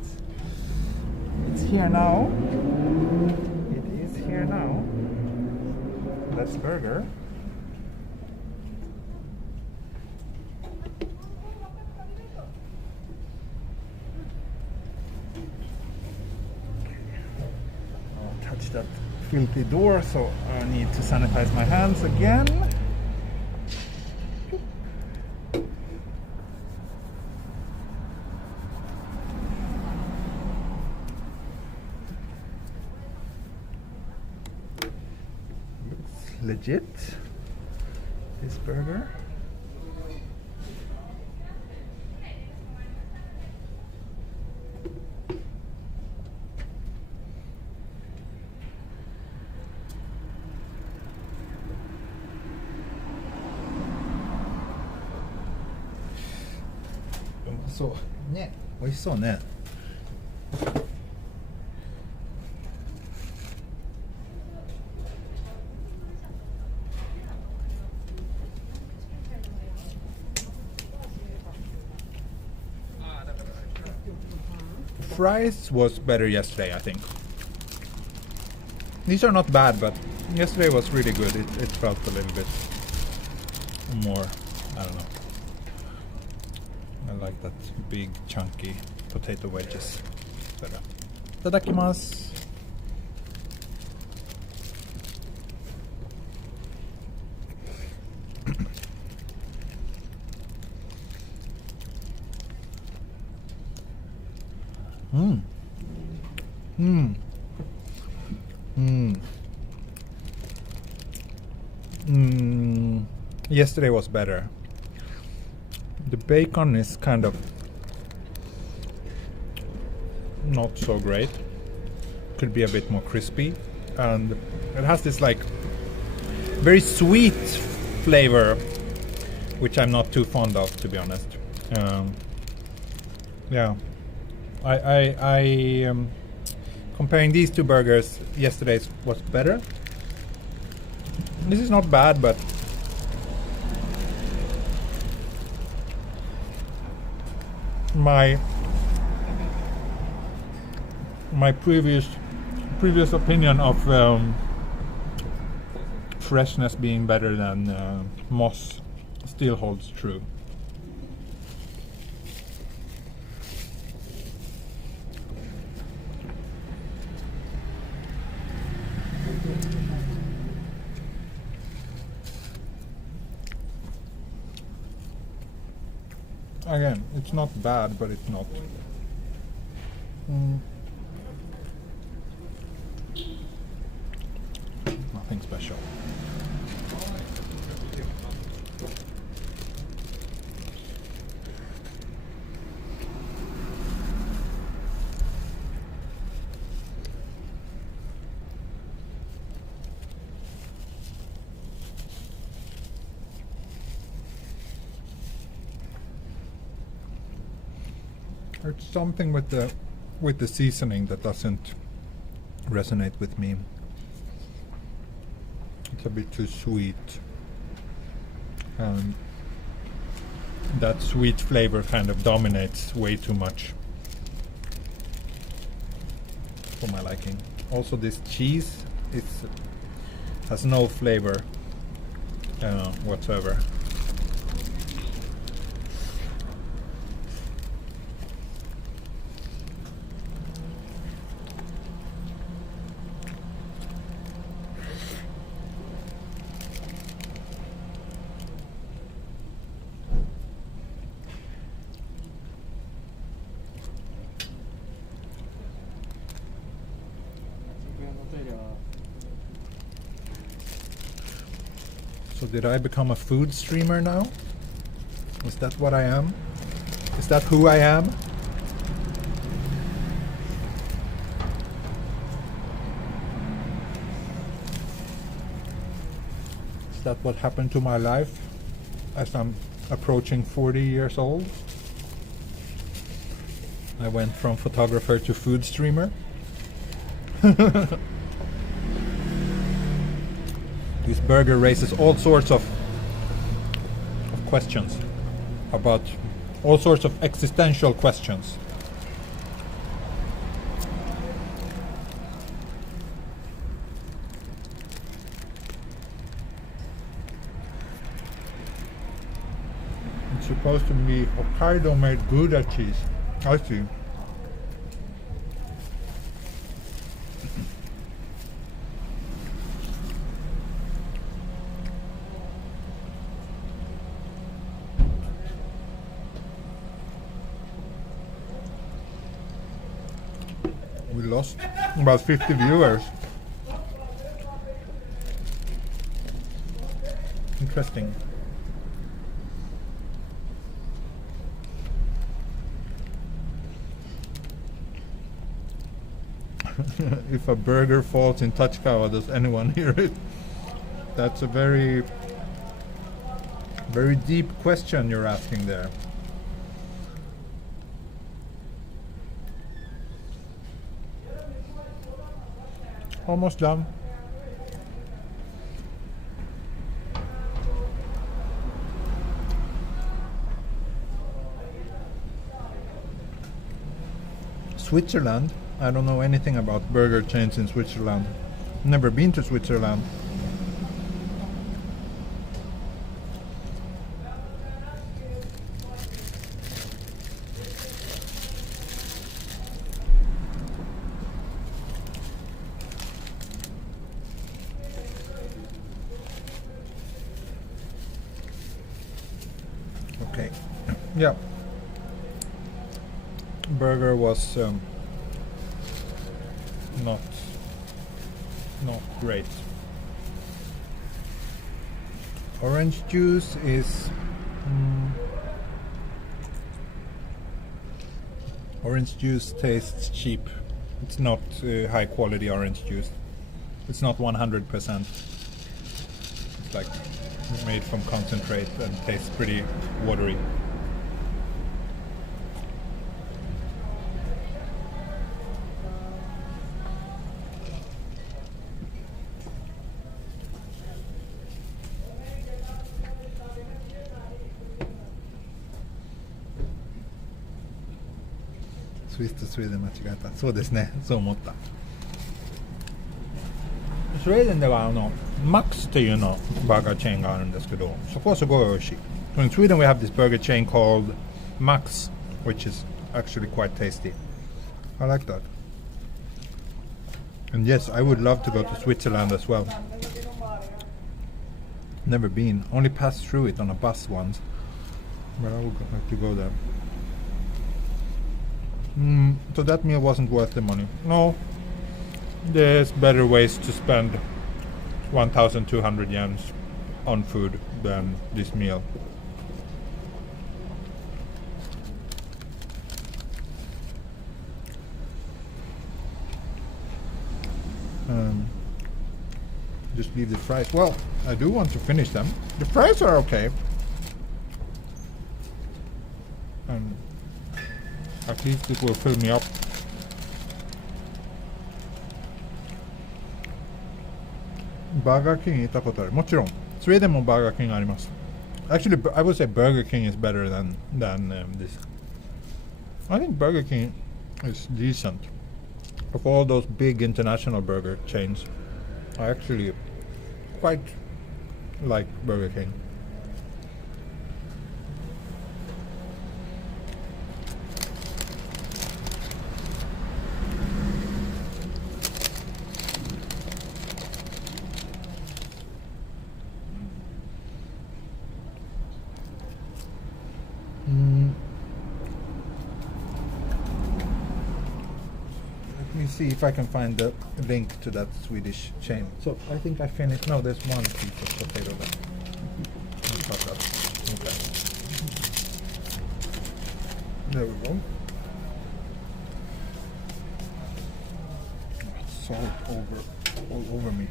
it's here now. It is here now. That's burger. Touch that filthy door, so I need to sanitize my hands again. legit, this burger. So, ね、美味しそうね。Fries was better yesterday, I think. These are not bad, but yesterday was really good. It felt a little bit more, I don't know. I like that big chunky potato wedges better. Itadakimasu. Yesterday was better. The bacon is kind of not so great. Could be a bit more crispy, and it has this like very sweet flavor, which I'm not too fond of, to be honest. Yeah, I comparing these two burgers, yesterday's was better. This is not bad, but my previous opinion of freshness being better than moss still holds true. Again, it's not bad, but it's not. Nothing special. There's something with the seasoning that doesn't resonate with me. It's a bit too sweet, and that sweet flavor kind of dominates way too much for my liking. Also, this cheese has no flavor whatsoever. So did I become a food streamer now? Is that what I am? Is that who I am? Is that what happened to my life as I'm approaching 40 years old? I went from photographer to food streamer. This burger raises all sorts of questions about all sorts of existential questions. It's supposed to be Hokkaido made Gouda cheese. I see. We lost about 50 viewers. interesting. If a burger falls in Tachikawa, does anyone hear it? That's a very, very deep question you're asking there. Almost done. Switzerland. I don't know anything about burger chains in Switzerland. Never been to Switzerland. Okay. Yeah. Burger was not great. Orange juice is orange juice tastes cheap. It's not high quality orange juice. It's not 100%. It's like made from concentrate and tastes pretty watery.スイスとスウェーデン間違えた。そうですね、そう思った。スウェーデンではマックスっていうのバーガーチェーンがあるんですけど、そこはすごい美味しい。In Sweden we have this burger chain called Max, which is actually quite tasty. I like that. And yes, I would love to go to Switzerland as well. Never been, only passed through it on a bus once, but I would like to go there. So that meal wasn't worth the money. No, there's better ways to spend 1,200 yens on food than this meal. Just leave the fries. Well, I do want to finish them. The fries are okay. At least it will fill me up. Burger King 行ったことある。もちろん、スウェーデンもバーガーキングあります。Actually, I would say Burger King is better than this. I think Burger King is decent. Of all those big international burger chains, I actually quite like Burger King. See if I can find the link to that Swedish chain. So I think I finished. No, there's one piece of potato left. Okay. There we go. Salt all over me.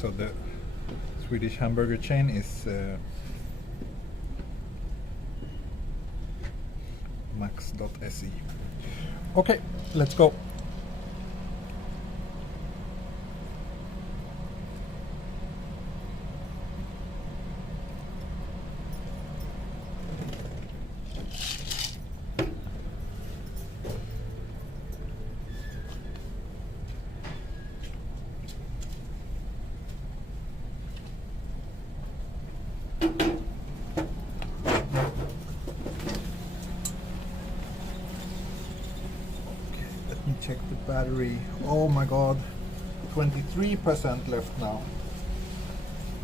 So the Swedish hamburger chain is max.se. Okay, let's go. check the battery. Oh my god, 23% left now.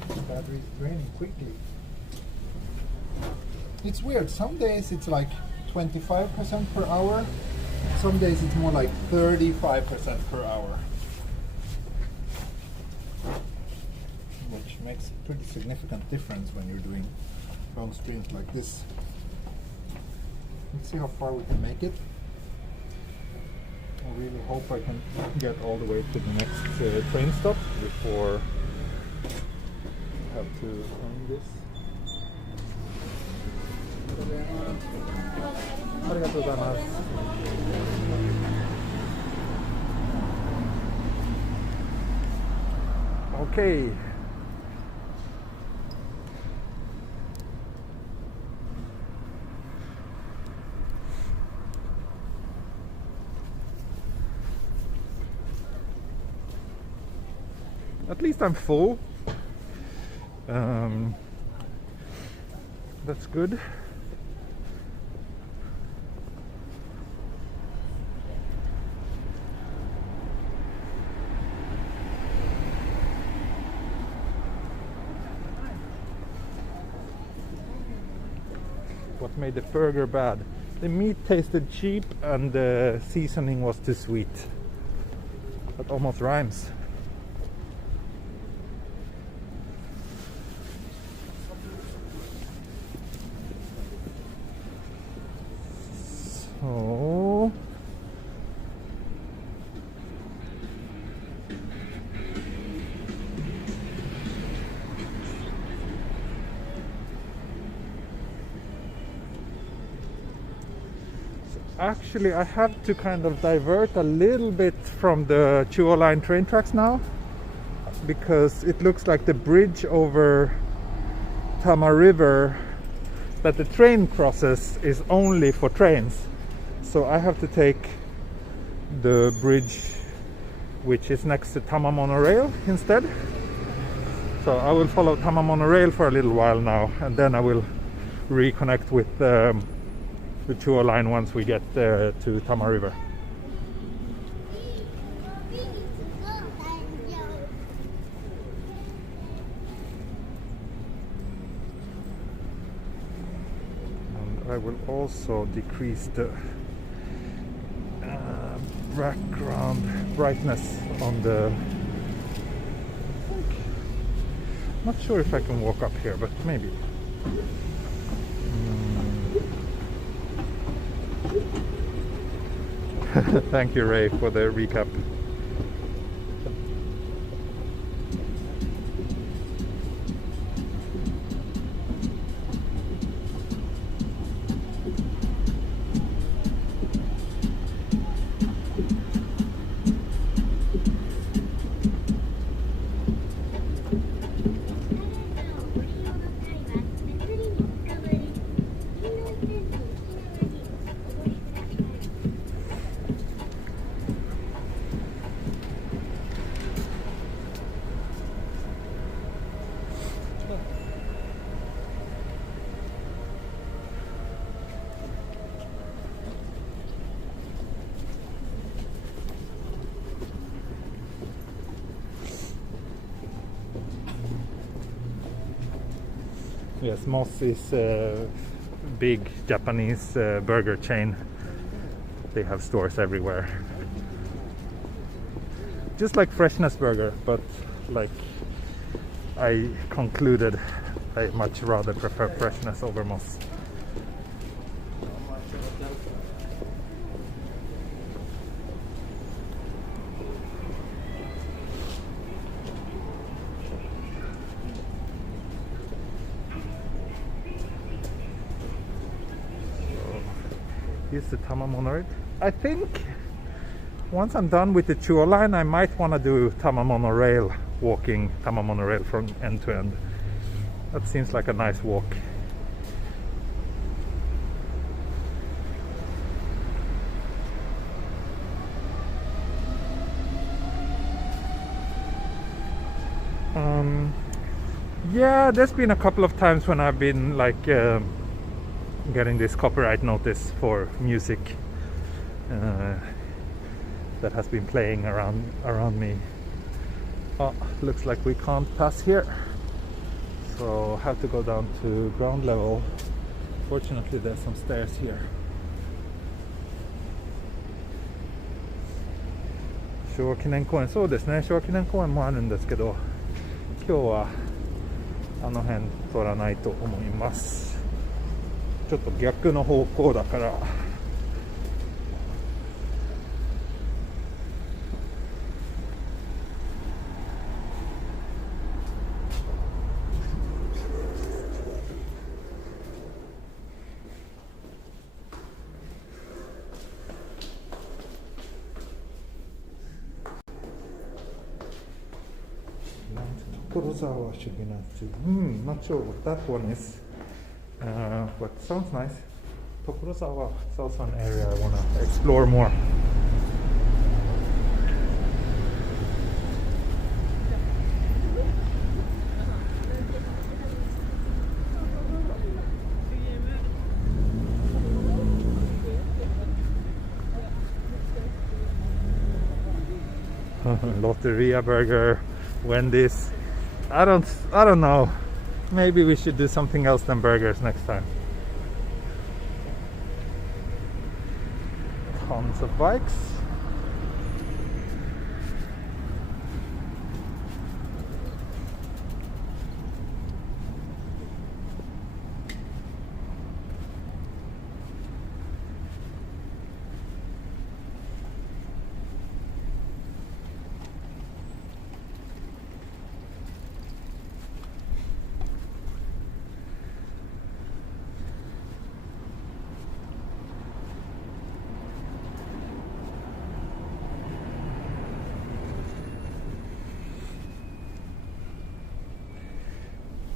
The battery is draining quickly. It's weird, some days it's like 25% per hour, some days it's more like 35% per hour. Which makes a pretty significant difference when you're doing long streams like this. Let's see how far we can make it. I really hope I can get all the way to the next train stop before I have to end this. ありがとうございます。Okay. At least I'm full. That's good. What made the burger bad? The meat tasted cheap and the seasoning was too sweet. That almost rhymes. So actually I have to kind of divert a little bit from the Chuo line train tracks now, because it looks like the bridge over Tama River that the train crosses is only for trains. So I have to take the bridge which is next to Tama monorail instead. So I will follow Tama monorail for a little while now, and then I will reconnect with the Chuo line once we get to Tama River. And I will also decrease the background brightness on the... Not sure if I can walk up here, but maybe. Thank you, Ray, for the recap. Yes, Moss is a big Japanese burger chain. They have stores everywhere. Just like Freshness Burger, but like I concluded, I much rather prefer Freshness over Moss. Here's the Tama monorail. I think once I'm done with the Chuo line, I might want to do Tama monorail, walking Tama monorail from end to end. That seems like a nice walk. Yeah, there's been a couple of times when I've been like getting this copyright notice for music. that has been playing around me. Oh, looks like we can't pass here, so have to go down to ground level. Fortunately, there's some stairs here. 昭和記念公園、そうですね、昭和記念公園もあるんですけど、今日はあの辺通らないと思います。ちょっと逆の方向だから。Kurosawa should be nice too. Not sure what that one is, but sounds nice. Tokorozawa is also an area I want to explore more. Lotteria Burger, Wendy's. I don't know. Maybe we should do something else than burgers next time. Tons of bikes.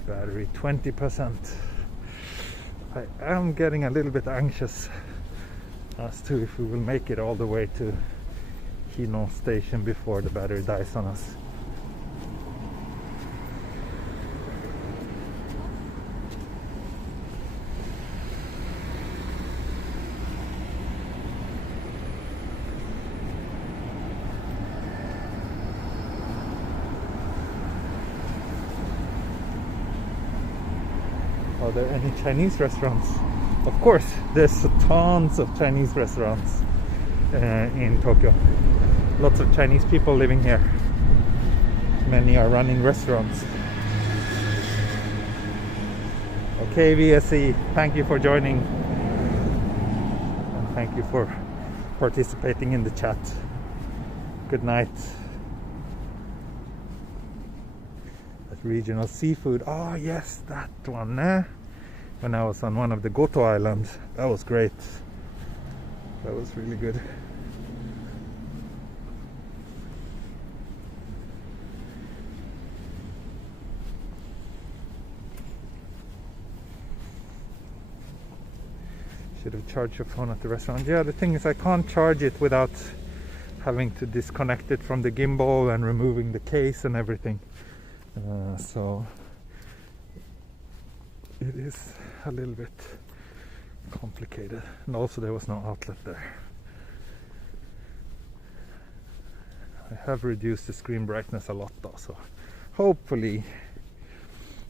Battery 20%. I am getting a little bit anxious as to if we will make it all the way to Hino station before the battery dies on us. Are there any Chinese restaurants? Of course, there's tons of Chinese restaurants in Tokyo. Lots of Chinese people living here. Many are running restaurants. Okay, VSE, thank you for joining. And thank you for participating in the chat. Good night. Regional seafood. Oh yes, that one, eh? When I was on one of the Goto Islands. That was great. That was really good. Should have charged your phone at the restaurant. Yeah, the thing is I can't charge it without having to disconnect it from the gimbal and removing the case and everything. So it is a little bit complicated, and also there was no outlet there. I have reduced the screen brightness a lot though, so hopefully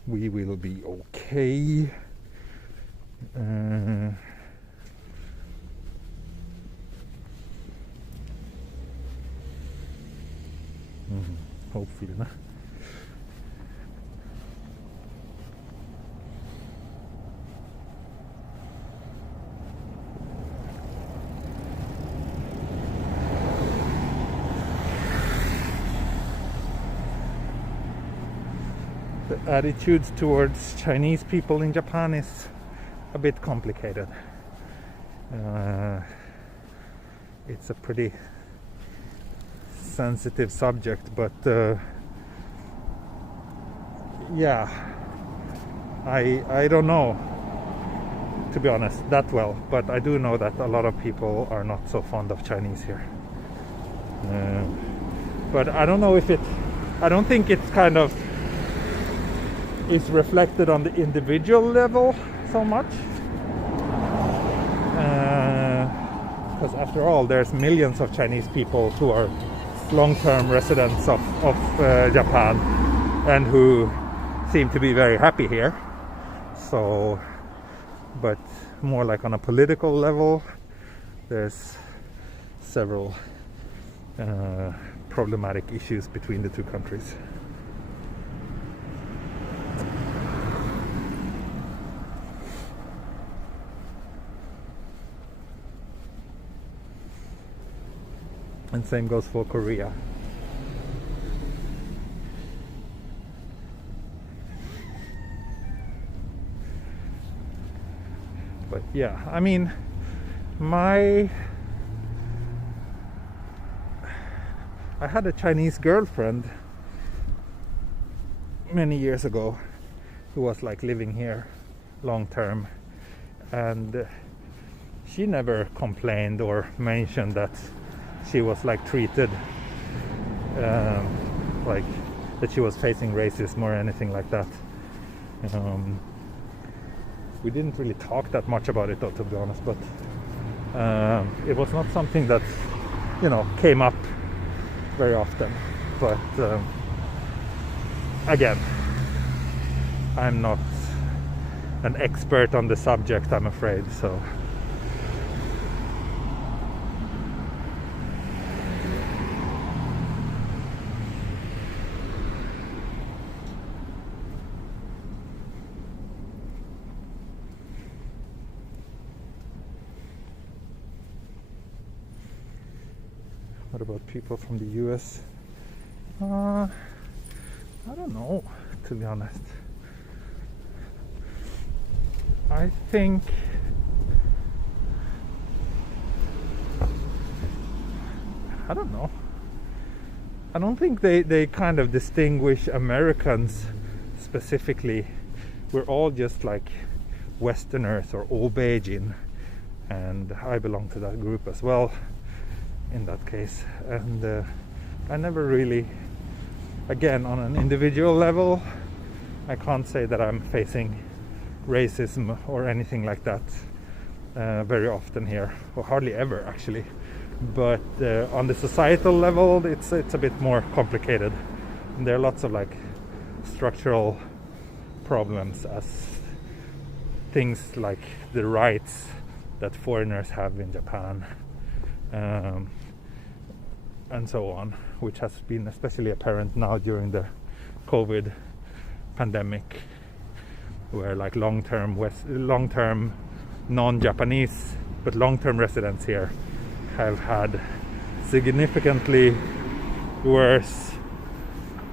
we will be okay. Hopefully, nah. The attitudes towards Chinese people in Japan is a bit complicated. It's a pretty sensitive subject, but yeah, I don't know, to be honest, that well, but I do know that a lot of people are not so fond of Chinese here. But I don't know if I don't think it's kind of is reflected on the individual level so much, because because after all, there's millions of Chinese people who are long-term residents of Japan and who seem to be very happy here. So, but more like on a political level, there's several problematic issues between the two countries. And same goes for Korea. But yeah, I mean, I had a Chinese girlfriend many years ago who was like living here long term, and she never complained or mentioned that she was like treated like that she was facing racism or anything like that. We didn't really talk that much about it though, to be honest, but it was not something that, you know, came up very often. But again, I'm not an expert on the subject, I'm afraid, so what about people from the US? I don't know, to be honest. I think I don't know. I don't think they kind of distinguish Americans specifically. We're all just like Westerners or old Beijing, and I belong to that group as well in that case. And I never really, again, on an individual level, I can't say that I'm facing racism or anything like that very often here, or hardly ever actually. But on the societal level, it's a bit more complicated. And there are lots of like structural problems, as things like the rights that foreigners have in Japan, and so on, which has been especially apparent now during the COVID pandemic, where like long-term non-Japanese but long-term residents here have had significantly worse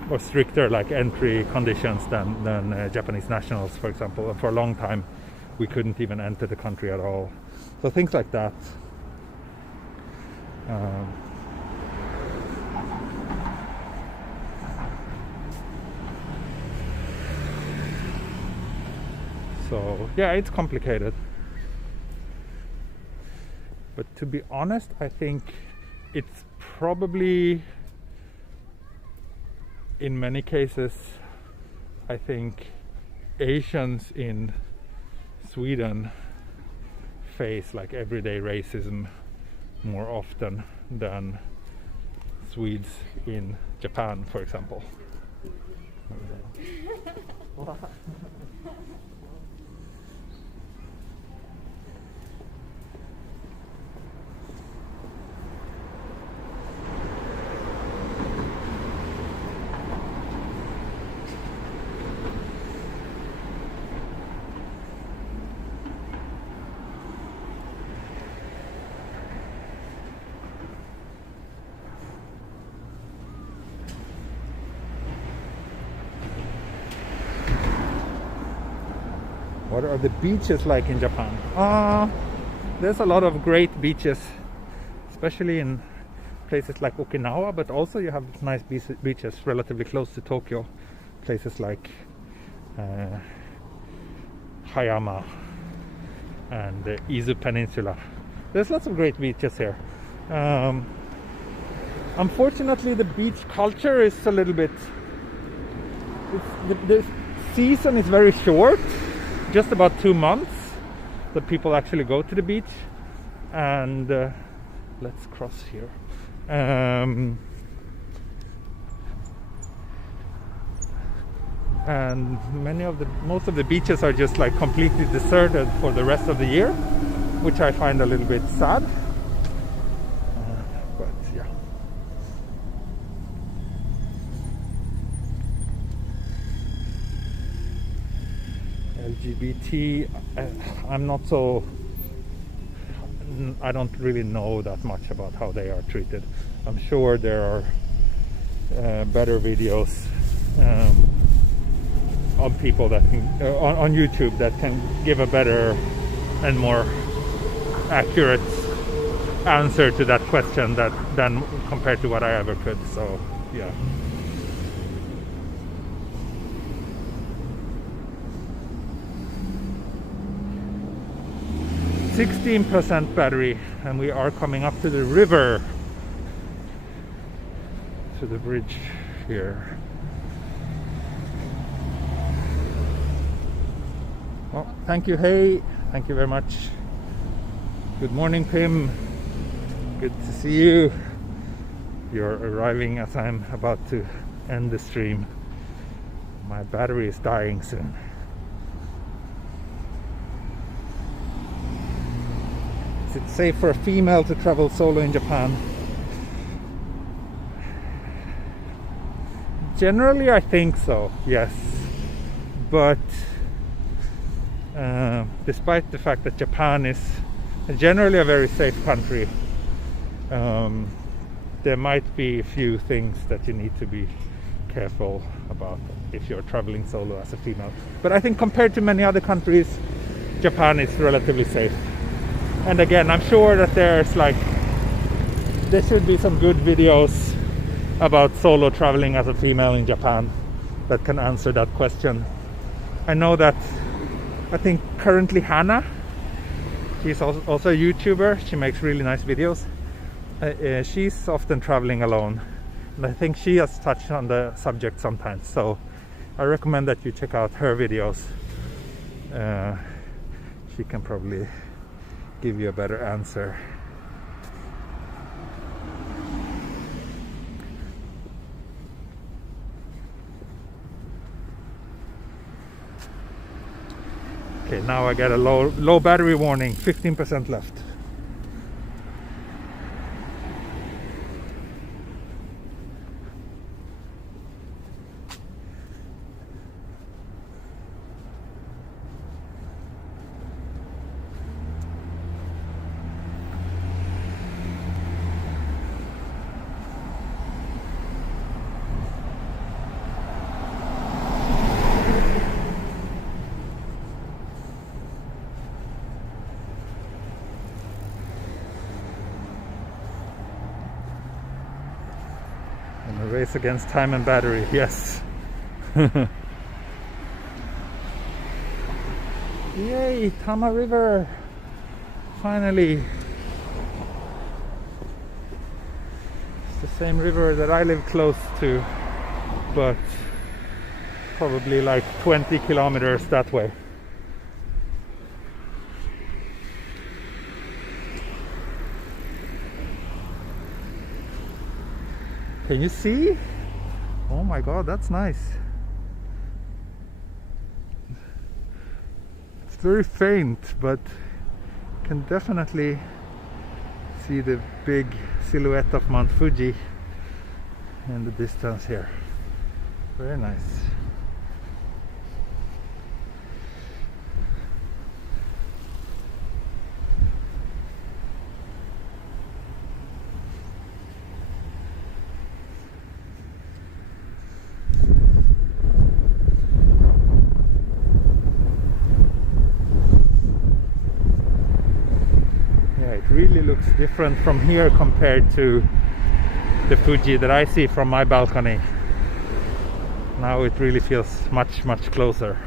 or stricter like entry conditions than Japanese nationals, for example. And for a long time we couldn't even enter the country at all. So things like that. So yeah, it's complicated. But to be honest, I think it's probably, in many cases, I think Asians in Sweden face like everyday racism more often than Swedes in Japan, for example. What are the beaches like in Japan? There's a lot of great beaches, especially in places like Okinawa, but also you have nice beaches relatively close to Tokyo. Places like Hayama and the Izu Peninsula. There's lots of great beaches here. Unfortunately, the beach culture is a little bit... the season is very short. Just about 2 months that people actually go to the beach, and let's cross here. And most of the beaches are just like completely deserted for the rest of the year, which I find a little bit sad. But yeah. LGBT, I don't really know that much about how they are treated. I'm sure there are better videos on people that can on YouTube that can give a better and more accurate answer to that question than compared to what I ever could. So yeah. %16 battery, and we are coming up to the river, to the bridge here. Well, thank you. Hey, thank you very much. Good morning, Pim. Good to see you. You're arriving as I'm about to end the stream. My battery is dying soon. Is it safe for a female to travel solo in Japan? Generally, I think so, yes. But despite the fact that Japan is generally a very safe country, there might be a few things that you need to be careful about if you're traveling solo as a female. But I think compared to many other countries, Japan is relatively safe. And again, I'm sure that there should be some good videos about solo traveling as a female in Japan that can answer that question. I know that, I think currently Hannah, she's also a YouTuber, she makes really nice videos. She's often traveling alone, and I think she has touched on the subject sometimes, so I recommend that you check out her videos. She can probably give you a better answer. Okay, now I get a low battery warning, 15% left. Race against time and battery, yes. Yay, Tama River, finally. It's the same river that I live close to, but probably like 20 kilometers that way. Can you see? Oh my god, that's nice. It's very faint, but you can definitely see the big silhouette of Mount Fuji in the distance here. Very nice. Really looks different from here compared to the Fuji that I see from my balcony. Now it really feels much closer.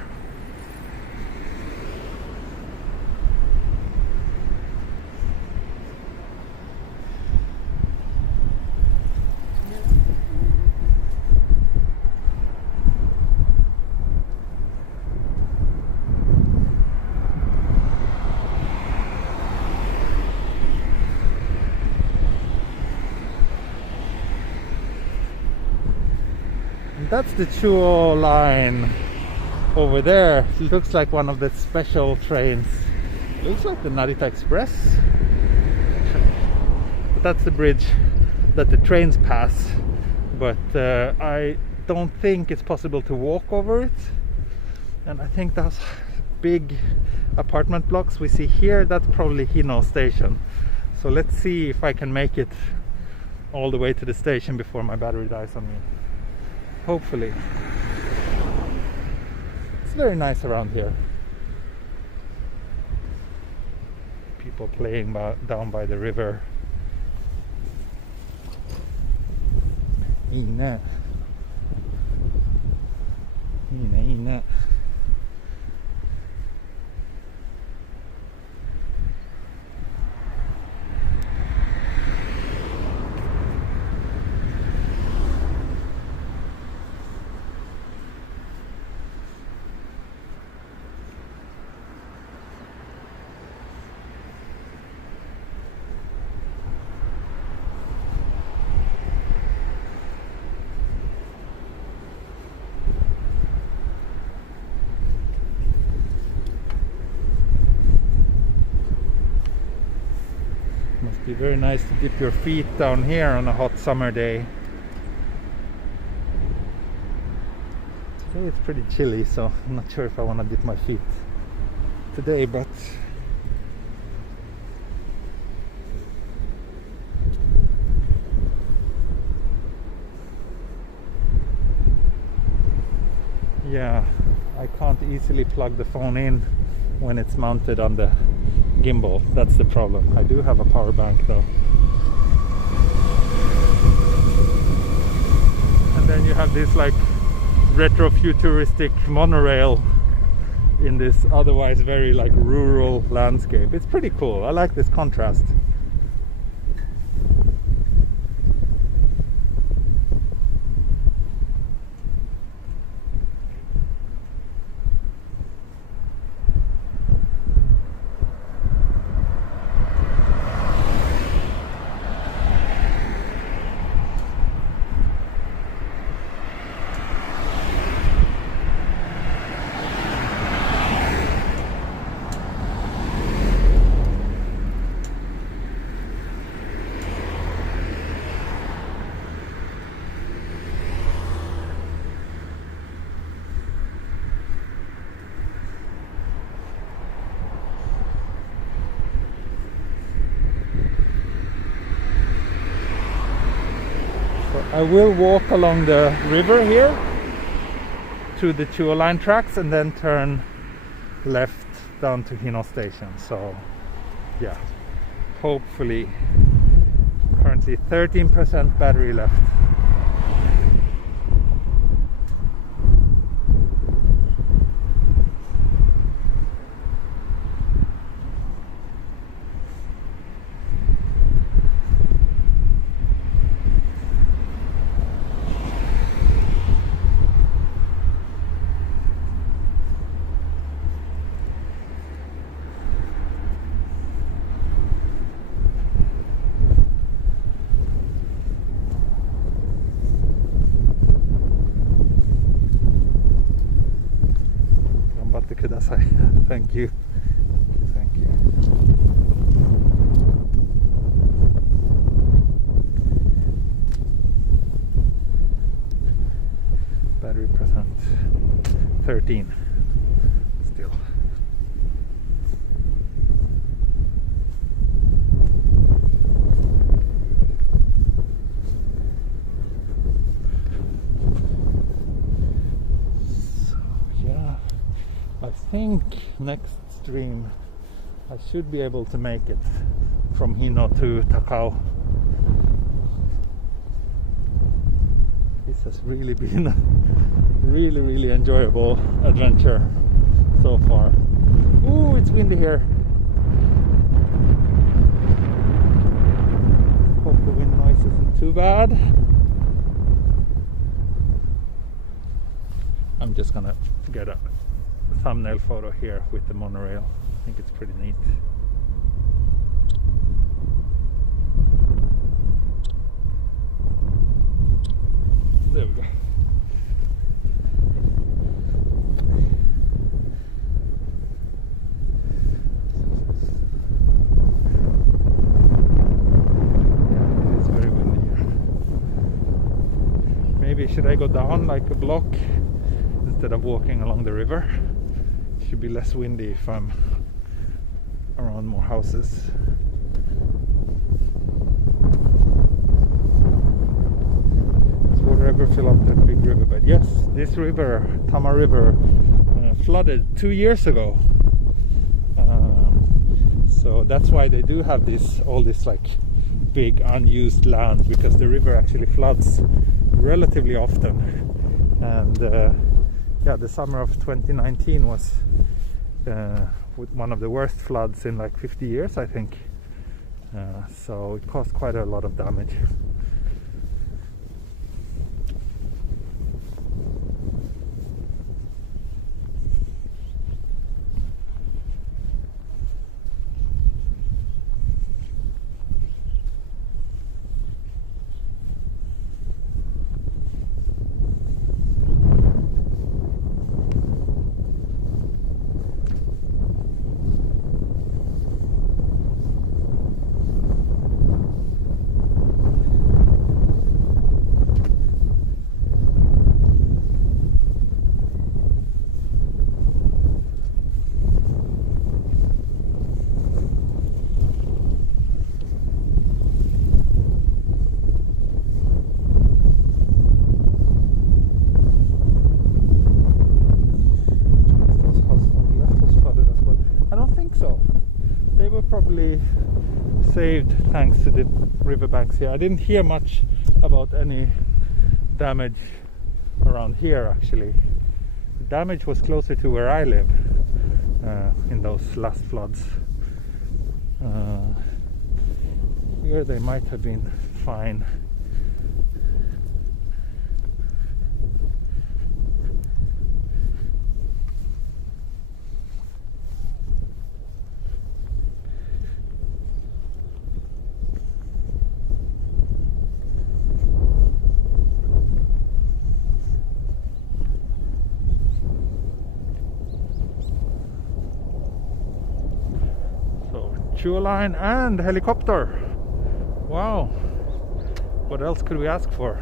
that's the Chuo line over there. It looks like one of the special trains. Looks like the Narita Express. But that's the bridge that the trains pass. But I don't think it's possible to walk over it. And I think those big apartment blocks we see here, that's probably Hino station. So let's see if I can make it all the way to the station before my battery dies on me. Hopefully. It's very nice around here. People playing down by the river. いいね。いいね、いいね。Must be very nice to dip your feet down here on a hot summer day. Today it's pretty chilly, so I'm not sure if I want to dip my feet today, but yeah, I can't easily plug the phone in when it's mounted on the gimbal. That's the problem. I do have a power bank though. And then you have this like retro futuristic monorail in this otherwise very like rural landscape. It's pretty cool. I like this contrast. I will walk along the river here to the Chuo line tracks and then turn left down to Hino station. So yeah, hopefully. Currently 13% battery left. Thank you. Thank you. Battery percent 13 still. I think next stream I should be able to make it from Hino to Takao. This has really been a really enjoyable adventure so far. Ooh, it's windy here. Hope the wind noise isn't too bad. I'm just gonna get a thumbnail photo here with the monorail. I think it's pretty neat. There we go. should I go down like a block instead of walking along the river? It should be less windy if I'm around more houses. Does water ever fill up that big river? But yes, this river, Tama River, flooded 2 years ago. So that's why they do have all this like big unused land, because the river actually floods relatively often. And yeah, the summer of 2019 was with one of the worst floods in like 50 years, I think. So it caused quite a lot of damage. Probably saved thanks to the riverbanks here. I didn't hear much about any damage around here actually. The damage was closer to where I live in those last floods. Here they might have been fine. Chuo line and helicopter. Wow, what else could we ask for?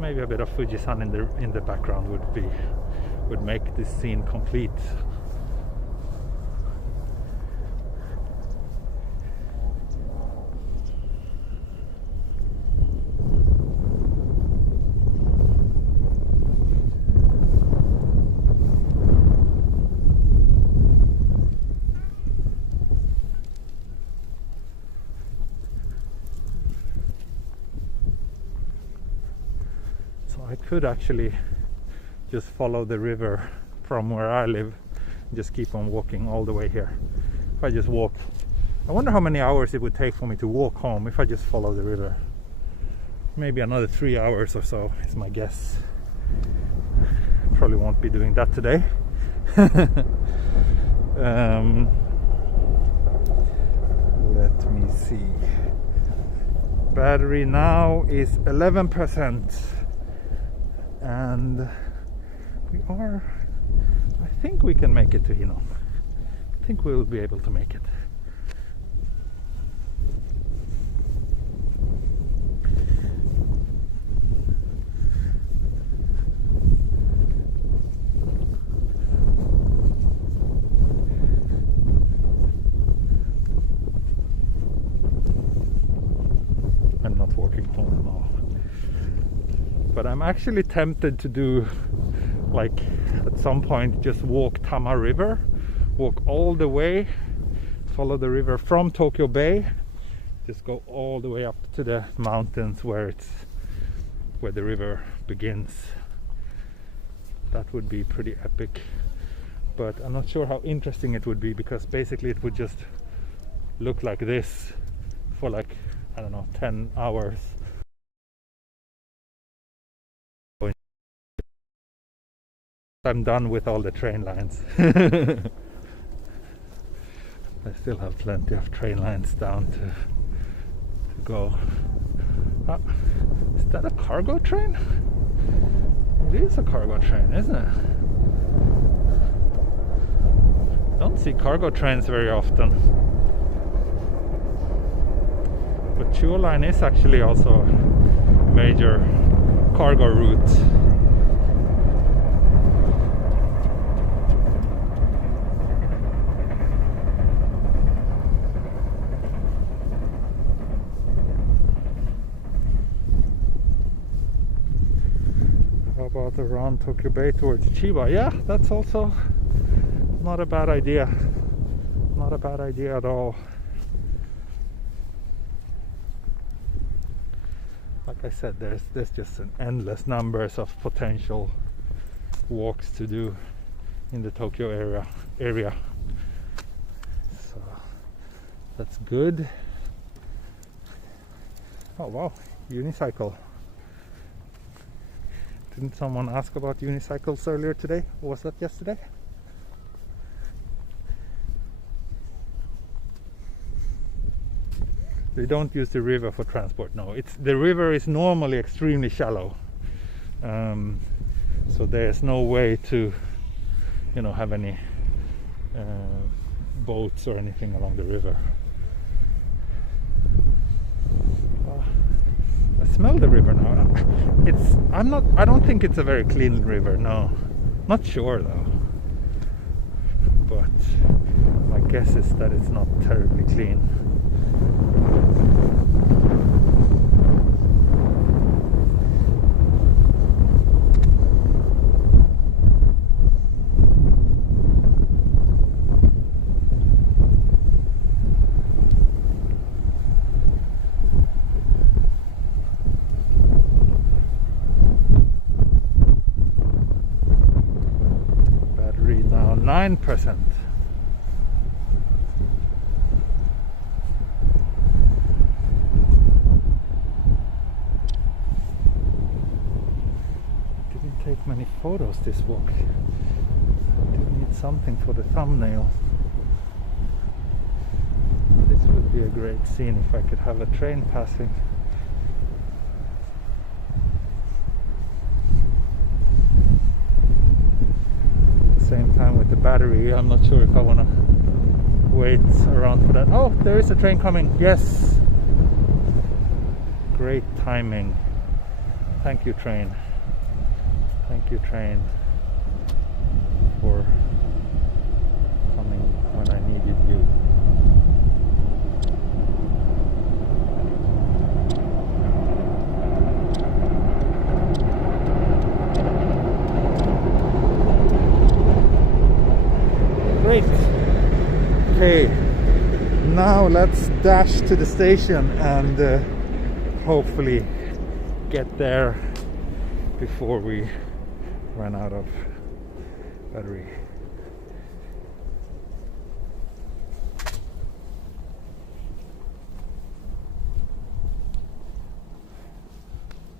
Maybe a bit of Fuji-san in the background would make this scene complete. I could actually just follow the river from where I live and just keep on walking all the way here. If I just walk, I wonder how many hours it would take for me to walk home if I just follow the river. Maybe another 3 hours or so is my guess. Probably won't be doing that today. Let me see. Battery now is 11%. And I think we can make it to Hino. I think we will be able to make it. I'm not walking home now. But I'm actually tempted to do, like, at some point just walk Tama River, walk all the way, follow the river from Tokyo Bay, just go all the way up to the mountains where the river begins. That would be pretty epic, but I'm not sure how interesting it would be, because basically it would just look like this for like, I don't know, 10 hours. I'm done with all the train lines. I still have plenty of train lines down to go. Is that a cargo train? It is a cargo train, isn't it? Don't see cargo trains very often. But Chuo line is actually also a major cargo route. How about around Tokyo Bay towards Chiba? Yeah, that's also not a bad idea. Not a bad idea at all. Like I said, there's just an endless numbers of potential walks to do in the Tokyo area. So that's good. Oh wow, unicycle. Didn't someone ask about unicycles earlier today? Or was that yesterday? They don't use the river for transport. No, the river is normally extremely shallow, so there's no way to, have any boats or anything along the river. I smell the river now. I don't think it's a very clean river. No, not sure though. But my guess is that it's not terribly clean. Battery now 9%. Take many photos this walk. I do need something for the thumbnail. This would be a great scene if I could have a train passing. At the same time with the battery, I'm not sure if I want to wait around for that. Oh, there is a train coming. Yes. Great timing. Thank you, train. Thank you, train, for coming when I needed you. Great. Okay, now let's dash to the station and hopefully get there before we run out of battery.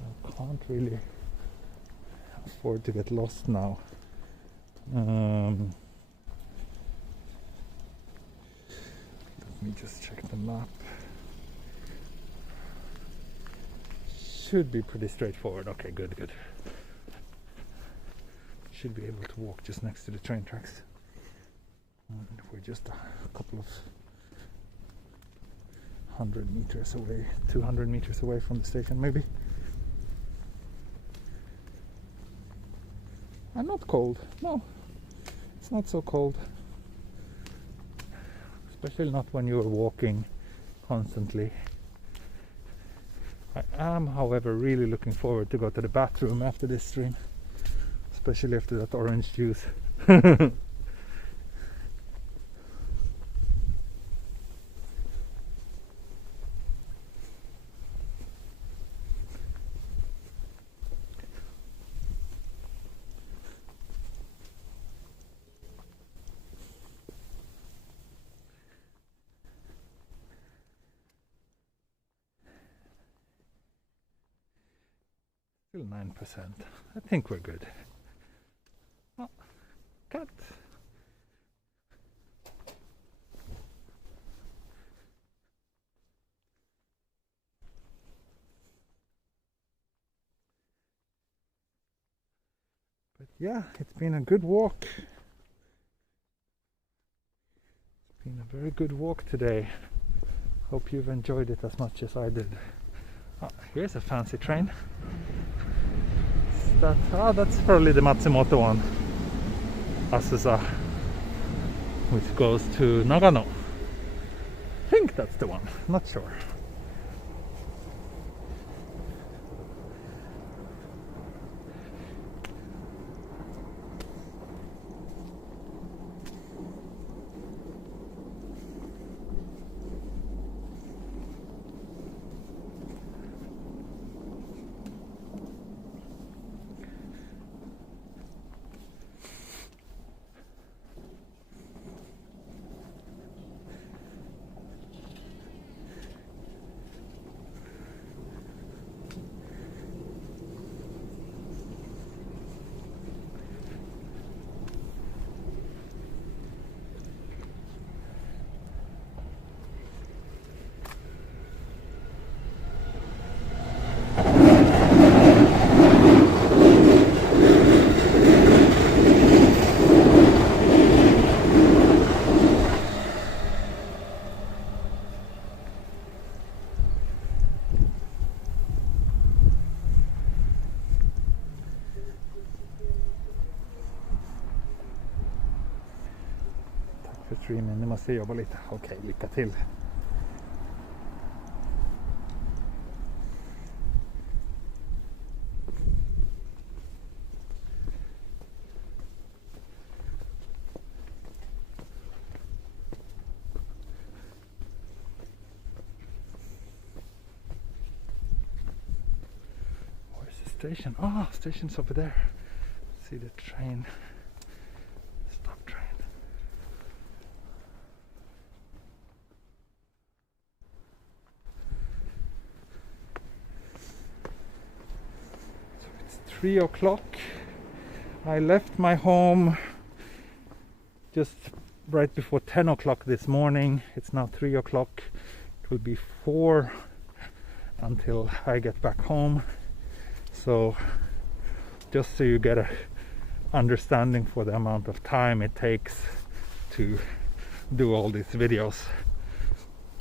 I can't really afford to get lost now. Let me just check the map. Should be pretty straightforward. Okay, good. Should be able to walk just next to the train tracks. And we're just a couple of 100 meters away, 200 meters away from the station maybe. I'm not cold. No, it's not so cold. Especially not when you're walking constantly. I am, however, really looking forward to go to the bathroom after this stream. Especially after that orange juice. Still 9%. I think we're good. Oh, cat. But yeah, it's been a good walk. It's been a very good walk today. Hope you've enjoyed it as much as I did. Oh, here's a fancy train. that? Ah, that's probably the Matsumoto one. Asusa, which goes to Nagano. I think that's the one, not sure. För streamen, nu måste jag jobba lite. Okej, lycka till. Where's the station? Ah, station's over there. See the train. Stop train. So it's 3 o'clock. I left my home just right before 10 o'clock this morning. It's now 3 o'clock. It will be 4 until I get back home. So just so you get a understanding for the amount of time it takes to do all these videos.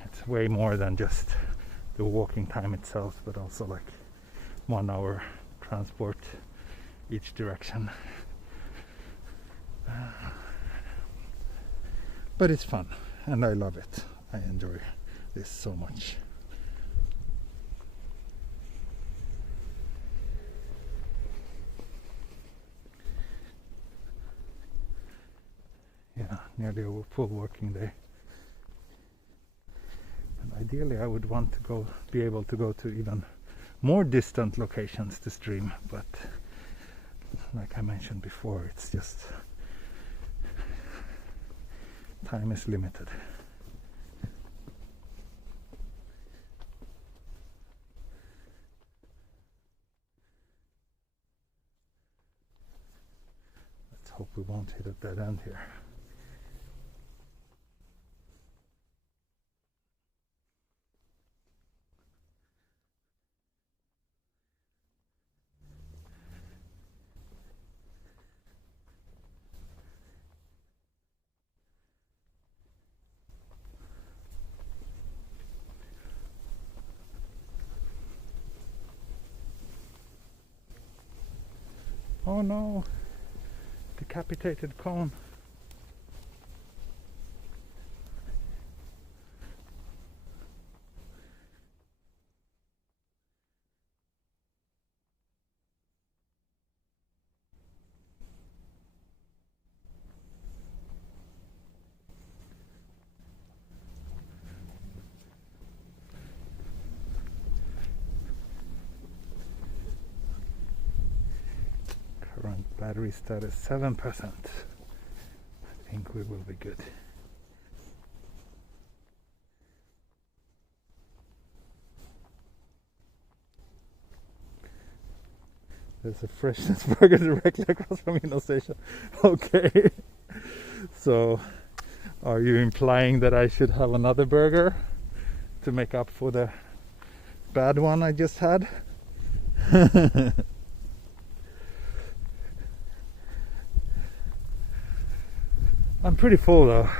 It's way more than just the walking time itself, but also like 1 hour transport each direction. But it's fun and I love it. I enjoy this so much. Yeah, nearly a full working day. And ideally I would want to be able to go to even more distant locations to stream, but like I mentioned before, it's just time is limited. Let's hope we won't hit a dead end here. Oh no, decapitated cone. Current battery status 7%. I think we will be good. There's a freshness burger directly across from Hino station. Okay. So, are you implying that I should have another burger to make up for the bad one I just had? I'm pretty full though. I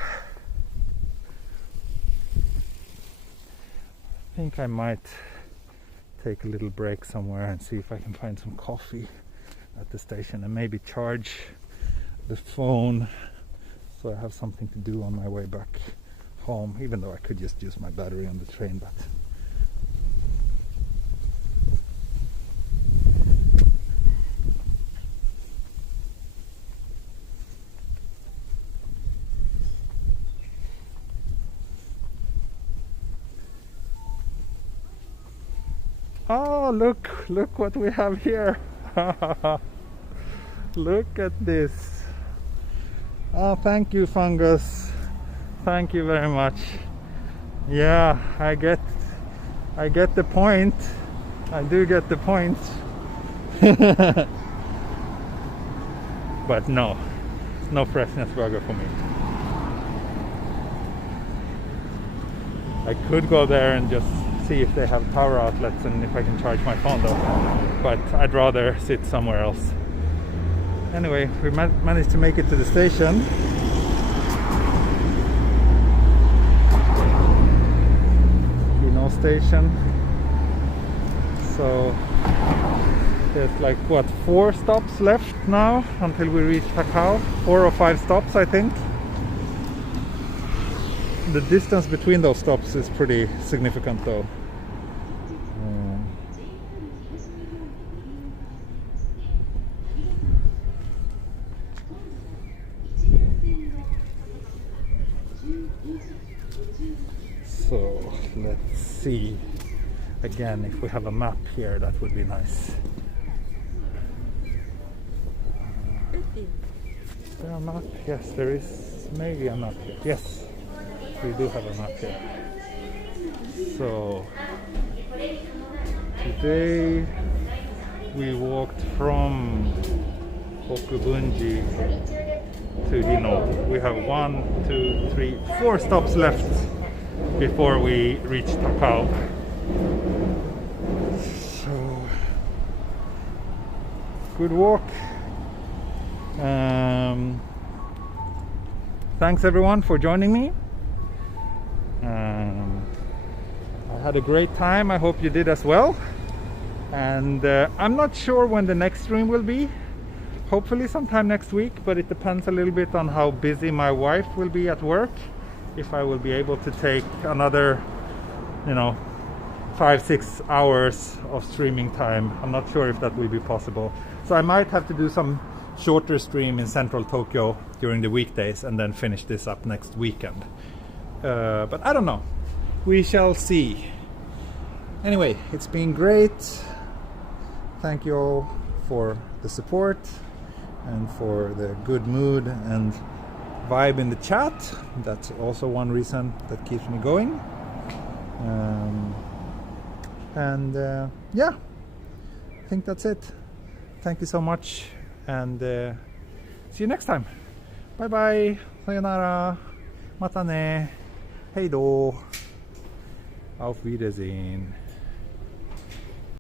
think I might take a little break somewhere and see if I can find some coffee at the station and maybe charge the phone so I have something to do on my way back home, even though I could just use my battery on the train. But oh, look what we have here. Look at this. Oh, thank you, Fungus. Thank you very much. Yeah, I get the point. I do get the point. But no freshness burger for me. I could go there and just see if they have power outlets and if I can charge my phone though, but I'd rather sit somewhere else. Anyway, we managed to make it to the station. Hino station. So there's like what, 4 stops left now until we reach Takao. 4 or 5 stops, I think. The distance between those stops is pretty significant though. So let's see again if we have a map here. That would be nice. Is there a map? Yes, there is maybe a map here. Yes, we do have a map here. So today we walked from Kokubunji to Hino. We have 1, 2, 3, 4 stops left before we reach Takao. So good walk. Thanks everyone for joining me. I had a great time. I hope you did as well. And I'm not sure when the next stream will be. Hopefully sometime next week, but it depends a little bit on how busy my wife will be at work. If I will be able to take another, 5-6 hours of streaming time. I'm not sure if that will be possible. So I might have to do some shorter stream in central Tokyo during the weekdays and then finish this up next weekend. But I don't know. We shall see. Anyway, it's been great. Thank you all for the support and for the good mood and vibe in the chat. That's also one reason that keeps me going. Yeah, I think that's it. Thank you so much, and see you next time. Bye bye. Sayonara. Mata ne. Heido. Auf Wiedersehen.